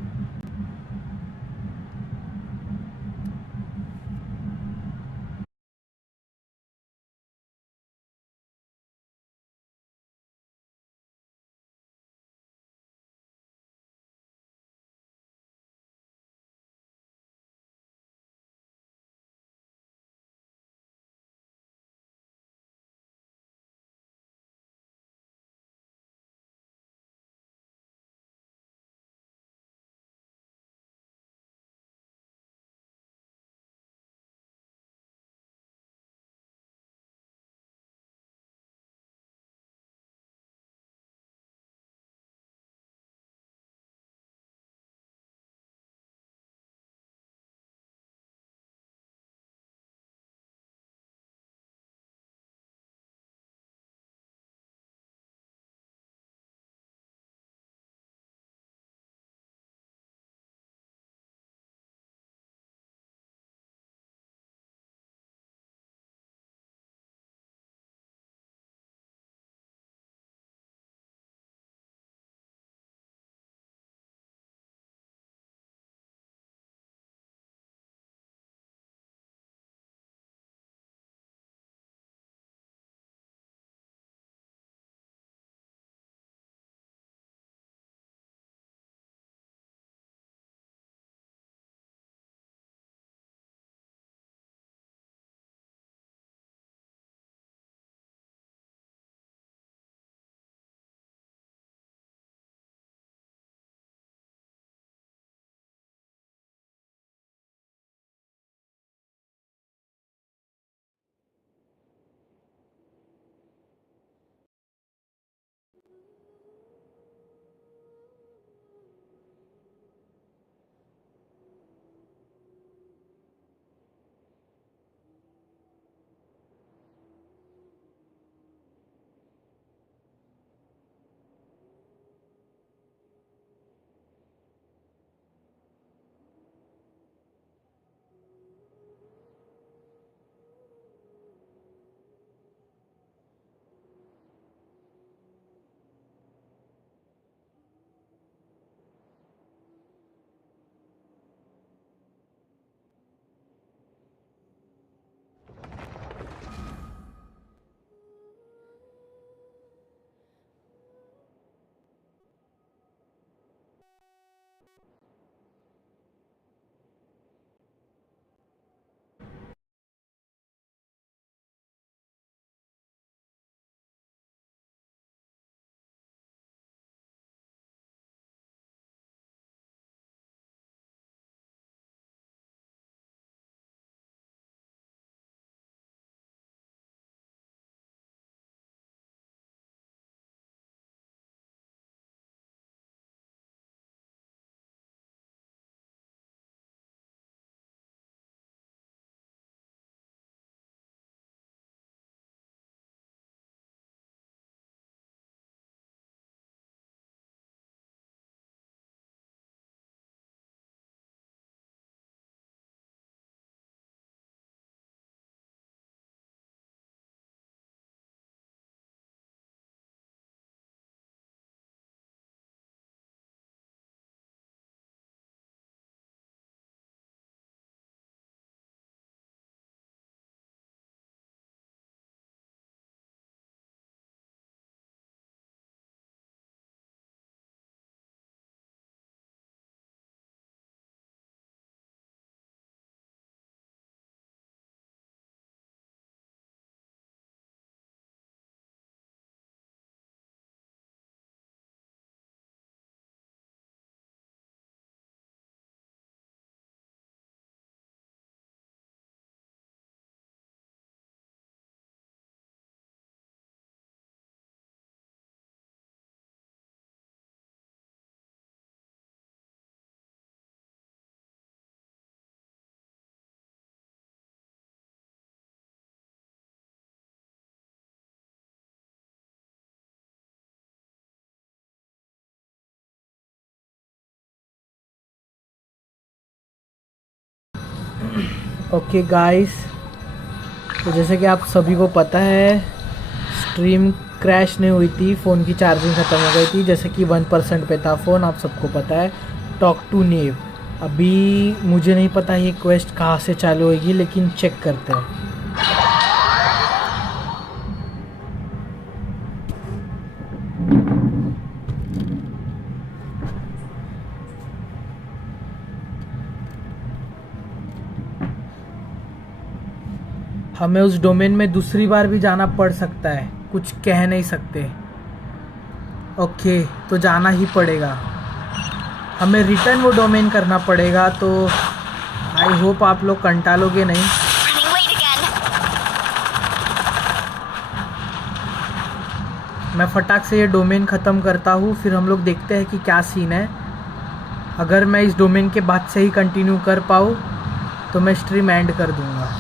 ओके गाइस, तो जैसे कि आप सभी को पता है स्ट्रीम क्रैश नहीं हुई थी, फ़ोन की चार्जिंग ख़त्म हो गई थी। जैसे कि 1% पे था फ़ोन, आप सबको पता है। टॉक टू नेव। अभी मुझे नहीं पता ये क्वेस्ट कहाँ से चालू होगी, लेकिन चेक करते हैं। हमें उस डोमेन में दूसरी बार भी जाना पड़ सकता है, कुछ कह नहीं सकते। ओके, तो जाना ही पड़ेगा, हमें रिटर्न वो डोमेन करना पड़ेगा। तो आई होप आप लोग कंटालोगे नहीं। मैं फटाक से ये डोमेन ख़त्म करता हूँ, फिर हम लोग देखते हैं कि क्या सीन है। अगर मैं इस डोमेन के बाद से ही कंटिन्यू कर पाऊँ तो मैं स्ट्रीम एंड कर दूँगा।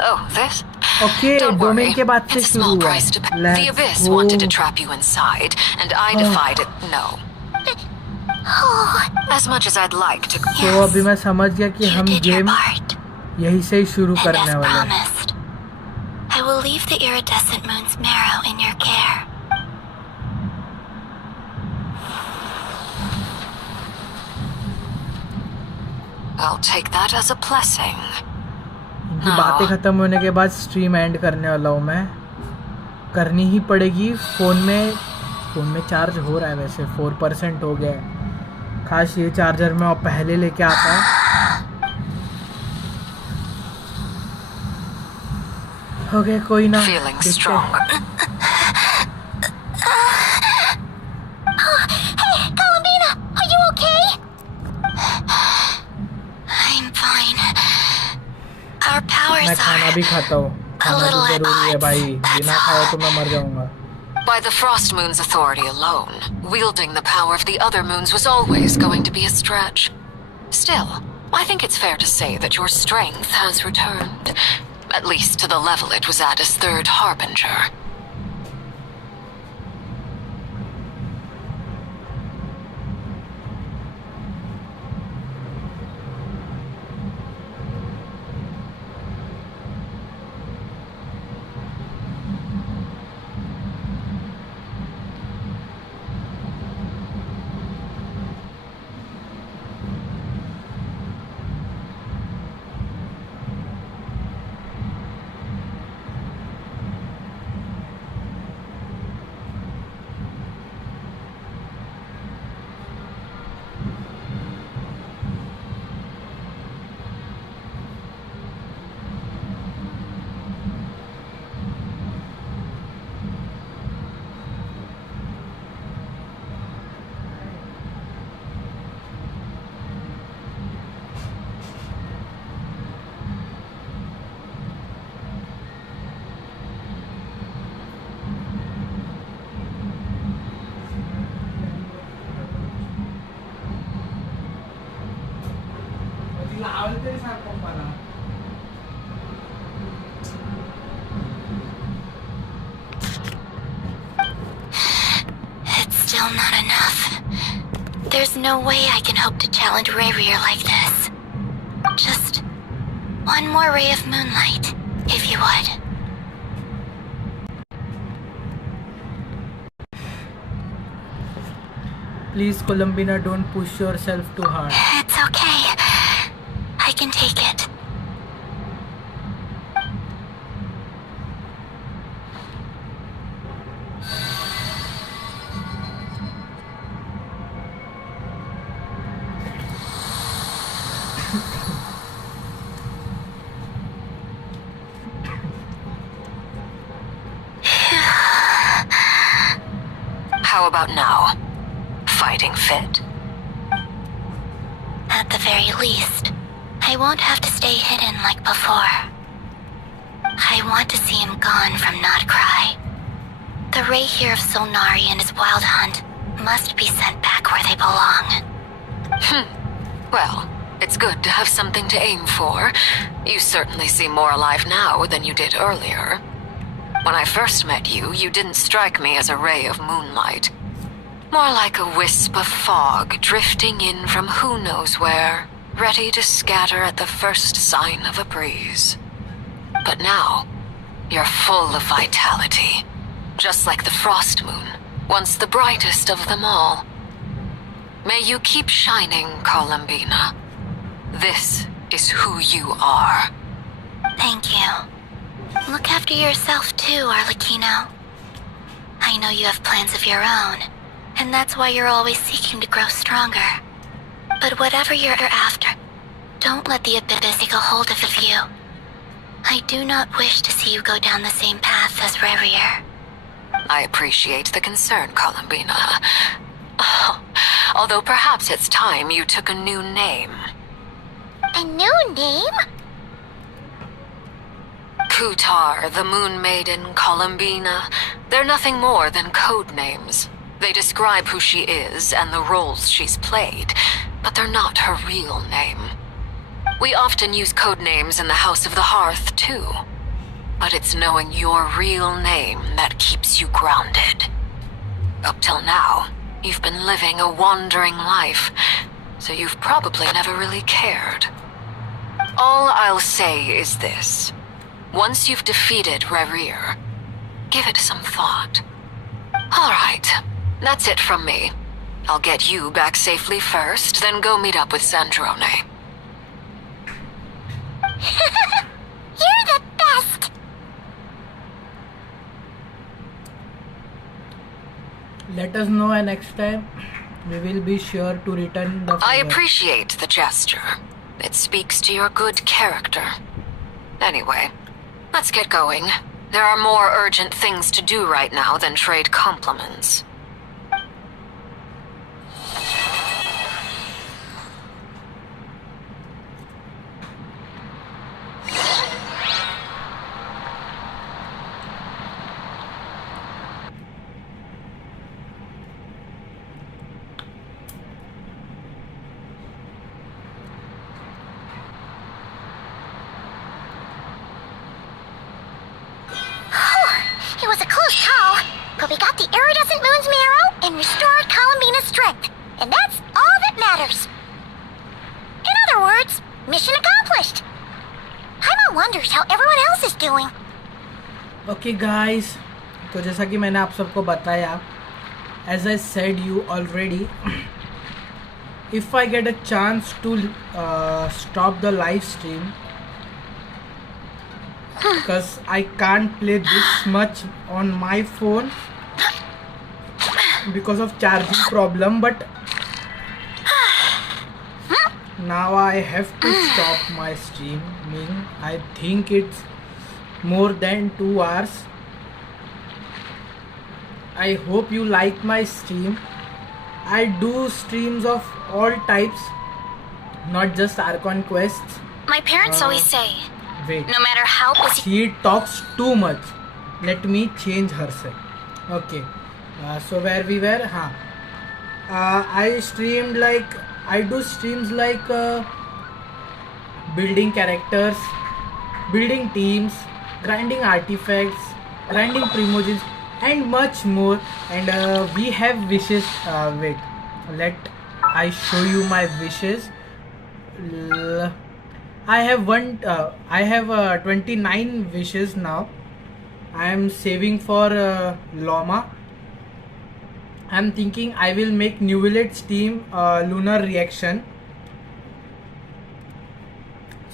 Oh, this? Okay, Don't domain worry. के बाद से It's a शुरू small हुआ price to pay. है। The Abyss wanted to trap you inside, and I defied it. No. As much as I'd like to. तो अभी मैं समझ गया कि हम गेम यहीं से ही शुरू करने वाले हैं। I will leave the iridescent moon's marrow in your care. I'll take that as a blessing. इनकी बातें ख़त्म होने के बाद स्ट्रीम एंड करने वाला हूँ मैं। करनी ही पड़ेगी। फ़ोन में चार्ज हो रहा है, वैसे 4% हो गया है। खास ये चार्जर मैं पहले लेके आता। हो गया, कोई ना। Feeling strong. Hey, Columbina, are you okay? I'm fine. Our powers मैं खाना भी खाता हूँ, खाना तो जरूरी है भाई, बिना खाए तो मैं मर जाऊंगा। By the Frost Moon's authority alone, wielding the power of the other moons was always going to be a stretch. Still, I think it's fair to say that your strength has returned, at least to the level it was at as Third Harbinger. It's still not enough. There's no way I can hope to challenge Rayrear like this. Just one more ray of moonlight, if you would. Please, Columbina, don't push yourself too hard. It's okay. I can take it. How about now? Fighting fit? At the very least, I won't have to stay hidden like before. I want to see him gone from Notcry. The Rayrear of Solnari and his wild hunt must be sent back where they belong. Well, it's good to have something to aim for. You certainly seem more alive now than you did earlier. When I first met you, you didn't strike me as a ray of moonlight. More like a wisp of fog drifting in from who knows where, ready to scatter at the first sign of a breeze. But now, you're full of vitality, just like the frost moon, once the brightest of them all. May you keep shining, Columbina. This is who you are. Thank you. Look after yourself too, Arlecchino. I know you have plans of your own, and that's why you're always seeking to grow stronger. But whatever you're after, don't let the abyss take a hold of you. I do not wish to see you go down the same path as Revier. I appreciate the concern, Columbina. Although perhaps it's time you took a new name. A new name? Kutar, the Moon Maiden, Columbina, they're nothing more than code names. They describe who she is and the roles she's played, but they're not her real name. We often use code names in the House of the Hearth, too. But it's knowing your real name that keeps you grounded. Up till now, you've been living a wandering life, so you've probably never really cared. All I'll say is this. Once you've defeated Revier, give it some thought. All right, that's it from me. I'll get you back safely first, then go meet up with Sandrone. You're the best! Let us know, and next time we will be sure to return the favor. I appreciate the gesture. It speaks to your good character. Anyway, let's get going. There are more urgent things to do right now than trade compliments. It was a close call, but we got the iridescent moon's marrow and restored Columbina's strength, and that's all that matters. In other words, mission accomplished. Paimon wonders how everyone else is doing. Okay guys, तो जैसा कि मैंने आप सबको बताया, as I said you already, if I get a chance to stop the live stream, because I can't play this much on my phone because of charging problem, but now I have to stop my streaming. I think it's more than 2 hours. I hope you like my stream. I do streams of all types, not just Archon quests. My parents always say, Wait, no matter how busy... she talks too much. Let me change herself. Okay, so where we were? I streamed like, I do streams like building characters, building teams, grinding artifacts, grinding primogens, and much more. And we have wishes. Wait, let I show you my wishes. I have 29 wishes now. I am saving for Loma. I am thinking I will make New Village team lunar reaction.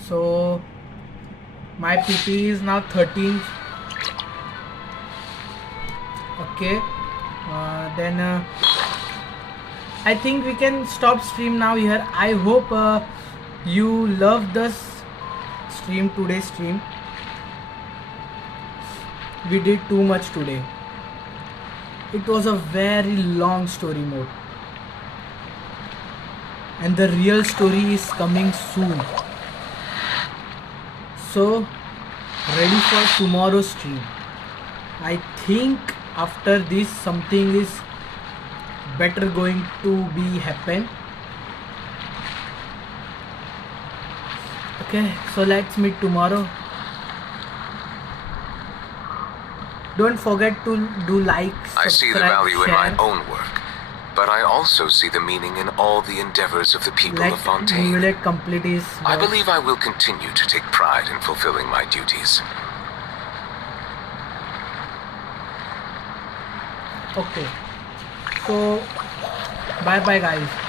So my PP is now 13. Okay, then I think we can stop stream now here. I hope you love this stream, today's stream. We did too much today. It was a very long story mode, and the real story is coming soon. So ready for tomorrow's stream. I think after this something is better going to be happen. Okay, so let's meet tomorrow. Don't forget to do like, subscribe, I see the value in share. my own work. But I also see the meaning in all the endeavors of the people of Fontaine. Emulate complete his I work. believe I will continue to take pride in fulfilling my duties. Okay, so bye bye guys.